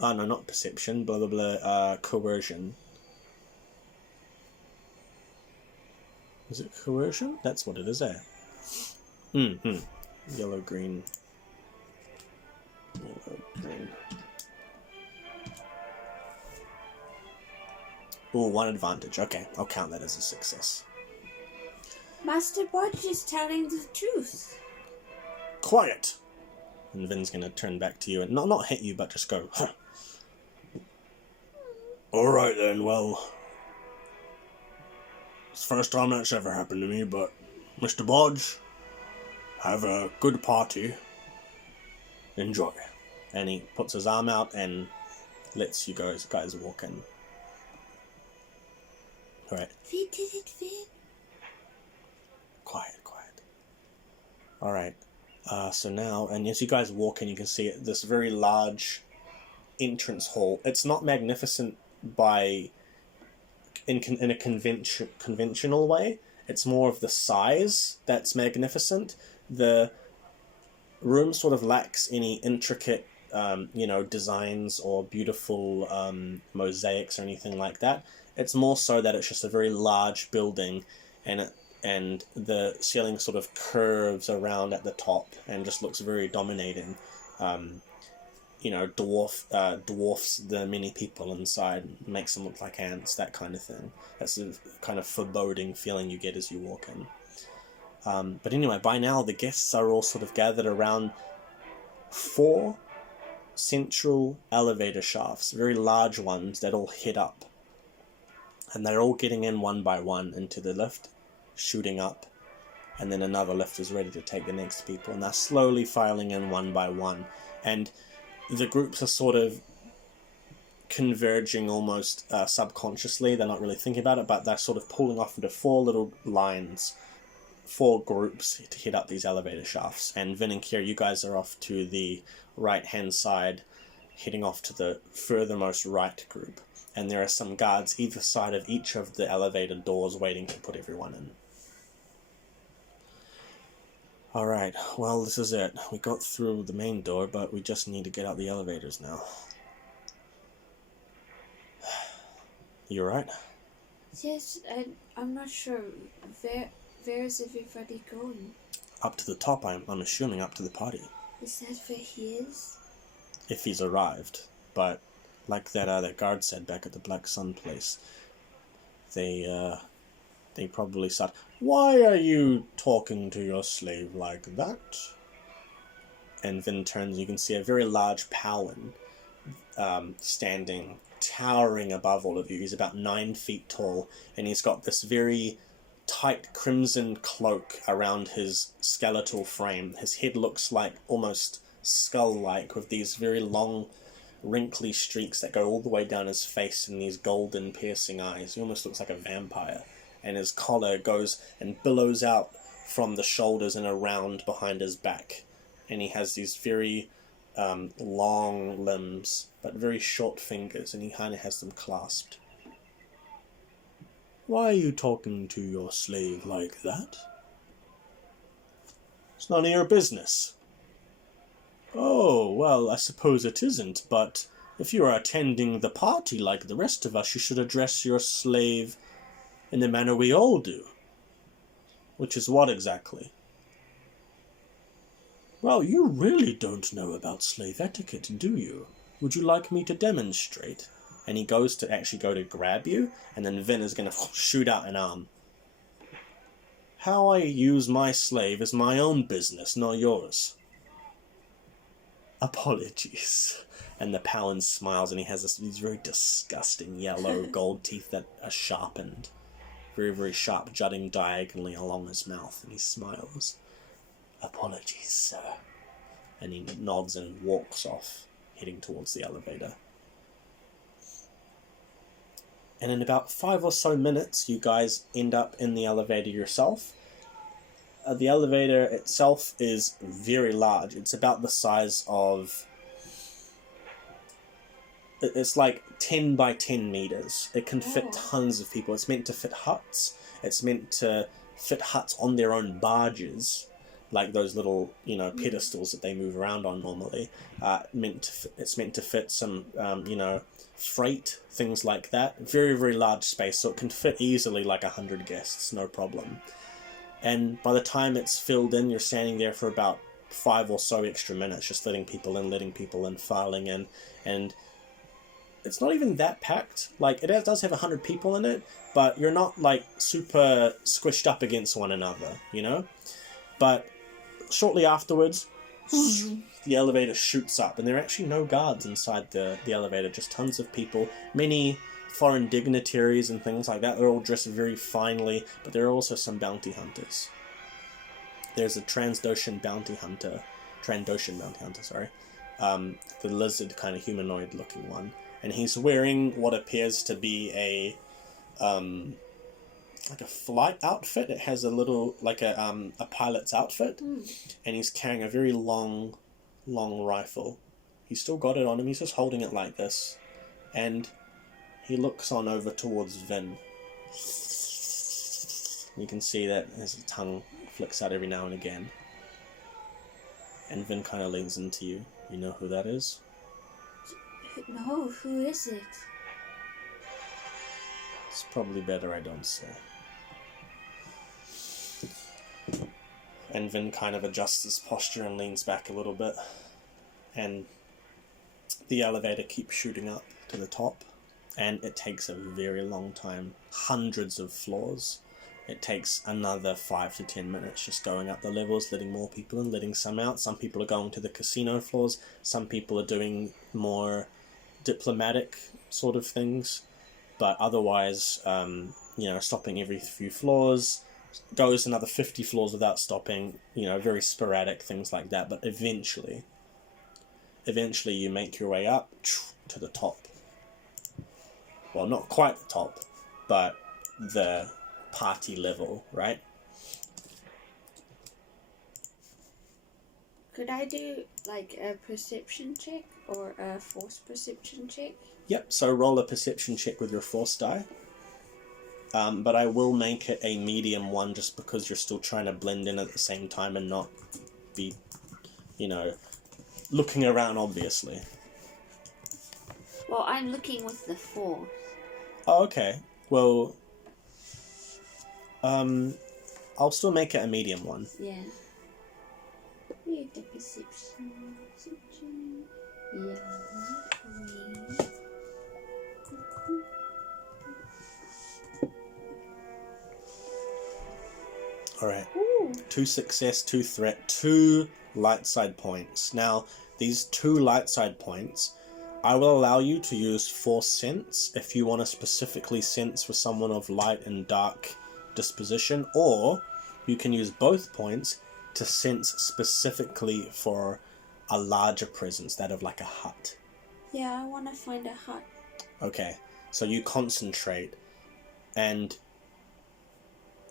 Oh, no, not perception. Blah, blah, blah. Coercion. Is it coercion? That's what it is, eh? Yellow, green. Yellow, green. Ooh, 1 advantage. Okay, I'll count that as a success. Master Bodge is telling the truth. Quiet! And Vin's gonna turn back to you and not hit you, but just go, huh. Alright then, well, it's the first time that's ever happened to me, but Mr. Bodge, have a good party. Enjoy. And he puts his arm out and lets you guys walk in. Alright. We did it, Vin. Quiet. Alright. So now, and as you guys walk in, you can see this very large entrance hall. It's not magnificent in a conventional way. It's more of the size that's magnificent. The room sort of lacks any intricate, designs or beautiful mosaics or anything like that. It's more so that it's just a very large building, and the ceiling sort of curves around at the top and just looks very dominating. Dwarfs the many people inside, makes them look like ants, that kind of thing. That's the kind of foreboding feeling you get as you walk in. But anyway, by now the guests are all sort of gathered around 4 central elevator shafts, very large ones that all head up. And they're all getting in one by one into the lift, shooting up, and then another lift is ready to take the next people, and they're slowly filing in one by one. And the groups are sort of converging almost subconsciously. They're not really thinking about it, but they're sort of pulling off into 4 little lines, 4 groups to hit up these elevator shafts. And Vin and Kiera, you guys are off to the right-hand side, heading off to the furthermost right group. And there are some guards either side of each of the elevator doors waiting to put everyone in. Alright, well, this is it. We got through the main door, but we just need to get out the elevators now. You alright? Yes, I'm not sure. Where is everybody going? Up to the top, I'm assuming up to the party. Is that where he is? If he's arrived. But, like that guard said back at the Black Sun place, they probably said, "Why are you talking to your slave like that?" And Vin turns, you can see a very large Powan standing, towering above all of you. He's about 9 feet tall, and he's got this very tight crimson cloak around his skeletal frame. His head looks like almost skull-like with these very long, wrinkly streaks that go all the way down his face and these golden piercing eyes. He almost looks like a vampire. And his collar goes and billows out from the shoulders and around behind his back. And he has these very long limbs, but very short fingers, and he kind of has them clasped. Why are you talking to your slave like that? It's none of your business. Oh, well, I suppose it isn't, but if you are attending the party like the rest of us, you should address your slave in the manner we all do. Which is what exactly? Well, you really don't know about slave etiquette, do you? Would you like me to demonstrate? And he goes to actually go to grab you, and then Vin is going to shoot out an arm. How I use my slave is my own business, not yours. Apologies. And the Powan smiles, and he has these very disgusting yellow gold teeth that are sharpened. Very, very sharp, jutting diagonally along his mouth, and he smiles. Apologies, sir. And he nods and walks off, heading towards the elevator. And in about 5 or so minutes, you guys end up in the elevator yourself. The elevator itself is very large. It's about the size of... It's like 10 by 10 meters. It can fit tons of people. It's meant to fit huts. It's meant to fit huts on their own barges, like those little, pedestals that they move around on normally. It's meant to fit some, freight, things like that. Very, very large space, so it can fit easily like 100 guests, no problem. And by the time it's filled in, you're standing there for about 5 or so extra minutes, just letting people in, filing in, and it's not even that packed. Like, it does have 100 people in it, but you're not, like, super squished up against one another, But shortly afterwards, the elevator shoots up, and there are actually no guards inside the elevator, just tons of people, many foreign dignitaries and things like that. They're all dressed very finely, but there are also some bounty hunters. There's a Trandoshan bounty hunter, the lizard kind of humanoid looking one, and he's wearing what appears to be a flight outfit. It has a little, like a pilot's outfit, and he's carrying a very long rifle. He's still got it on him, he's just holding it like this, and he looks on over towards Vin. You can see that his tongue flicks out every now and again. And Vin kind of leans into you. You know who that is? No, who is it? It's probably better I don't say. And Vin kind of adjusts his posture and leans back a little bit. And the elevator keeps shooting up to the top. And it takes a very long time. Hundreds of floors. It takes another 5 to 10 minutes just going up the levels, letting more people in, letting some out. Some people are going to the casino floors. Some people are doing more diplomatic sort of things. But otherwise, stopping every few floors. Goes another 50 floors without stopping. Very sporadic things like that. But eventually you make your way up to the top. Well, not quite the top, but the party level, right? Could I do, like, a perception check or a force perception check? Yep, so roll a perception check with your force die. But I will make it a medium one just because you're still trying to blend in at the same time and not be, looking around, obviously. Well, I'm looking with the force. Oh, okay. Well, I'll still make it a medium one. Yeah. Read the perception. Yeah. Alright. 2 success, 2 threat, 2 light side points. Now, these 2 light side points, I will allow you to use force sense if you want to specifically sense for someone of light and dark disposition, or you can use both points to sense specifically for a larger presence, that of like a hut. Yeah, I want to find a hut. Okay, so you concentrate, and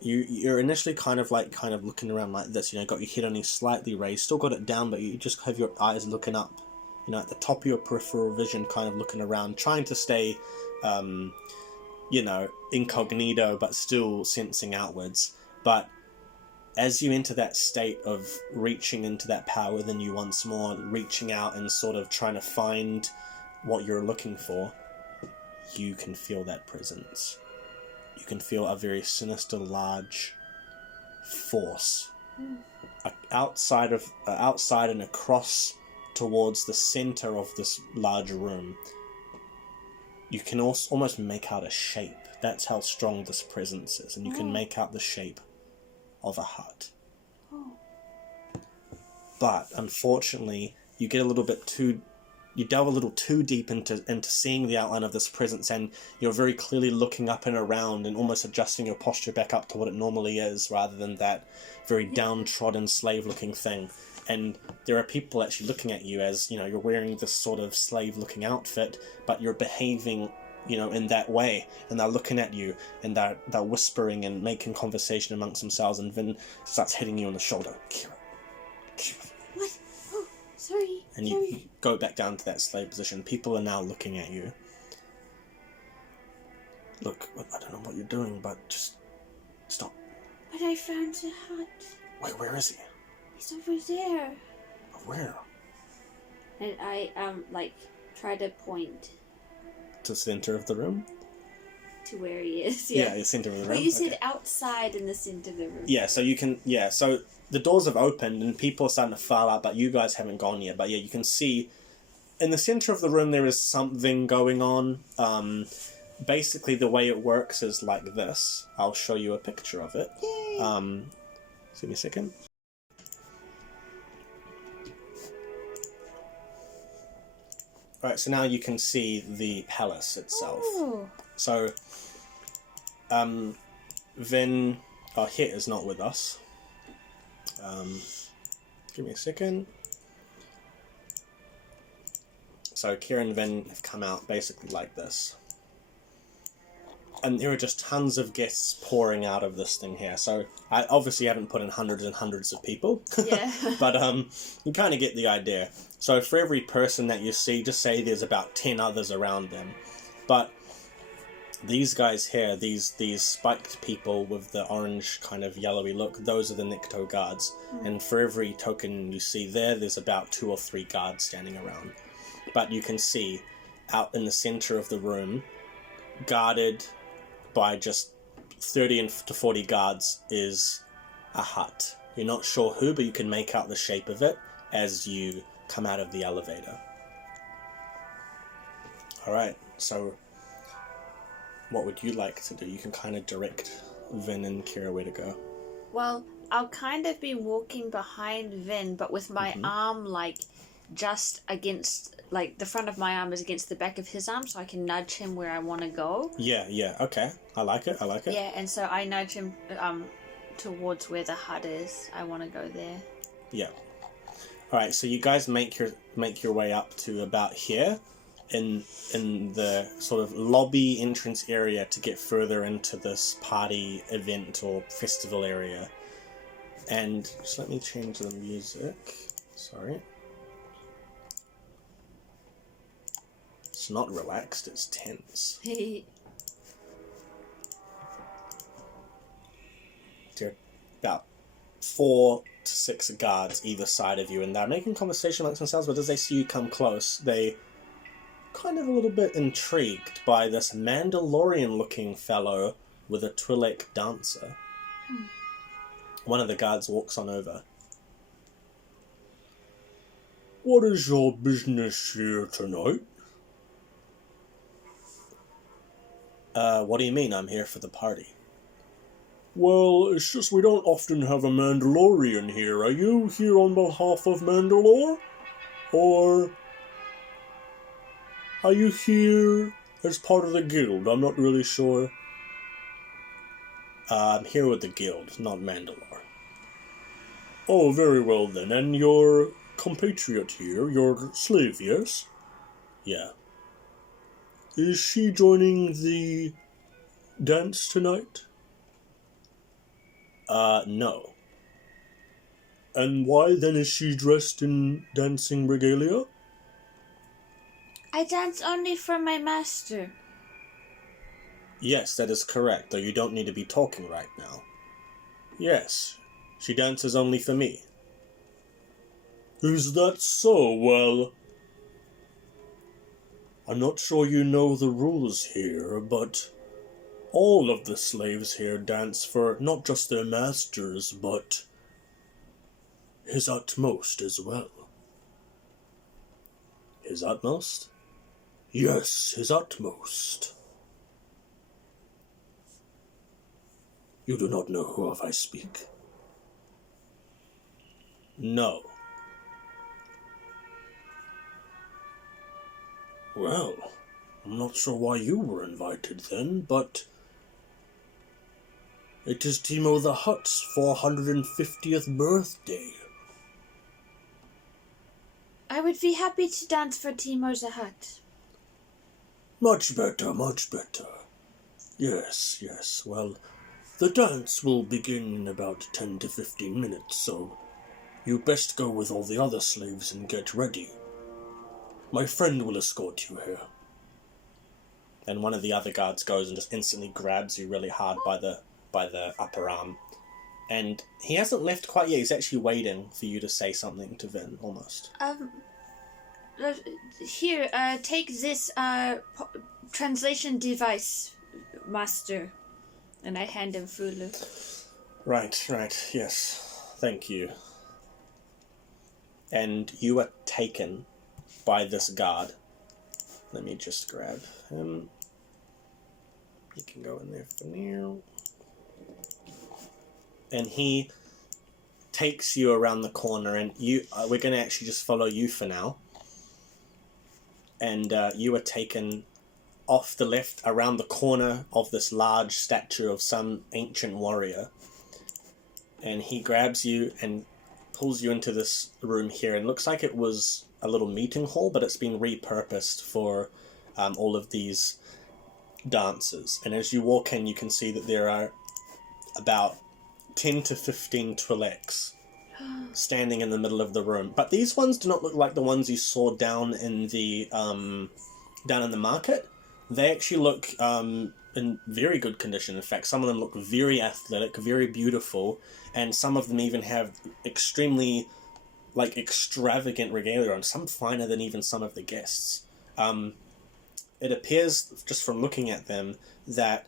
you're initially kind of looking around like this, got your head only slightly raised, still got it down, but you just have your eyes looking up, at the top of your peripheral vision, kind of looking around, trying to stay, incognito, but still sensing outwards. But as you enter that state of reaching into that power within you once more, reaching out and sort of trying to find what you're looking for, you can feel that presence. You can feel a very sinister, large force outside and across towards the center of this large room. You can almost make out a shape. That's how strong this presence is, and you can make out the shape of a hut. But unfortunately, you delve a little too deep into seeing the outline of this presence, and you're very clearly looking up and around and almost adjusting your posture back up to what it normally is, rather than that very downtrodden slave-looking thing. And there are people actually looking at you as, you're wearing this sort of slave-looking outfit, but you're behaving, in that way. And they're looking at you, and they're whispering and making conversation amongst themselves, and Vin starts hitting you on the shoulder. Kiera. What? Oh, sorry. And you go back down to that slave position. People are now looking at you. Look, I don't know what you're doing, but just stop. But I found the hut. Wait, where is he? He's over there. Where? And I, try to point. To the center of the room? To where he is, yeah. The center of the room. But you said outside in the center of the room. Yeah, so you can, so the doors have opened and people are starting to file out, but you guys haven't gone yet. But yeah, you can see in the center of the room there is something going on. Basically the way it works is like this. I'll show you a picture of it. Yay. Give me a second. Alright, so now you can see the palace itself. Oh. So, Hett is not with us. Give me a second. So Kiera and Vyn have come out basically like this. And there are just tons of guests pouring out of this thing here. So I obviously haven't put in hundreds and hundreds of people. Yeah. But you kind of get the idea. So for every person that you see, just say there's about 10 others around them. But these guys here, these spiked people with the orange kind of yellowy look, those are the Nikto guards. And for every token you see there's about 2 or 3 guards standing around. But you can see out in the center of the room, guarded by just 30 to 40 guards, is a hut. You're not sure who, but you can make out the shape of it as you come out of the elevator. Alright, so what would you like to do? You can kind of direct Vyn and Kiera where to go. Well, I'll kind of be walking behind Vyn, but with my arm just against, the front of my arm is against the back of his arm, so I can nudge him where I want to go. Yeah, okay. I like it. Yeah, and so I nudge him towards where the hut is. I want to go there. Yeah. Alright, so you guys make your way up to about here in the sort of lobby entrance area to get further into this party event or festival area. And just let me change the music. Sorry. It's not relaxed, it's tense. There are about 4 to 6 guards either side of you, and they're making conversation amongst themselves, but as they see you come close, they kind of a little bit intrigued by this Mandalorian-looking fellow with a Twi'lek dancer. One of the guards walks on over. What is your business here tonight? What do you mean I'm here for the party? Well, it's just we don't often have a Mandalorian here. Are you here on behalf of Mandalore? Or are you here as part of the guild? I'm not really sure. I'm here with the guild, not Mandalore. Oh, very well then. And your compatriot here, your slave, yes? Yeah. Is she joining the dance tonight? No. And why then is she dressed in dancing regalia? I dance only for my master. Yes, that is correct, though you don't need to be talking right now. Yes, she dances only for me. Is that so? Well, I'm not sure you know the rules here, but all of the slaves here dance for not just their masters, but his utmost as well. His utmost? Yes, his utmost. You do not know whereof I speak? No. Well, I'm not sure why you were invited then, but it is Timo the Hutt's 450th birthday. I would be happy to dance for Timo the Hutt. Much better, much better. Yes, yes, well, the dance will begin in about 10 to 15 minutes, so you best go with all the other slaves and get ready. My friend will escort you here. And one of the other guards goes and just instantly grabs you really hard by the upper arm. And he hasn't left quite yet. He's actually waiting for you to say something to Vin, almost. Here, take this, translation device, master. And I hand him Fulu. Right, yes. Thank you. And you are taken by this guard. Let me just grab him. He can go in there for now. And he takes you around the corner, and we're going to actually just follow you for now. And you are taken off the left around the corner of this large statue of some ancient warrior. And he grabs you and pulls you into this room here. And it looks like it was a little meeting hall, but it's been repurposed for all of these dances. And as you walk in, you can see that there are about 10 to 15 Twi'leks standing in the middle of the room. But these ones do not look like the ones you saw down in the market. They actually look in very good condition. In fact, some of them look very athletic, very beautiful, and some of them even have extremely extravagant regalia on, some finer than even some of the guests. It appears, just from looking at them, that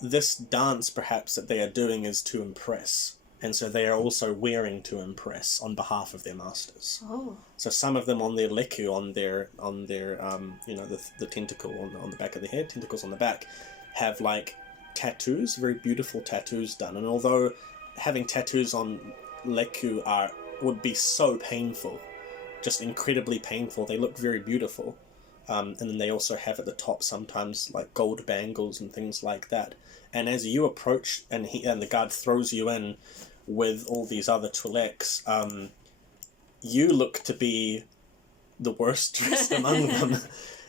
this dance, perhaps, that they are doing is to impress. And so they are also wearing to impress on behalf of their masters. Oh. So some of them on their leku, on their the tentacle on the back of the head, tentacles on the back, have tattoos, very beautiful tattoos done. And although having tattoos on leku would be so painful, just incredibly painful, they look very beautiful. And then they also have at the top sometimes gold bangles and things like that. And as you approach, and the guard throws you in with all these other Twi'leks, you look to be the worst dressed among them.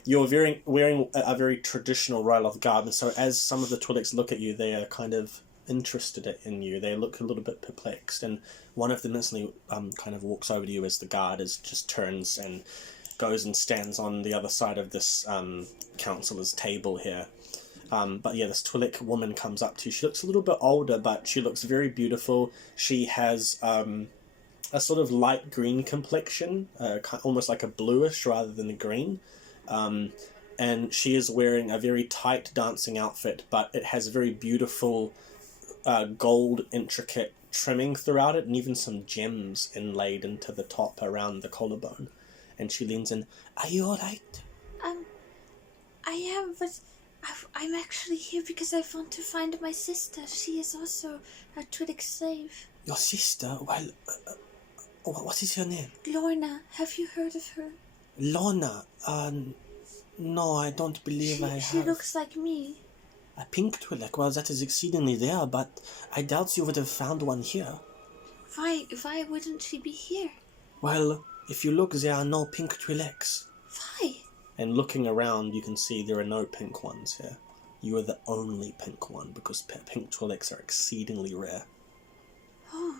You're wearing a very traditional Ryloth garb, and so as some of the Twi'leks look at you, they are kind of interested in you. They look a little bit perplexed, and one of them instantly kind of walks over to you as the guard just turns and goes and stands on the other side of this counselor's table here. But yeah, this Twi'lek woman comes up to you. She looks a little bit older, but she looks very beautiful. She has a sort of light green complexion, almost like a bluish rather than a green. And she is wearing a very tight dancing outfit, but it has very beautiful gold intricate trimming throughout it, and even some gems inlaid into the top around the collarbone. And she leans in. Are you alright? I am, but I'm actually here because I want to find my sister. She is also a Twi'lek slave. Your sister? Well, what is her name? Lorna. Have you heard of her? Lorna? No, I don't believe I have. She looks like me. A pink Twi'lek? Well, that is exceedingly rare, but I doubt you would have found one here. Why wouldn't she be here? Well, if you look, there are no pink Twi'leks. Why? And looking around, you can see there are no pink ones here. You are the only pink one, because pink Twi'leks are exceedingly rare. Oh.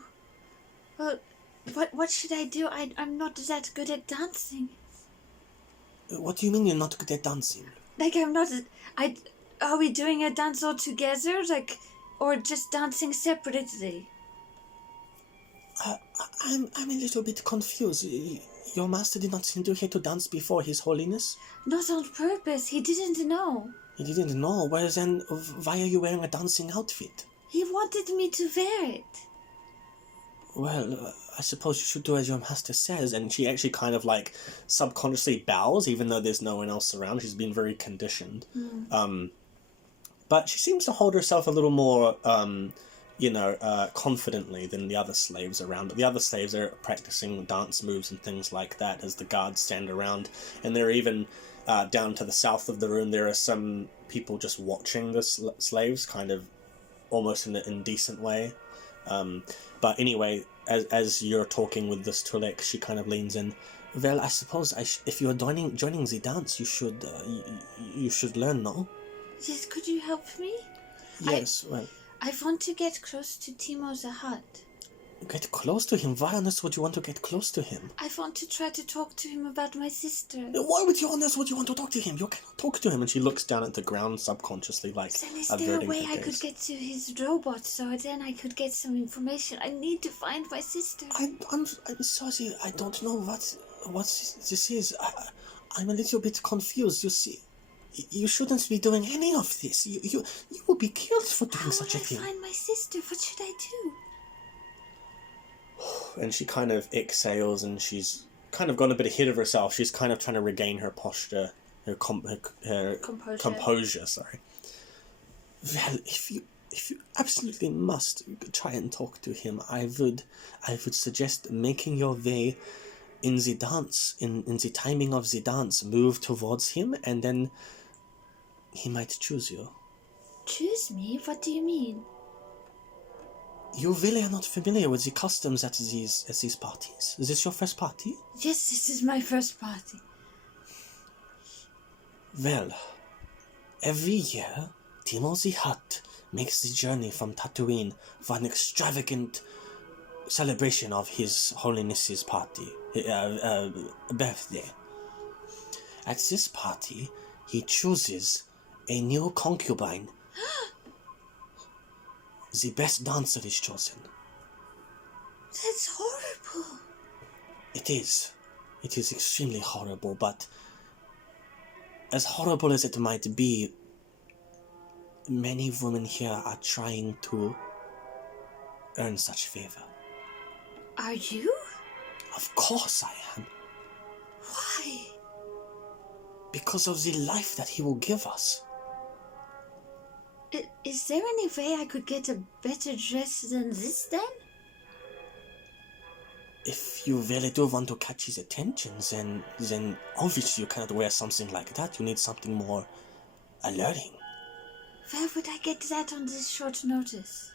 Well, what should I do? I'm not that good at dancing. What do you mean you're not good at dancing? Like, I'm not... Are we doing a dance all together? Like, or just dancing separately? I'm a little bit confused. Your master did not send you here to dance before, His Holiness? Not on purpose. He didn't know. He didn't know? Well then, why are you wearing a dancing outfit? He wanted me to wear it. Well, I suppose you should do as your master says. And she actually kind of like subconsciously bows, even though there's no one else around. She's been very conditioned. But she seems to hold herself a little more, confidently than the other slaves around. But the other slaves are practicing dance moves and things like that as the guards stand around. And they're even down to the south of the room. There are some people just watching the slaves, kind of almost in an indecent way. But anyway, as you're talking with this Twi'lek, she kind of leans in. Well, I suppose if you're joining the dance, you should learn, no? Yes, could you help me? Yes, I want to get close to Timo the Hut. Get close to him? Why on earth would you want to get close to him? I want to try to talk to him about my sister. Why would you on earth would you want to talk to him? You cannot talk to him. And she looks down at the ground subconsciously, like then is there a way I could get to his robot so then I could get some information? I need to find my sister. I'm sorry. I don't know what this is. I'm a little bit confused. You see, you shouldn't be doing any of this. You will be killed for doing such a thing. How would I find my sister? What should I do? And she kind of exhales, and she's kind of gone a bit ahead of herself. She's kind of trying to regain her posture, her composure. Sorry. Well, if you absolutely must try and talk to him, I would suggest making your way in the dance, in the timing of the dance. Move towards him, and then he might choose you. Choose me? What do you mean? You really are not familiar with the customs at these parties. Is this your first party? Yes, this is my first party. Well, every year, Timo the Hut makes the journey from Tatooine for an extravagant celebration of His Holiness's party, birthday. At this party, he chooses a new concubine. The best dancer is chosen. That's horrible. It is. It is extremely horrible, but as horrible as it might be, many women here are trying to earn such favor. Are you? Of course I am. Why? Because of the life that he will give us. Is there any way I could get a better dress than this then? If you really do want to catch his attention, then obviously you cannot wear something like that. You need something more alluring. Where would I get that on this short notice?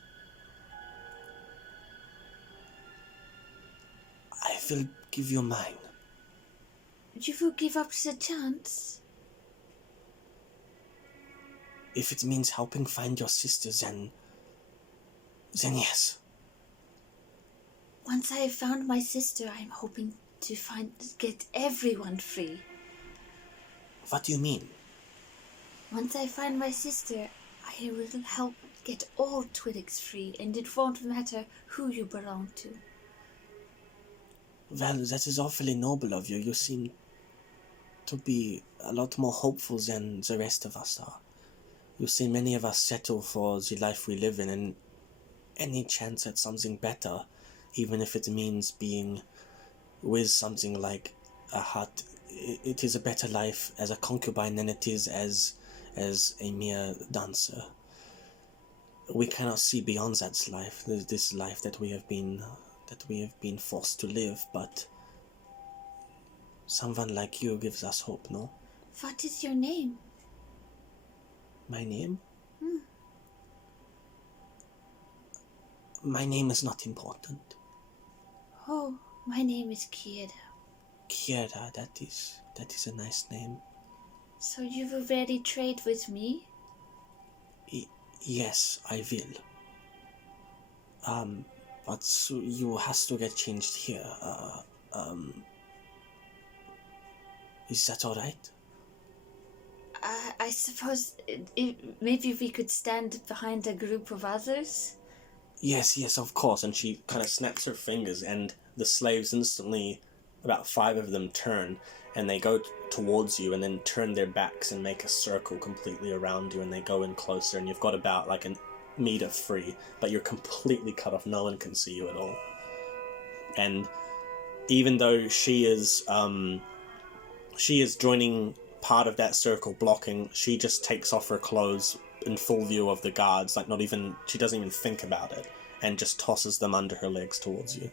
I will give you mine. You will give up the chance? If it means helping find your sister, then yes. Once I have found my sister, I'm hoping to get everyone free. What do you mean? Once I find my sister, I will help get all Twi'leks free, and it won't matter who you belong to. Well, that is awfully noble of you. You seem to be a lot more hopeful than the rest of us are. You see, many of us settle for the life we live in, and any chance at something better, even if it means being with something like a hut, it is a better life as a concubine than it is as a mere dancer. We cannot see beyond that life, this life that we have been forced to live, but someone like you gives us hope, no? What is your name? My name? My name is not important. Oh, my name is Kiera. Kiera, that is a nice name. So you will ready trade with me? Yes, I will. But so you has to get changed here. Is that all right? I suppose maybe we could stand behind a group of others? Yes, of course. And she kind of snaps her fingers, and the slaves instantly, about 5 of them turn, and they go towards you, and then turn their backs and make a circle completely around you, and they go in closer, and you've got about like a meter free, but you're completely cut off. No one can see you at all. And even though she is joining part of that circle blocking, she just takes off her clothes in full view of the guards, like she doesn't even think about it, and just tosses them under her legs towards you.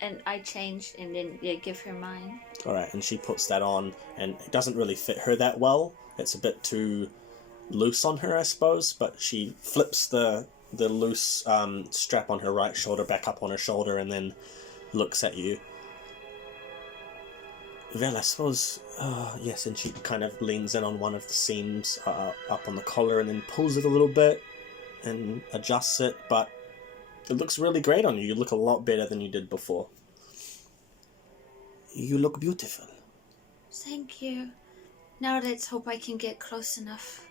And I change and then give her mine. Alright, and she puts that on, and it doesn't really fit her that well. It's a bit too loose on her, I suppose, but she flips the loose strap on her right shoulder back up on her shoulder and then looks at you. Well, I suppose, yes, and she kind of leans in on one of the seams up on the collar and then pulls it a little bit and adjusts it, but it looks really great on you. You look a lot better than you did before. You look beautiful. Thank you. Now let's hope I can get close enough.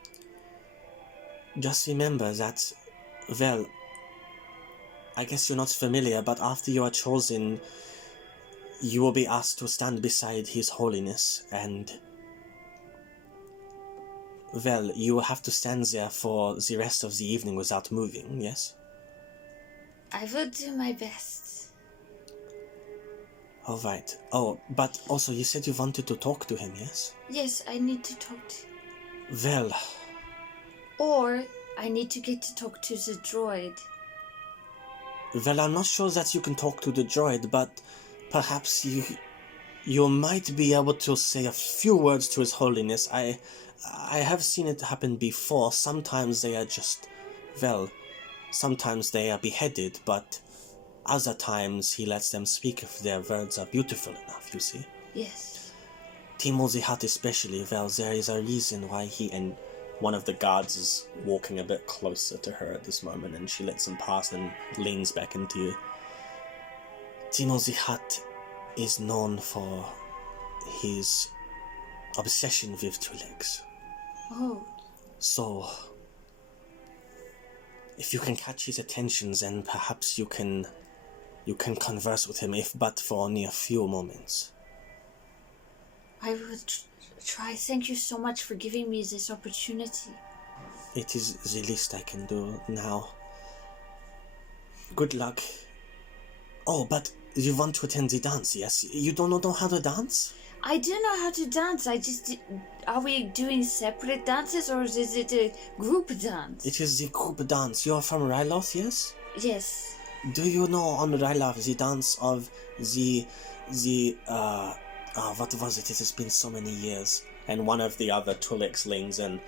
Just remember that, well, I guess you're not familiar, but after you are chosen, you will be asked to stand beside His Holiness, and, well, you will have to stand there for the rest of the evening without moving, yes? I will do my best. All right. Oh, but also you said you wanted to talk to him, yes? Yes, I need to talk to... Well... Or I need to get to talk to the droid. Well, I'm not sure that you can talk to the droid, but perhaps you might be able to say a few words to His Holiness. I have seen it happen before. Sometimes they are just, well, sometimes they are beheaded, but other times he lets them speak if their words are beautiful enough, you see? Yes. Timo the Hutt especially, well, there is a reason why he... And one of the guards is walking a bit closer to her at this moment, and she lets him pass and leans back into you. Timo the Hutt is known for his obsession with Twi'leks. Oh. So, if you can catch his attention, then perhaps you can converse with him, if but for only a few moments. I will try. Thank you so much for giving me this opportunity. It is the least I can do now. Good luck. Oh, but you want to attend the dance, yes? You don't know how to dance? I do know how to dance. Are we doing separate dances, or is it a group dance? It is the group dance. You are from Ryloth, yes? Yes. Do you know on Ryloth the dance of what was it? It has been so many years. And one of the other Twi'leks leans in,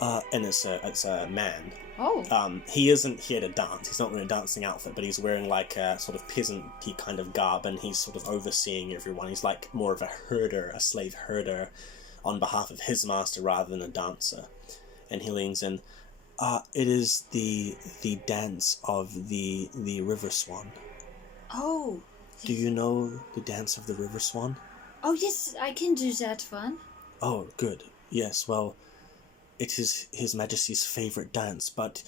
and it's a man. Oh. He isn't here to dance. He's not wearing a dancing outfit, but he's wearing like a sort of peasant-y kind of garb, and he's sort of overseeing everyone. He's like more of a herder, a slave herder, on behalf of his master rather than a dancer. And he leans in. It is the dance of the river swan. Oh. Do you know the dance of the river swan? Oh yes, I can do that one. Oh, good. Yes, well, it is His Majesty's favorite dance, but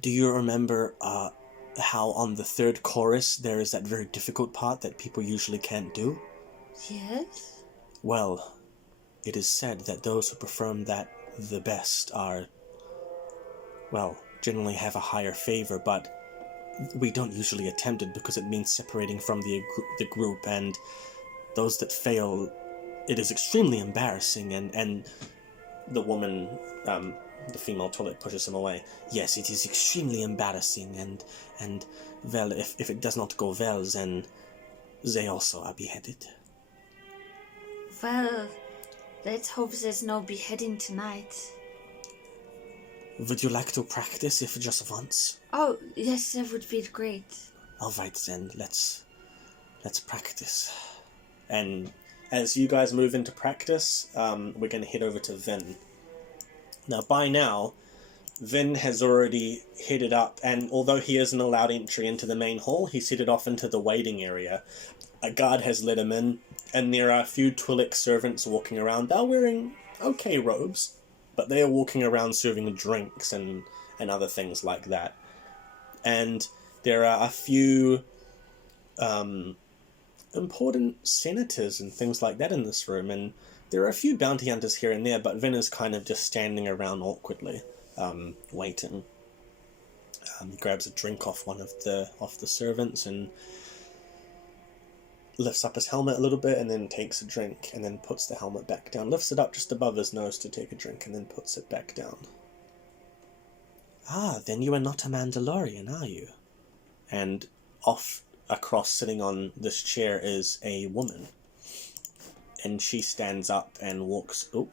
do you remember how on the third chorus there is that very difficult part that people usually can't do? Yes? Well, it is said that those who perform that the best are, well, generally have a higher favor, but we don't usually attempt it because it means separating from the group, and those that fail, it is extremely embarrassing, and the woman, the female Twi'lek, pushes him away. Yes, it is extremely embarrassing, and well, if it does not go well, then they also are beheaded. Well, let's hope there's no beheading tonight. Would you like to practice, if just once? Oh, yes, that would be great. All right, then, let's Let's practice. And as you guys move into practice, we're going to head over to Vin. Now, by now, Vin has already headed up, and although he isn't allowed entry into the main hall, he's headed off into the waiting area. A guard has let him in, and there are a few Twi'lek servants walking around. They're wearing okay robes, but they are walking around serving drinks and other things like that. And there are a few important senators and things like that in this room, and there are a few bounty hunters here and there, but Vin is kind of just standing around awkwardly, waiting. He grabs a drink off one of the servants and lifts up his helmet a little bit and then takes a drink and then puts the helmet back down, lifts it up just above his nose to take a drink and then puts it back down. Ah, then you are not a Mandalorian, are you? And off across, sitting on this chair, is a woman. And she stands up and walks... Oh.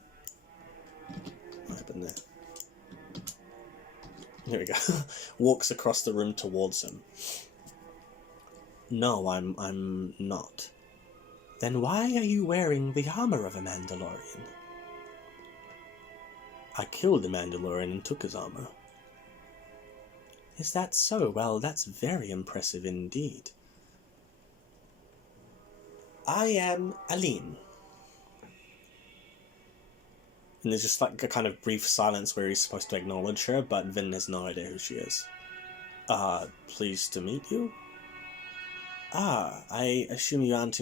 What happened there? Here we go. Walks across the room towards him. No, I'm not. Then why are you wearing the armor of a Mandalorian? I killed the Mandalorian and took his armor. Is that so? Well, that's very impressive indeed. I am Aline. And there's just like a kind of brief silence where he's supposed to acknowledge her, but Vin has no idea who she is. Pleased to meet you? I assume you aren't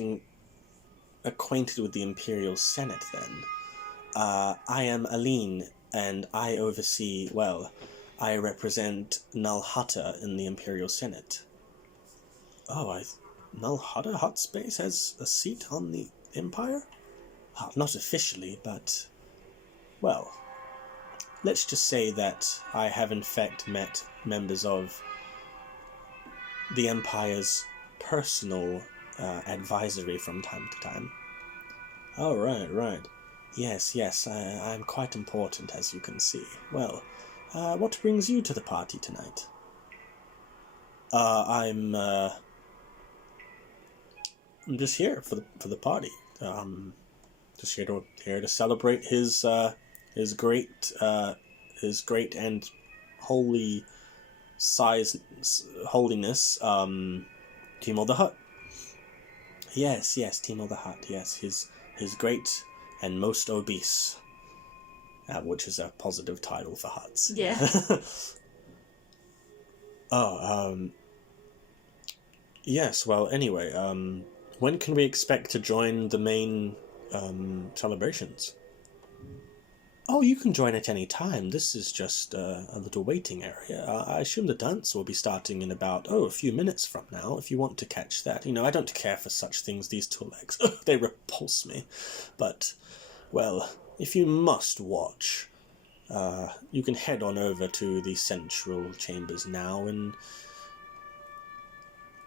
acquainted with the Imperial Senate, then. I am Aline, and I oversee, well, I represent Null Hutta in the Imperial Senate. Oh, Null Hutta Hut Space has a seat on the Empire? Oh, not officially, but... Well, let's just say that I have in fact met members of the Empire's personal advisory from time to time. Oh, right. Yes, I'm quite important, as you can see. Well, what brings you to the party tonight? I'm just here for the party. Just here to celebrate his great and holiness, Timo the Hutt. Yes, Timo the Hutt. Yes, his great and most obese, which is a positive title for Hutts. Yeah. Yes. Well, anyway, when can we expect to join the main celebrations? Oh, you can join at any time. This is just a little waiting area. I assume the dance will be starting in about, a few minutes from now, if you want to catch that. You know, I don't care for such things, these Twi'leks. They repulse me. But, well, if you must watch, you can head on over to the central chambers now and,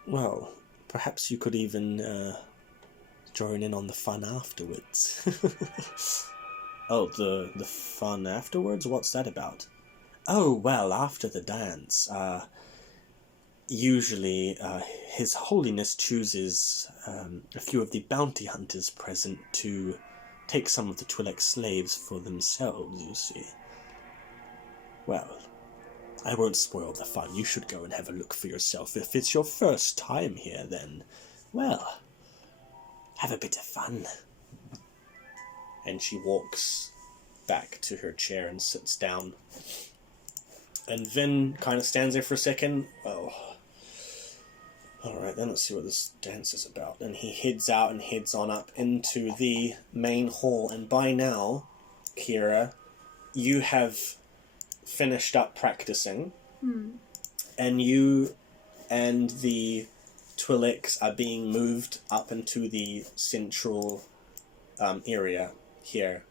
well, perhaps you could even join in on the fun afterwards. Oh, the fun afterwards? What's that about? Oh, well, after the dance, usually His Holiness chooses a few of the bounty hunters present to take some of the Twi'lek slaves for themselves, you see. Well, I won't spoil the fun. You should go and have a look for yourself. If it's your first time here, then, well, have a bit of fun. And she walks back to her chair and sits down. And Vin kind of stands there for a second. Well, alright, then let's see what this dance is about. And he heads out and heads on up into the main hall. And by now, Kiera, you have finished up practicing. And you and the Twi'leks are being moved up into the central area here,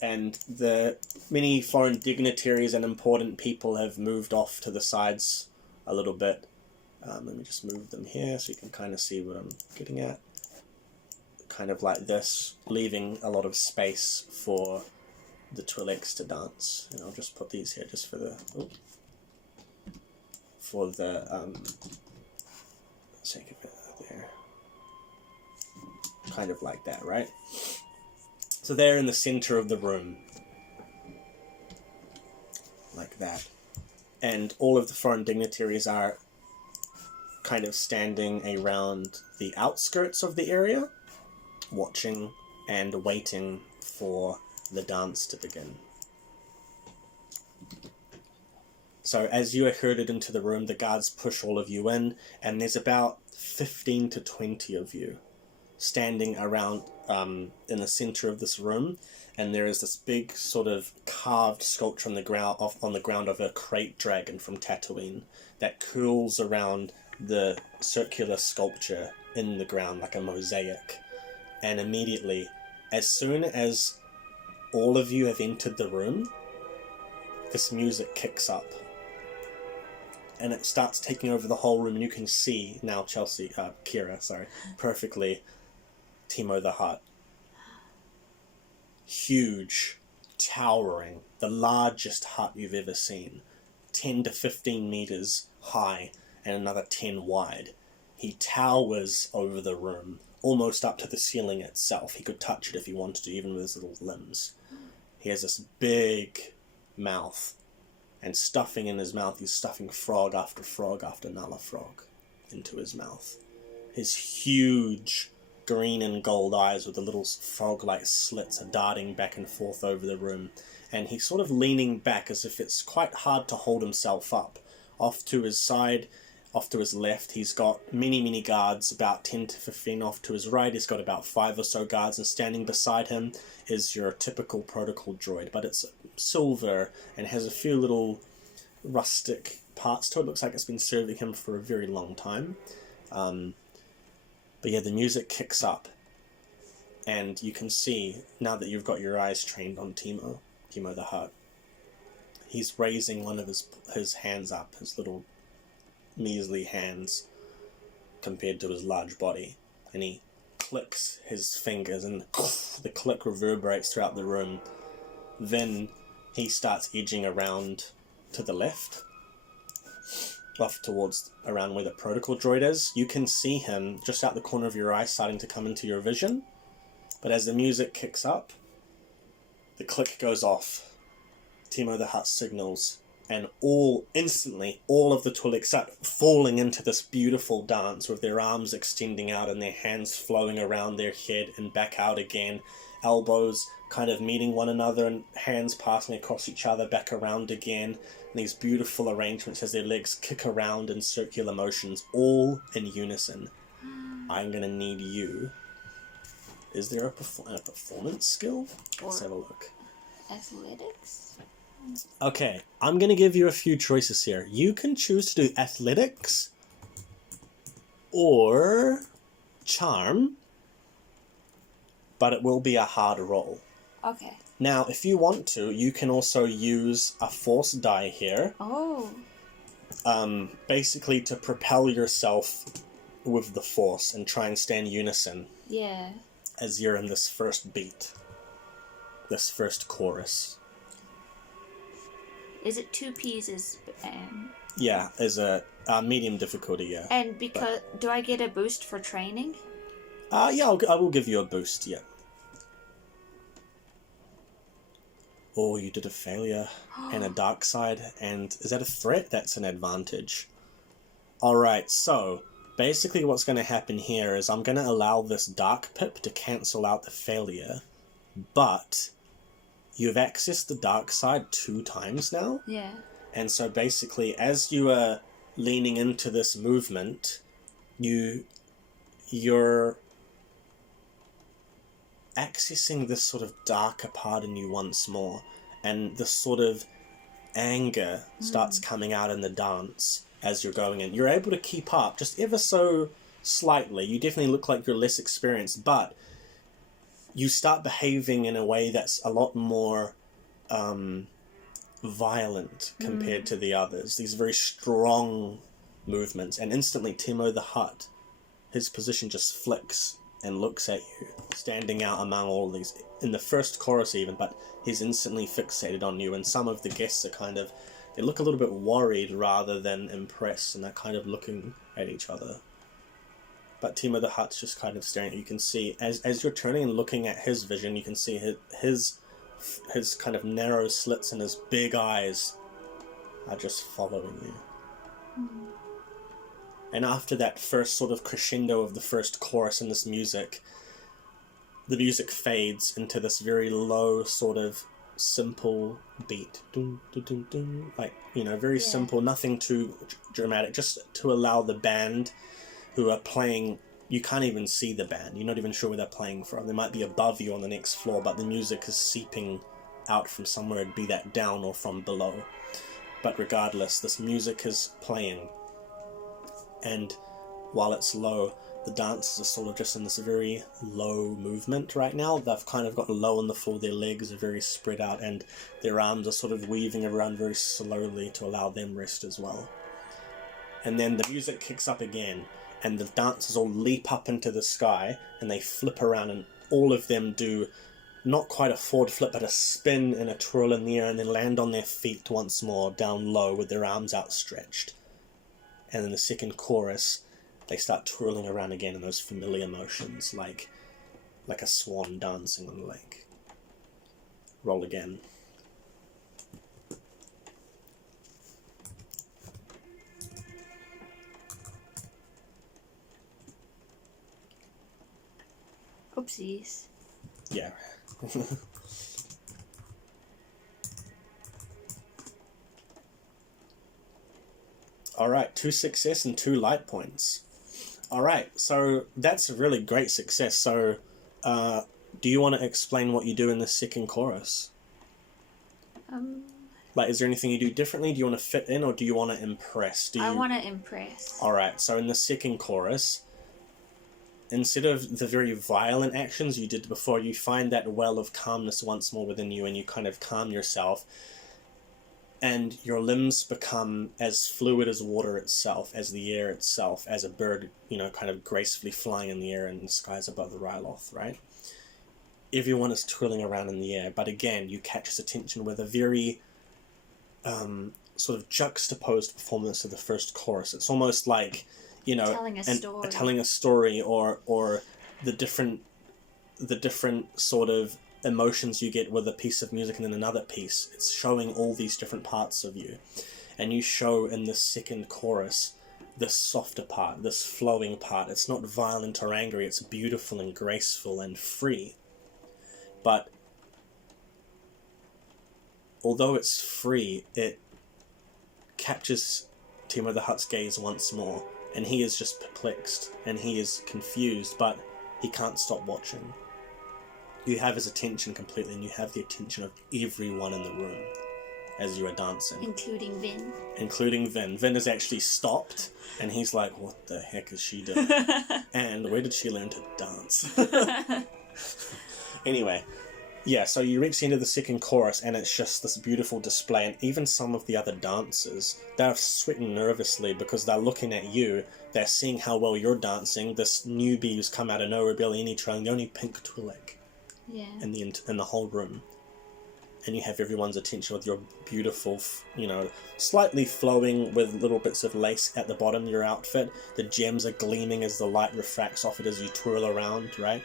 and the many foreign dignitaries and important people have moved off to the sides a little bit. Let me just move them here so you can kind of see what I'm getting at. Kind of like this, leaving a lot of space for the Twi'leks to dance. And I'll just put these here just for the sake of it there. kind of like that, right? So they're in the center of the room, like that. And all of the foreign dignitaries are kind of standing around the outskirts of the area, watching and waiting for the dance to begin. So as you are herded into the room, the guards push all of you in, and there's about 15 to 20 of you standing around in the center of this room, and there is this big sort of carved sculpture on the ground of a crate dragon from Tatooine that curls around the circular sculpture in the ground like a mosaic. And immediately, as soon as all of you have entered the room, this music kicks up. And it starts taking over the whole room, and you can see now Kiera, perfectly, Timo the Hutt. Huge, towering, the largest hut you've ever seen. 10 to 15 meters high and another 10 wide. He towers over the room, almost up to the ceiling itself. He could touch it if he wanted to, even with his little limbs. He has this big mouth, and stuffing in his mouth, he's stuffing frog after Nala frog into his mouth. His huge green and gold eyes with the little frog-like slits are darting back and forth over the room, and he's sort of leaning back as if it's quite hard to hold himself up. Off to his side, off to his left, he's got many guards, about 10 to 15. Off to his right, he's got about 5 or so guards, and standing beside him is your typical protocol droid, but it's silver and has a few little rustic parts to it. Looks like it's been serving him for a very long time. But yeah, the music kicks up, and you can see, now that you've got your eyes trained on Timo the Hutt, he's raising one of his hands up, his little measly hands compared to his large body, and he clicks his fingers, and the click reverberates throughout the room. Then he starts edging around to the left, off towards around where the protocol droid is. You can see him just out the corner of your eye starting to come into your vision, but as the music kicks up, the click goes off. Timo the Hutt signals, and instantly all of the Twi'lek start falling into this beautiful dance with their arms extending out and their hands flowing around their head and back out again, elbows kind of meeting one another and hands passing across each other back around again, and these beautiful arrangements as their legs kick around in circular motions, all in unison. I'm going to need you. Is there a performance skill? Let's have a look. Athletics? Okay, I'm going to give you a few choices here. You can choose to do athletics or charm, but it will be a hard roll. Okay. Now, if you want to, you can also use a force die here. Oh. Basically to propel yourself with the force and try and stay in unison. Yeah. As you're in this first beat. This first chorus. Is it 2 pieces? Yeah, as a medium difficulty, yeah. And do I get a boost for training? Yeah, I will give you a boost, yeah. Oh, you did a failure and a dark side, and is that a threat? That's an advantage. Alright, so basically what's going to happen here is I'm going to allow this dark pip to cancel out the failure, but you've accessed the dark side 2 times now. Yeah. And so basically, as you are leaning into this movement, you're accessing this sort of darker part in you once more, and this sort of anger starts coming out in the dance as you're going in. You're able to keep up just ever so slightly. You definitely look like you're less experienced, but you start behaving in a way that's a lot more violent compared to the others. These very strong movements, and instantly Timo the Hutt, his position just flicks and looks at you, standing out among all these, in the first chorus even, but he's instantly fixated on you, and some of the guests are they look a little bit worried rather than impressed, and they're kind of looking at each other. But Timo the Hutt's just kind of staring at you. You can see, as you're turning and looking at his vision, you can see his kind of narrow slits in his big eyes are just following you. Mm. And after that first sort of crescendo of the first chorus in this music, the music fades into this very low sort of simple beat. Dun, dun, dun, dun. Like, you know, very simple, nothing too dramatic, just to allow the band who are playing, you can't even see the band, you're not even sure where they're playing from. They might be above you on the next floor, but the music is seeping out from somewhere, be that down or from below. But regardless, this music is playing, and while it's low, the dancers are sort of just in this very low movement right now. They've kind of gotten low on the floor, their legs are very spread out, and their arms are sort of weaving around very slowly to allow them rest as well. And then the music kicks up again, and the dancers all leap up into the sky, and they flip around, and all of them do not quite a forward flip, but a spin and a twirl in the air, and then land on their feet once more, down low, with their arms outstretched. And in the second chorus, they start twirling around again in those familiar motions, like a swan dancing on the lake. Roll again. Oopsies. Yeah. Alright, 2 success and 2 light points. Alright, so that's a really great success. So, do you want to explain what you do in the second chorus? Like, is there anything you do differently? Do you want to fit in, or do you want to impress? I want to impress. Alright, so in the second chorus, instead of the very violent actions you did before, you find that well of calmness once more within you, and you kind of calm yourself, and your limbs become as fluid as water itself, as the air itself, as a bird, you know, kind of gracefully flying in the air in the skies above the Ryloth, right? Everyone is twirling around in the air, but again, you catch his attention with a very sort of juxtaposed performance of the first chorus. It's almost like, you know, telling a story, or the different sort of emotions you get with a piece of music and then another piece. It's showing all these different parts of you, and you show in this second chorus this softer part, this flowing part. It's not violent or angry, it's beautiful and graceful and free. But although it's free, it captures Timo the Hutt's gaze once more, and he is just perplexed, and he is confused, but he can't stop watching. You have his attention completely, and you have the attention of everyone in the room as you are dancing. Including Vin. Including Vin. Vin has actually stopped, and he's like, what the heck is she doing? And where did she learn to dance? Anyway, yeah, so you reach the end of the second chorus, and it's just this beautiful display, and even some of the other dancers, they're sweating nervously because they're looking at you, they're seeing how well you're dancing, this newbie who's come out of nowhere, barely any training, the only pink Twi'lek in the whole room. And you have everyone's attention with your beautiful, you know, slightly flowing with little bits of lace at the bottom of your outfit. The gems are gleaming as the light refracts off it as you twirl around, right?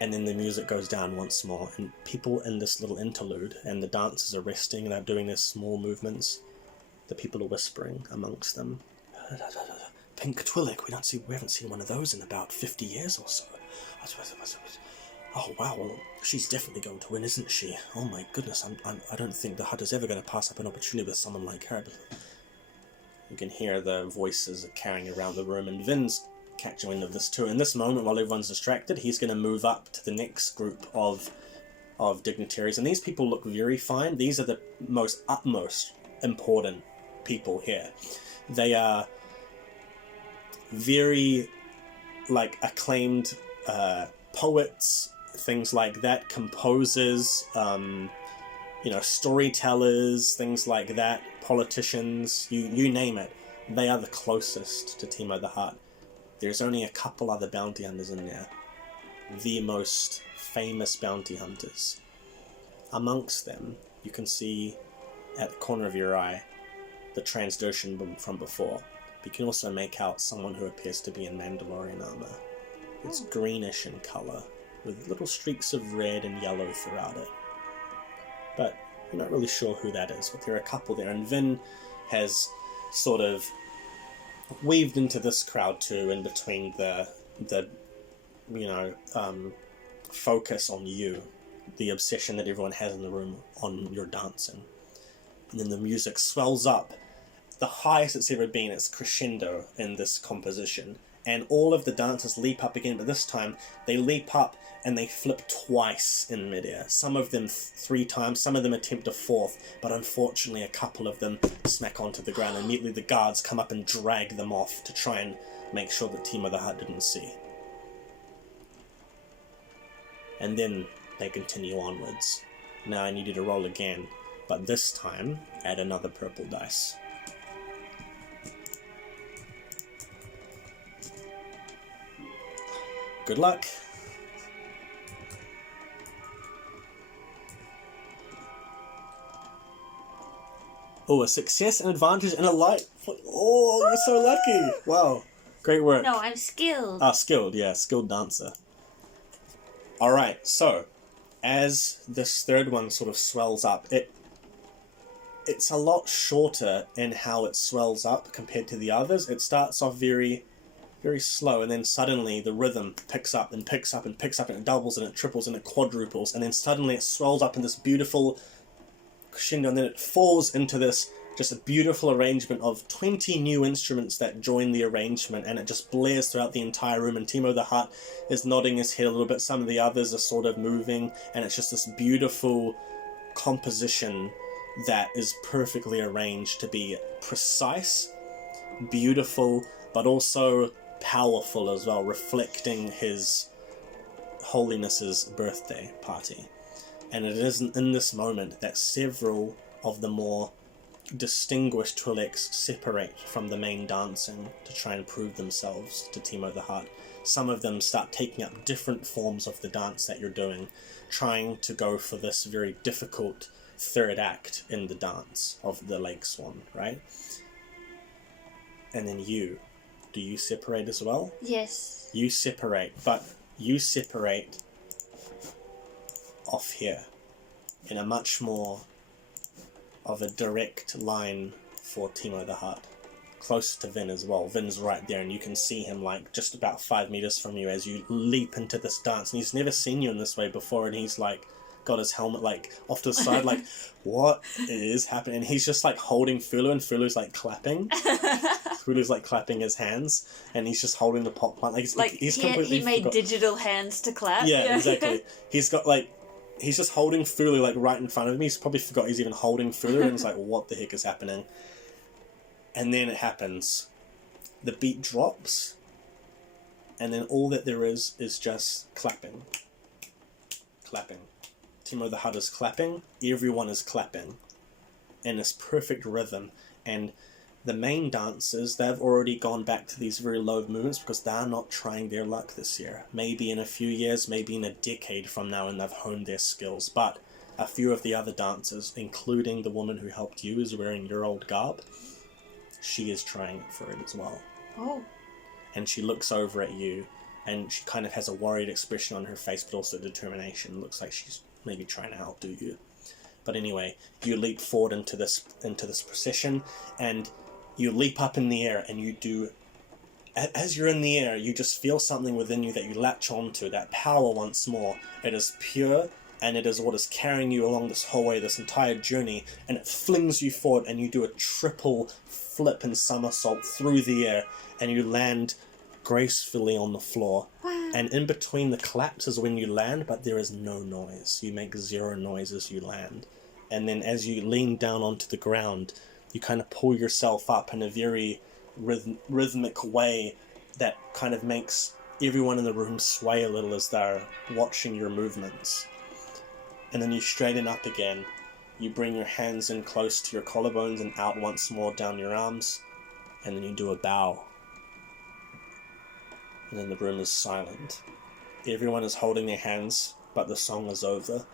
And then the music goes down once more, and people in this little interlude, and the dancers are resting and they're doing their small movements. The people are whispering amongst them. Pink Twi'lek, we haven't seen one of those in about 50 years or so. Oh wow, well, she's definitely going to win, isn't she? Oh my goodness, I don't think the Hutt is ever going to pass up an opportunity with someone like her. You can hear the voices carrying around the room, and Vin's catching wind of this too. In this moment, while everyone's distracted, he's going to move up to the next group of dignitaries, and these people look very fine. These are the utmost important people here. They are very, like, acclaimed poets, things like that, composers, you know, storytellers, things like that, politicians, you name it. They are the closest to Timo the Hutt. There's only a couple other bounty hunters in there. The most famous bounty hunters. Amongst them, you can see at the corner of your eye the Transdotion from before. You can also make out someone who appears to be in Mandalorian armor. It's greenish in color, with little streaks of red and yellow throughout it. But you're not really sure who that is, but there are a couple there, and Vin has sort of weaved into this crowd too, in between the focus on you, the obsession that everyone has in the room on your dancing. And then the music swells up, the highest it's ever been. It's crescendo in this composition, and all of the dancers leap up again, but this time they leap up and they flip twice in midair. Some of them 3 times, some of them attempt a 4th, but unfortunately a couple of them smack onto the ground. Immediately the guards come up and drag them off to try and make sure that Timo the Hutt didn't see. And then they continue onwards. Now I need you to roll again, but this time add another purple dice. Good luck. Oh, a success, an advantage, and a light. Oh, you're so lucky. Wow. Great work. No, I'm skilled. Skilled, yeah. Skilled dancer. Alright, so, as this third one sort of swells up, it's a lot shorter in how it swells up compared to the others. It starts off very, very slow, and then suddenly the rhythm picks up and picks up and picks up, and it doubles and it triples and it quadruples, and then suddenly it swells up in this beautiful crescendo, and then it falls into this just a beautiful arrangement of 20 new instruments that join the arrangement, and it just blares throughout the entire room, and Timo the Hutt is nodding his head a little bit. Some of the others are sort of moving, and it's just this beautiful composition that is perfectly arranged to be precise, beautiful, but also powerful as well, reflecting his holiness's birthday party. And it is in this moment that several of the more distinguished Twi'leks separate from the main dancing to try and prove themselves to Timo the Hutt. Some of them start taking up different forms of the dance that you're doing, trying to go for this very difficult third act in the dance of the Lake Swan, right? And then do you separate as well? Yes. You separate, but you separate off here in a much more of a direct line for Timo the Hutt, close to Vin as well. Vin's right there, and you can see him like just about 5 meters from you as you leap into this dance, and he's never seen you in this way before, and he's like got his helmet like off to the side, like what is happening? And he's just like holding Fulu, and Fulu's like clapping. Fulu's like clapping his hands, and he's just holding the pot plant. He made digital hands to clap. Yeah, exactly. He's got like, he's just holding Fulu like right in front of me. He's probably forgot he's even holding Fulu, and it's like, what the heck is happening? And then it happens. The beat drops, and then all that there is just clapping. Clapping. Timo the Hutt is clapping. Everyone is clapping in this perfect rhythm, and the main dancers, they've already gone back to these very low movements because they're not trying their luck this year. Maybe in a few years, maybe in a decade from now, and they've honed their skills. But a few of the other dancers, including the woman who helped you, is wearing your old garb. She is trying for it as well. Oh. And she looks over at you, and she kind of has a worried expression on her face, but also determination. Looks like she's maybe trying to outdo you. But anyway, you leap forward into this procession, and you leap up in the air, and you do, as you're in the air, you just feel something within you that you latch onto, that power once more. It is pure, and it is what is carrying you along this whole way, this entire journey, and it flings you forward, and you do a triple flip and somersault through the air, and you land gracefully on the floor. Wow. And in between the claps is when you land, but there is no noise. You make zero noise as you land. And then as you lean down onto the ground, you kind of pull yourself up in a very rhythmic way that kind of makes everyone in the room sway a little as they're watching your movements. And then you straighten up again. You bring your hands in close to your collarbones and out once more down your arms. And then you do a bow. And then the room is silent. Everyone is holding their hands, but the song is over.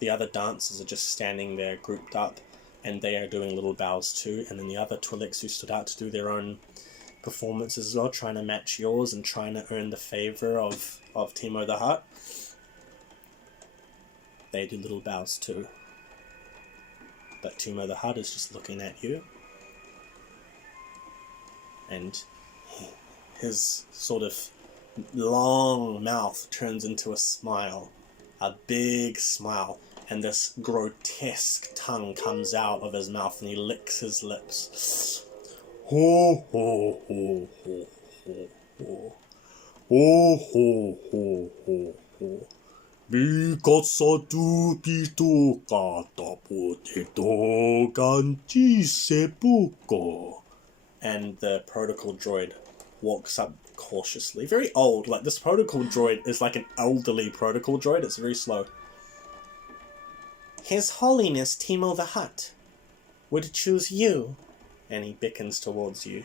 The other dancers are just standing there grouped up, and they are doing little bows too. And then the other Twi'leks who stood out to do their own performances as well, trying to match yours and trying to earn the favour of Timo the Hutt. They do little bows too. But Timo the Hutt is just looking at you. And his sort of long mouth turns into a smile. A big smile. And this grotesque tongue comes out of his mouth and he licks his lips. Ho ho ho ho ho ho. Ho ho ho ho ho. Bikasa tu pito kata potato ganchi sepuko. And the protocol droid walks up cautiously. Very old. Like, this protocol droid is like an elderly protocol droid. It's very slow. His Holiness Timo the Hutt would choose you. And he beckons towards you.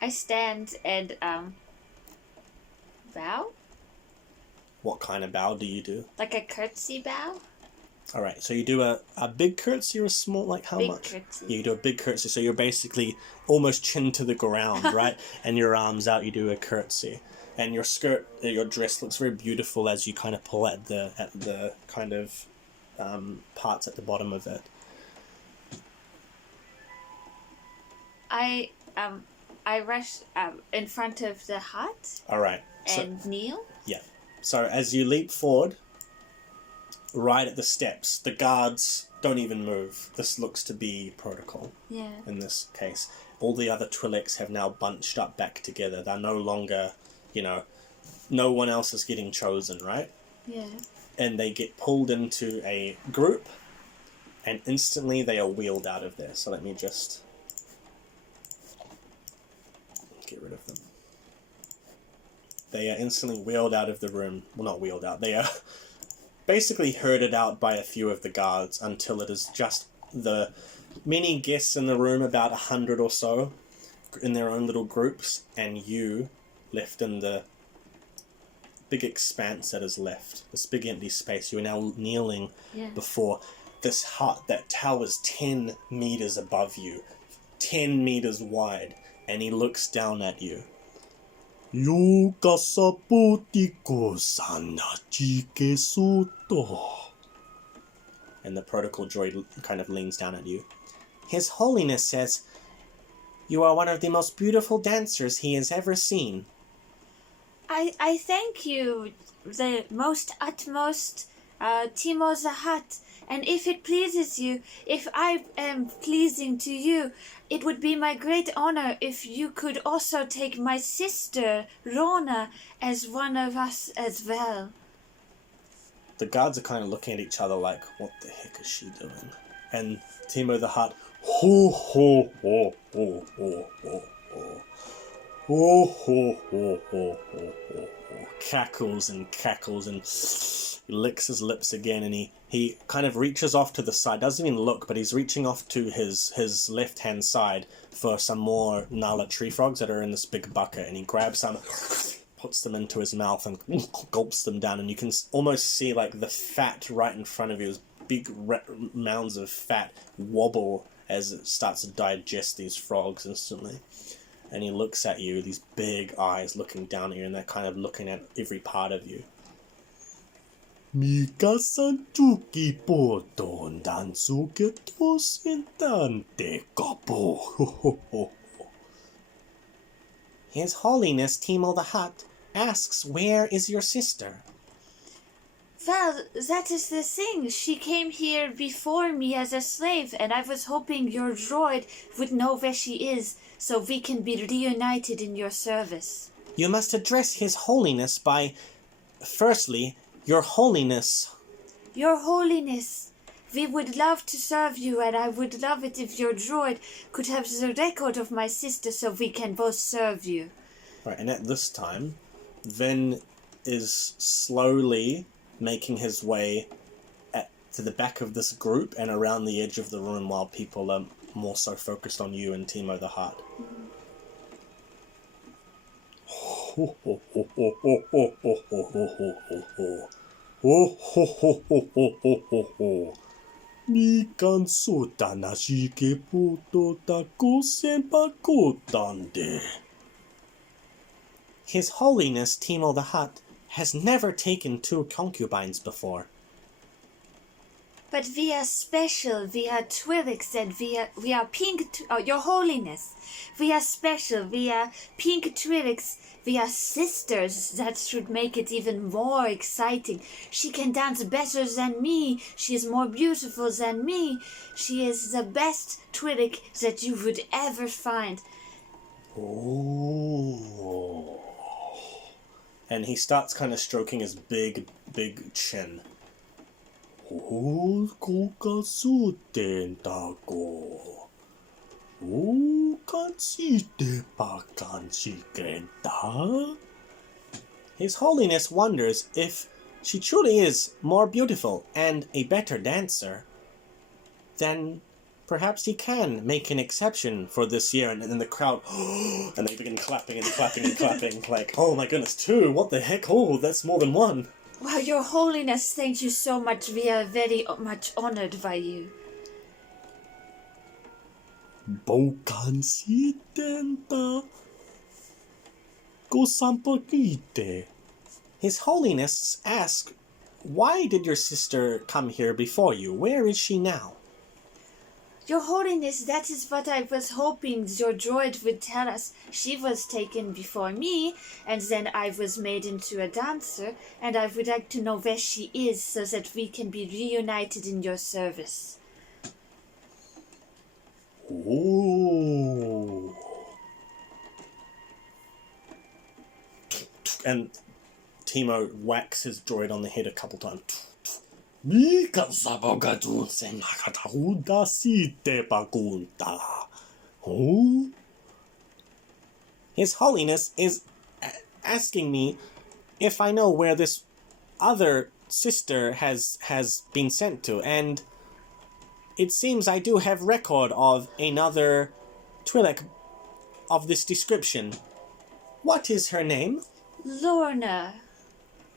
I stand and, bow? What kind of bow do you do? Like a curtsy bow? Alright, so you do a big curtsy or a small, like how Big much? curtsy. You do a big curtsy, so you're basically almost chin to the ground, right? And your arms out, you do a curtsy. And your skirt, your dress looks very beautiful as you kind of pull at the kind of parts at the bottom of it. I rush in front of the hut Alright. and kneel. Yeah. So as you leap forward, right at the steps, the guards don't even move. This looks to be protocol. Yeah. In this case. All the other Twi'leks have now bunched up back together. They're no longer, no one else is getting chosen, right? Yeah. And they get pulled into a group, and instantly they are wheeled out of there. So let me just get rid of them. They are instantly wheeled out of the room. Well, not wheeled out. They are basically herded out by a few of the guards until it is just the many guests in the room, about 100 or so, in their own little groups, and you left in the big expanse that is left. This big empty space. You are now kneeling before this hut that towers 10 meters above you, 10 meters wide, and he looks down at you. Yo kasapotiko sanachike soto. And the protocol droid kind of leans down at you. His Holiness says, you are one of the most beautiful dancers he has ever seen. I thank you, the utmost Timo the Hutt, and if it pleases you, if I am pleasing to you, it would be my great honor if you could also take my sister, Rona, as one of us as well. The guards are kind of looking at each other like, what the heck is she doing? And Timo the Hutt, ho ho ho ho ho ho ho. Ho ho ho ho ho ho ho. Cackles and he licks his lips again, and he kind of reaches off to the side, doesn't even look, but he's reaching off to his left hand side for some more Nala tree frogs that are in this big bucket, and he grabs some, puts them into his mouth and gulps them down, and you can almost see like the fat right in front of you, big mounds of fat wobble as it starts to digest these frogs instantly. And he looks at you, these big eyes looking down at you, and they're kind of looking at every part of you. Mika-san chuki poton dansu keto sentante kapo. His Holiness Timo the Hutt asks, where is your sister? Well, that is the thing. She came here before me as a slave, and I was hoping your droid would know where she is, so we can be reunited in your service. You must address His Holiness by, firstly, Your Holiness. Your Holiness, we would love to serve you, and I would love it if your droid could have the record of my sister so we can both serve you. Right, and at this time, Vin is slowly making his way to the back of this group and around the edge of the room while people are more so focused on you and Timo the Hutt. Mikan sota nashike poto tako senpakotande. His Holiness Timo the Hutt has never taken 2 concubines before. But we are special, we are Twi'leks, and we are pink, Your Holiness. We are special, we are pink Twi'leks, we are sisters. That should make it even more exciting. She can dance better than me, she is more beautiful than me. She is the best Twi'lek that you would ever find. Oh. And he starts kind of stroking his big chin. His Holiness wonders if she truly is more beautiful and a better dancer, then perhaps he can make an exception for this year. And then the crowd, and they begin clapping and clapping and clapping, like, oh my goodness, 2, what the heck, oh, that's more than 1. Wow, Your Holiness, thank you so much. We are very much honored by you. His Holiness asks, why did your sister come here before you? Where is she now? Your Holiness, that is what I was hoping your droid would tell us. She was taken before me, and then I was made into a dancer, and I would like to know where she is so that we can be reunited in your service. Oh. And Timo whacks his droid on the head a couple times. Oh. His Holiness is asking me if I know where this other sister has been sent to, and it seems I do have record of another Twi'lek of this description. What is her name? Lorna.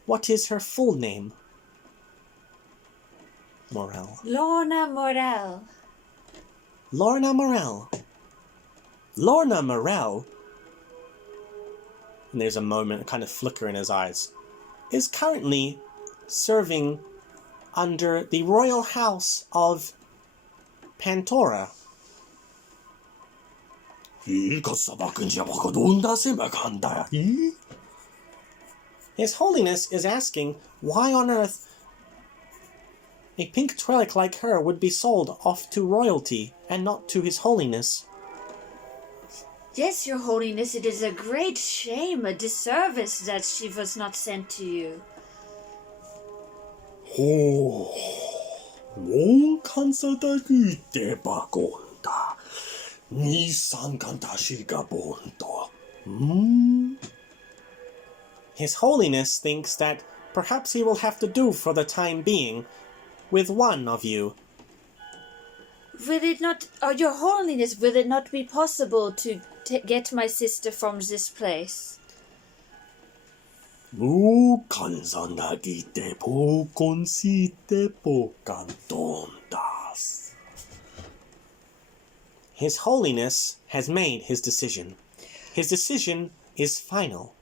What is her full name? Morell. Lorna Morell. Lorna Morell. Lorna Morell, and there's a moment, a kind of flicker in his eyes, is currently serving under the royal house of Pantora. His Holiness is asking why on earth a pink Twi'lek like her would be sold off to royalty and not to His Holiness. Yes, Your Holiness, it is a great shame, a disservice that she was not sent to you. Oh, His Holiness thinks that perhaps he will have to do for the time being with one of you. Will it not, Your Holiness, will it not be possible to get my sister from this place? His Holiness has made his decision. His decision is final.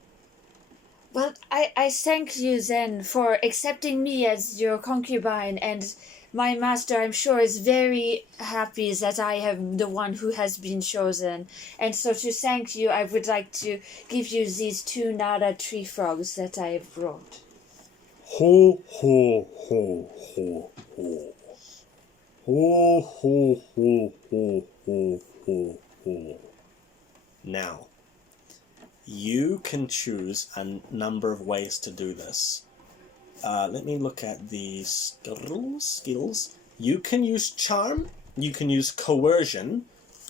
Well, I thank you then for accepting me as your concubine, and my master, I'm sure, is very happy that I am the one who has been chosen. And so to thank you, I would like to give you these 2 Nara tree frogs that I have brought. Ho, ho, ho, ho, ho. Ho, ho, ho, ho, ho, ho, ho. Now, you can choose a number of ways to do this. Let me look at the skills. You can use charm, you can use coercion,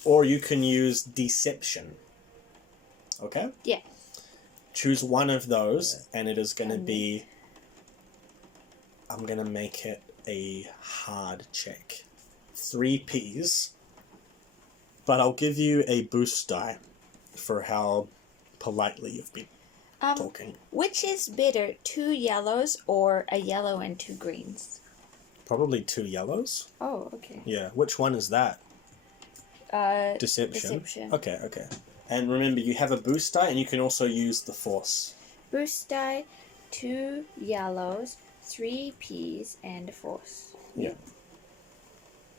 or you can use deception. Okay? Yeah. Choose one of those, and it is going to be... I'm going to make it a hard check. 3 Ps. But I'll give you a boost die for how politely you've been talking. Which is better, 2 yellows or a yellow and 2 greens? Probably 2 yellows. Oh, okay. Yeah, which one is that? Deception. Okay. And remember, you have a boost die, and you can also use the force. Boost die, 2 yellows, 3 peas, and force. Yeah.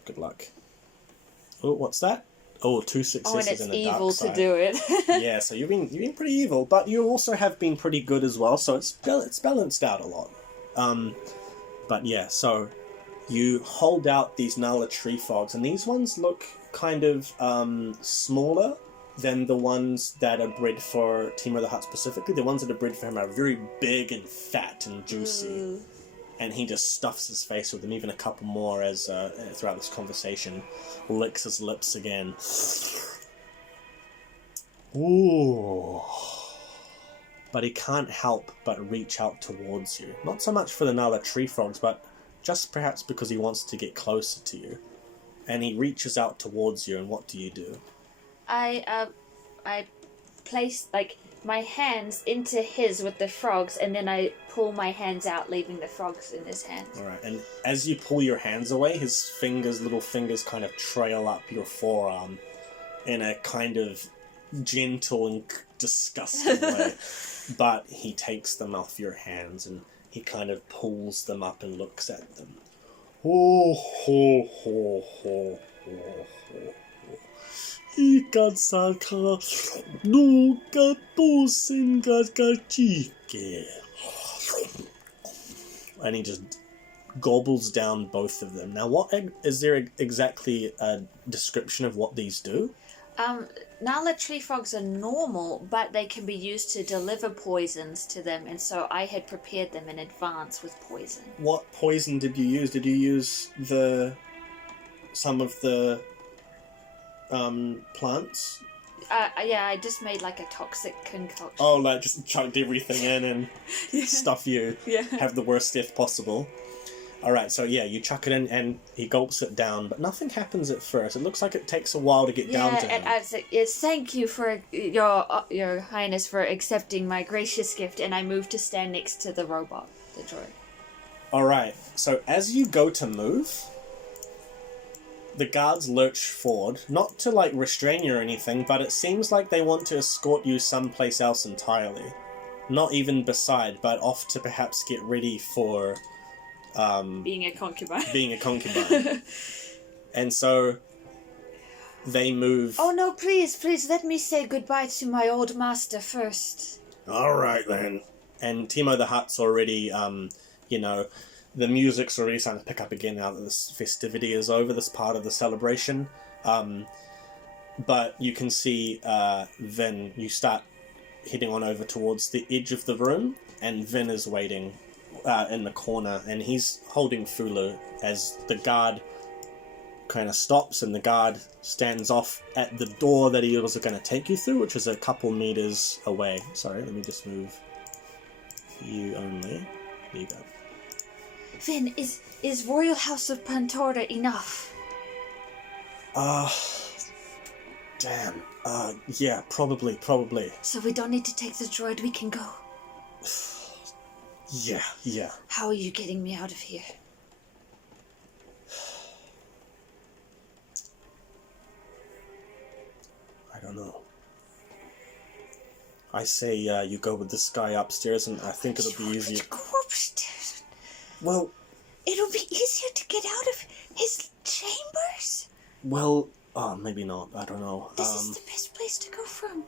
Good luck. Oh, what's that? Oh, 2 successes in the dark side. Oh, and it's evil to do it. Yeah, so you've been pretty evil, but you also have been pretty good as well, so it's balanced out a lot. But yeah, so you hold out these Nala tree frogs, and these ones look kind of smaller than the ones that are bred for Timo the Hutt specifically. The ones that are bred for him are very big and fat and juicy. And he just stuffs his face with them, even a couple more as throughout this conversation. Licks his lips again. Ooh. But he can't help but reach out towards you. Not so much for the Nala tree frogs, but just perhaps because he wants to get closer to you. And he reaches out towards you, and what do you do? I place, my hands into his with the frogs, and then I pull my hands out, leaving the frogs in his hands. Alright, and as you pull your hands away, his little fingers kind of trail up your forearm in a kind of gentle and disgusting way. But he takes them off your hands, and he kind of pulls them up and looks at them. Ho, ho, ho, ho, ho, ho. Ikansaka no katosen gakachike. And he just gobbles down both of them. Now, what is there exactly a description of what these do? Nala tree frogs are normal, but they can be used to deliver poisons to them, and so I had prepared them in advance with poison. What poison did you use? Did you use some of the plants? Yeah, I just made a toxic concoction. Oh, just chucked everything in and stuff you. Yeah. Have the worst death possible. Alright, so yeah, you chuck it in and he gulps it down, but nothing happens at first. It looks like it takes a while to get down to him. And I was like, yes, thank you for your highness for accepting my gracious gift, and I moved to stand next to the robot, the droid. Alright, so as you go to move, the guards lurch forward, not to restrain you or anything, but it seems like they want to escort you someplace else entirely. Not even beside, but off to perhaps get ready for being a concubine. And so they move. Oh no, please, let me say goodbye to my old master first. Alright then. And Timo the Hutt's already, the music's already starting to pick up again now that this festivity is over, this part of the celebration. But you can see Vin, you start heading on over towards the edge of the room, and Vin is waiting in the corner, and he's holding Fulu as the guard kind of stops, and the guard stands off at the door that he was going to take you through, which is a couple meters away. Sorry, let me just move you only. There you go. Vin, is Royal House of Pantora enough? Damn. Yeah, probably. So we don't need to take the droid, we can go. Yeah. How are you getting me out of here? I don't know. I say you go with this guy upstairs, and I think it'll be easier. Go upstairs. Well, it'll be easier to get out of his chambers. Well, maybe not. I don't know. This is the best place to go from.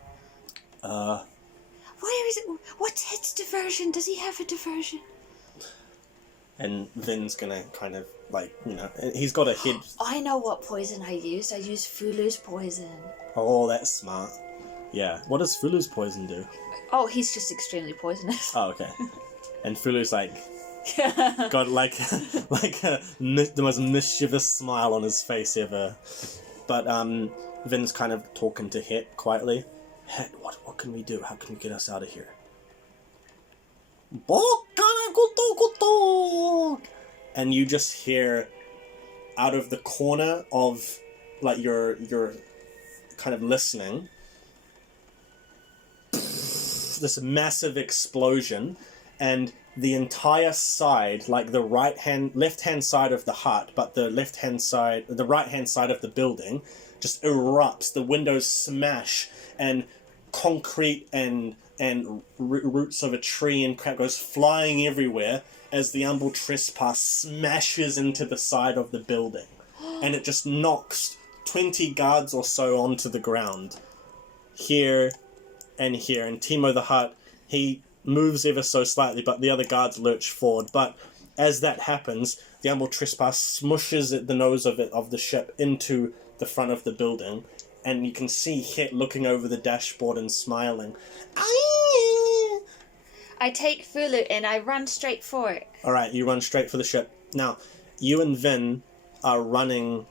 Where is it? What's Hett's diversion? Does he have a diversion? And Vin's gonna kind of he's got a head. I know what poison I used. I used Fulu's poison. Oh, that's smart. Yeah. What does Fulu's poison do? Oh, he's just extremely poisonous. Oh, okay. And Fulu's got the most mischievous smile on his face ever. But Vin's kind of talking to Hett quietly. Hett, what can we do? How can we get us out of here? And you just hear out of the corner of your kind of listening this massive explosion, and the entire side, like the left-hand side of the hut, but the right-hand side of the building just erupts. The windows smash, and concrete and roots of a tree and crap goes flying everywhere as the Umble Trespass smashes into the side of the building. And it just knocks 20 guards or so onto the ground. Here and here. And Timo the Hutt, he moves ever so slightly, but the other guards lurch forward. But as that happens, the Umble Trespass smushes at the nose of the ship into the front of the building. And you can see Hett looking over the dashboard and smiling. I take Fulu and I run straight for it. Alright, you run straight for the ship. Now, you and Vin are running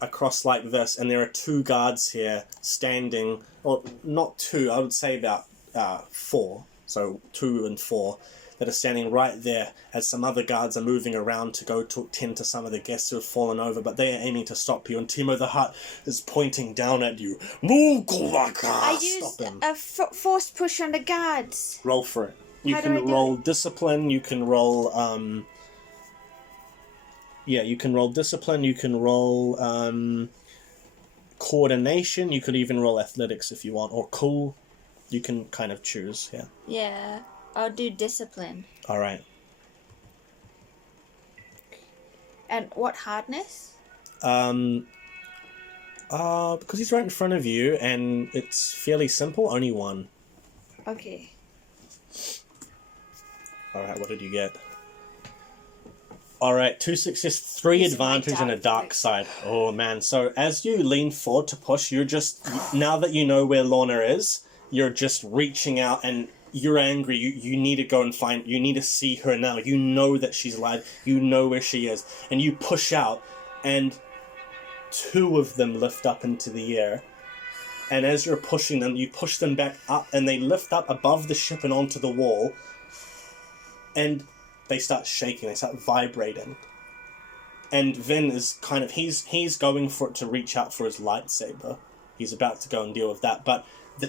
across like this, and there are 2 guards here standing, or not 2, I would say about 4, so 2 and 4, that are standing right there as some other guards are moving around to go tend to some of the guests who have fallen over, but they are aiming to stop you, and Timo the Hutt is pointing down at you. I used a force push on the guards. Roll for it. You How can do I do roll it? discipline, you can roll you can roll discipline, you can roll coordination, you could even roll athletics if you want, or cool. You can kind of choose, yeah. Yeah, I'll do discipline. Alright. And what hardness? Because he's right in front of you, and it's fairly simple, only 1. Okay. Alright, what did you get? Alright, 2 success, 3 Use advantage, my and a dark dark side. Oh man, so as you lean forward to push, you're just, now that you know where Lorna is, you're just reaching out, and you're angry. You need to go and you need to see her now. You know that she's alive. You know where she is. And you push out, and 2 of them lift up into the air. And as you're pushing them, you push them back up, and they lift up above the ship and onto the wall. And they start shaking, they start vibrating. And Vin is kind of, he's going for it to reach out for his lightsaber. He's about to go and deal with that. But the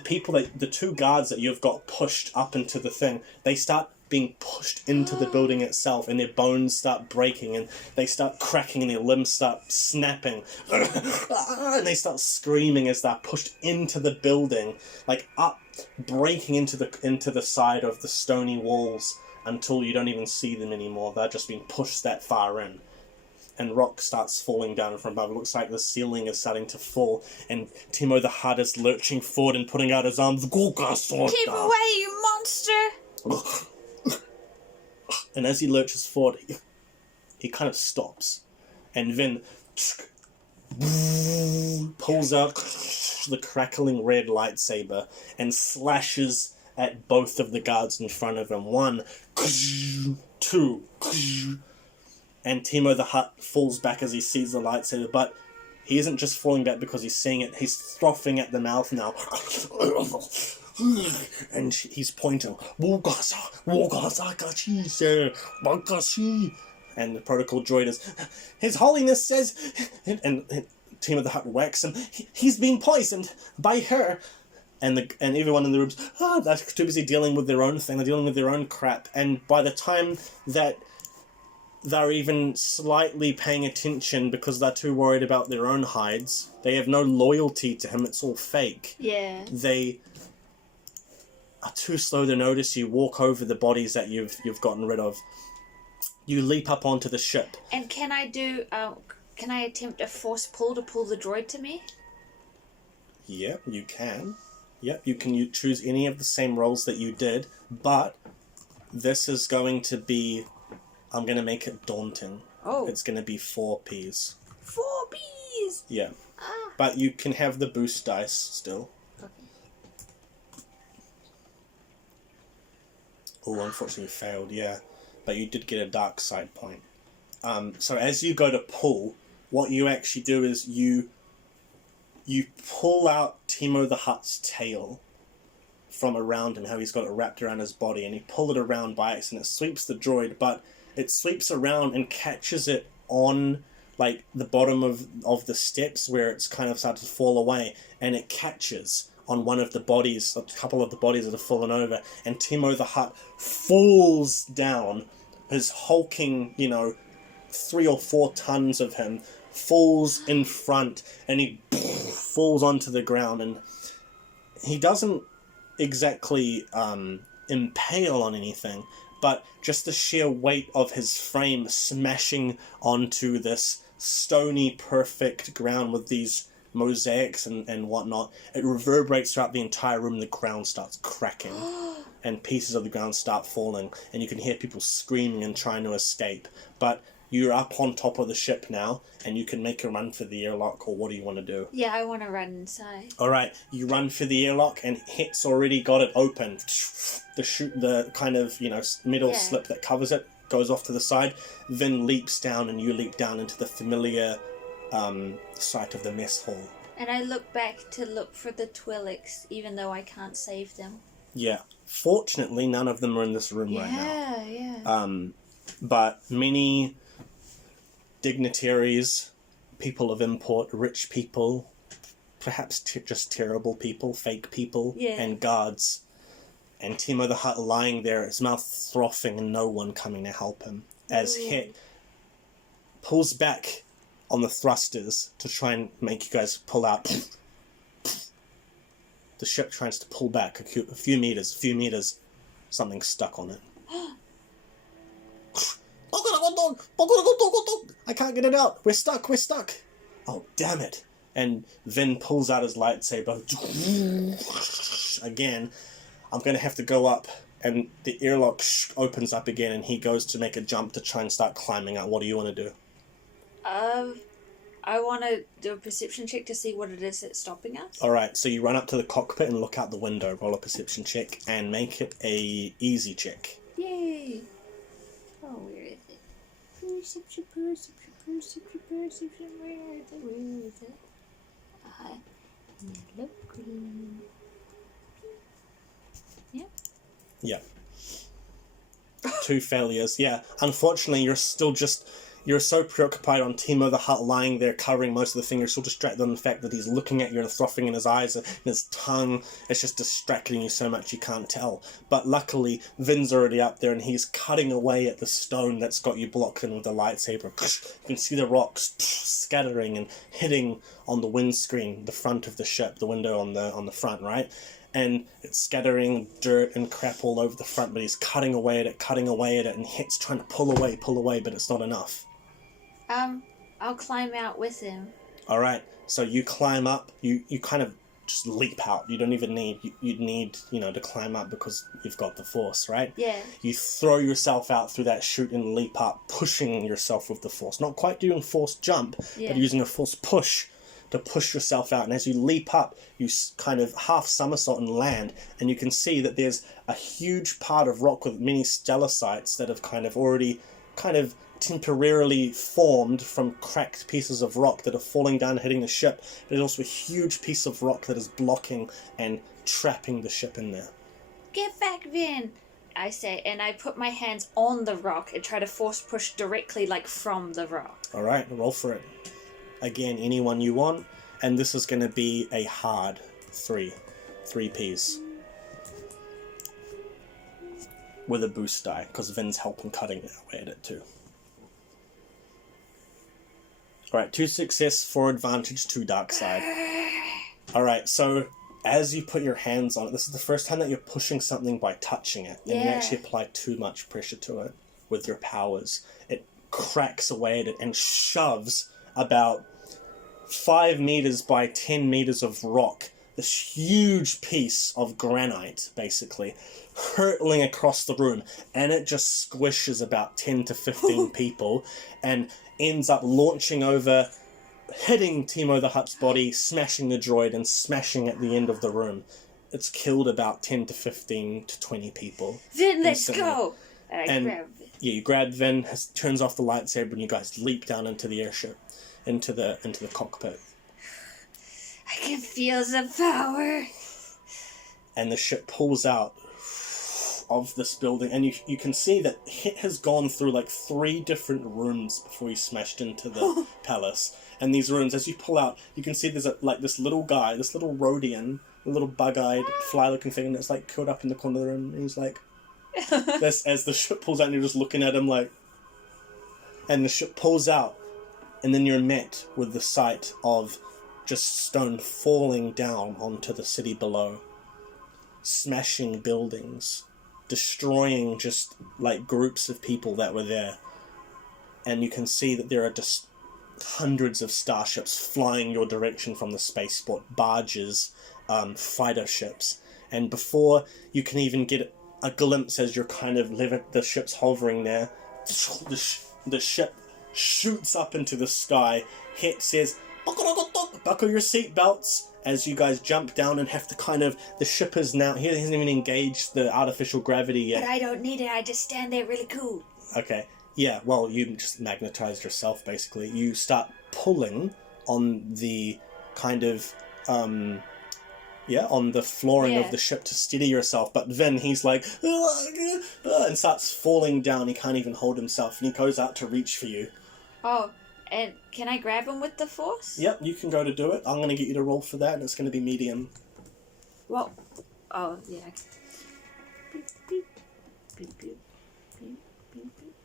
2 guards that you've got pushed up into the thing, they start being pushed into the building itself, and their bones start breaking, and they start cracking, and their limbs start snapping. And they start screaming as they're pushed into the building, like up, breaking into the side of the stony walls, until you don't even see them anymore. They're just being pushed that far in. And rock starts falling down from above. It looks like the ceiling is starting to fall. And Timo the Hutt is lurching forward and putting out his arms. Keep away, you monster! And as he lurches forward, he kind of stops. And then pulls out the crackling red lightsaber and slashes at both of the guards in front of him. 1, 2, and Timo the Hutt falls back as he sees the lightsaber, but he isn't just falling back because he's seeing it, he's frothing at the mouth now. And he's pointing. And the protocol droid is, His Holiness says, and Timo the Hutt whacks him, he's been poisoned by her. And everyone in the room's, they're too busy dealing with their own thing, they're dealing with their own crap. And by the time that they're even slightly paying attention because they're too worried about their own hides, they have no loyalty to him, it's all fake. Yeah. They are too slow to notice you walk over the bodies that you've gotten rid of. You leap up onto the ship. And can I attempt a force pull to pull the droid to me? Yep, you can. Yep, you can choose any of the same roles that you did, but this is going to be, I'm going to make it daunting. Oh. It's going to be 4 Ps. 4 Ps! Yeah. Ah. But you can have the boost dice still. Okay. Oh, unfortunately you failed, yeah. But you did get a dark side point. So as you go to pull, what you actually do is you pull out Timo the Hutt's tail from around him, how he's got it wrapped around his body, and you pull it around by accident. It sweeps the droid, but it sweeps around and catches it on like the bottom of the steps where it's kind of started to fall away, and it catches on one of the bodies, a couple of the bodies that have fallen over, and Timo the Hutt falls down. His hulking, 3 or 4 tons of him falls in front, and he falls onto the ground, and he doesn't exactly impale on anything, but just the sheer weight of his frame smashing onto this stony, perfect ground with these mosaics and whatnot, it reverberates throughout the entire room. The ground starts cracking and pieces of the ground start falling, and you can hear people screaming and trying to escape. But you're up on top of the ship now, and you can make a run for the airlock, or what do you want to do? Yeah, I want to run inside. Alright, you run for the airlock, and Hett's already got it open. The kind of, metal slip that covers it goes off to the side. Vin leaps down, and you leap down into the familiar site of the mess hall. And I look back to look for the Twi'leks, even though I can't save them. Yeah. Fortunately, none of them are in this room right now. Yeah. But many dignitaries, people of import, rich people, perhaps just terrible people, fake people, and guards. And Timo the Hutt lying there, his mouth frothing, and no one coming to help him. As Hett pulls back on the thrusters to try and make you guys pull out. The ship tries to pull back a few meters. Something's stuck on it. I can't get it out. We're stuck. Oh, damn it. And Vin pulls out his lightsaber. Again, I'm going to have to go up. And the airlock opens up again, and he goes to make a jump to try and start climbing out. What do you want to do? I want to do a perception check to see what it is that's stopping us. Alright, so you run up to the cockpit and look out the window, roll a perception check, and make it a easy check. Yay! Oh, where is it? Perception, where is it? Look green. Yeah. Yeah. 2 failures, yeah. Unfortunately, you're so preoccupied on Timo the Hutt lying there covering most of the thing, you're so distracted on the fact that he's looking at you and frothing in his eyes and his tongue. It's just distracting you so much you can't tell. But luckily, Vin's already up there and he's cutting away at the stone that's got you blocked in with the lightsaber. You can see the rocks scattering and hitting on the windscreen, the front of the ship, the window on the front, right? And it's scattering dirt and crap all over the front, but he's cutting away at it, and Hett's trying to pull away, but it's not enough. I'll climb out with him. Alright, so you climb up, you kind of just leap out. You don't even need, you'd need, to climb up because you've got the force, right? Yeah. You throw yourself out through that chute and leap up, pushing yourself with the force. Not quite doing force jump, but using a force push to push yourself out. And as you leap up, you kind of half somersault and land, and you can see that there's a huge part of rock with many stellarcites that have already temporarily formed from cracked pieces of rock that are falling down and hitting the ship. There's also a huge piece of rock that is blocking and trapping the ship in there. Get back, Vin! I say, and I put my hands on the rock and try to force push directly, from the rock. Alright, roll for it. Again, anyone you want, and this is going to be a hard 3 Ps. With a boost die, because Vin's helping cutting away at it too. Alright, 2 success, 4 advantage, 2 dark side. Alright, so as you put your hands on it, this is the first time that you're pushing something by touching it. And you actually apply too much pressure to it with your powers. It cracks away at it and shoves about 5 meters by 10 meters of rock. This huge piece of granite, basically, hurtling across the room. And it just squishes about 10 to 15 people and ends up launching over, hitting Timo the Hutt's body, smashing the droid, and smashing at the end of the room. It's killed about 10 to 15 to 20 people. Vin, let's go! And I grab Vin. Yeah, you grab Vin, turns off the lightsaber, and you guys leap down into the airship, into the cockpit. I can feel the power. And the ship pulls out of this building, and you can see that Hett has gone through 3 different rooms before he smashed into the palace. And these rooms, as you pull out, you can see there's this little guy, this little Rhodian a little bug-eyed, fly-looking thing that's like curled up in the corner of the room. And he's like, this, as the ship pulls out, and you're just looking at him like, and the ship pulls out, and then you're met with the sight of just stone falling down onto the city below, smashing buildings, destroying just like groups of people that were there. And you can see that there are just hundreds of starships flying your direction from the spaceport, barges, fighter ships. And before you can even get a glimpse as you're kind of the ship's hovering there, the ship shoots up into the sky. Hett says, buckle your seatbelts, as you guys jump down and have to kind of, the ship is now, he hasn't even engaged the artificial gravity yet. But I don't need it, I just stand there really cool. Okay, yeah, well, you just magnetized yourself, basically. You start pulling on the kind of, on the flooring of the ship to steady yourself, but then he's like, and starts falling down. He can't even hold himself, and he goes out to reach for you. Oh, and can I grab him with the force? Yep, you can go to do it. I'm going to get you to roll for that, and it's going to be medium. Well, oh, yeah. Beep, beep, beep, beep, beep, beep, beep.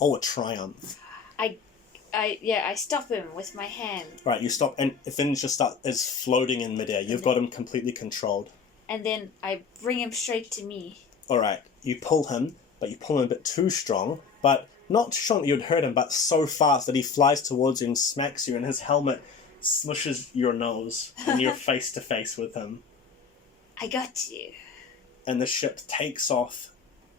Oh, a triumph. I stop him with my hand. Right, you stop, and Finn just is floating in midair. You've got him completely controlled. And then I bring him straight to me. Alright, you pull him, but you pull him a bit too strong, but not too strong that you'd hurt him, but so fast that he flies towards you and smacks you, and his helmet smushes your nose, and you're face to face with him. I got you. And the ship takes off,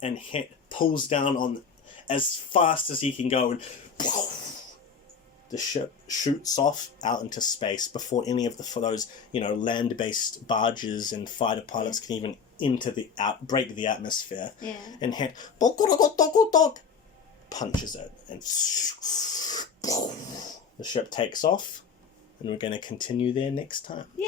and Hett pulls down on as fast as he can go, and the ship shoots off out into space before any of those land-based barges and fighter pilots can even break the atmosphere. Yeah. And Hett punches it, and the ship takes off, and we're going to continue there next time. Yay!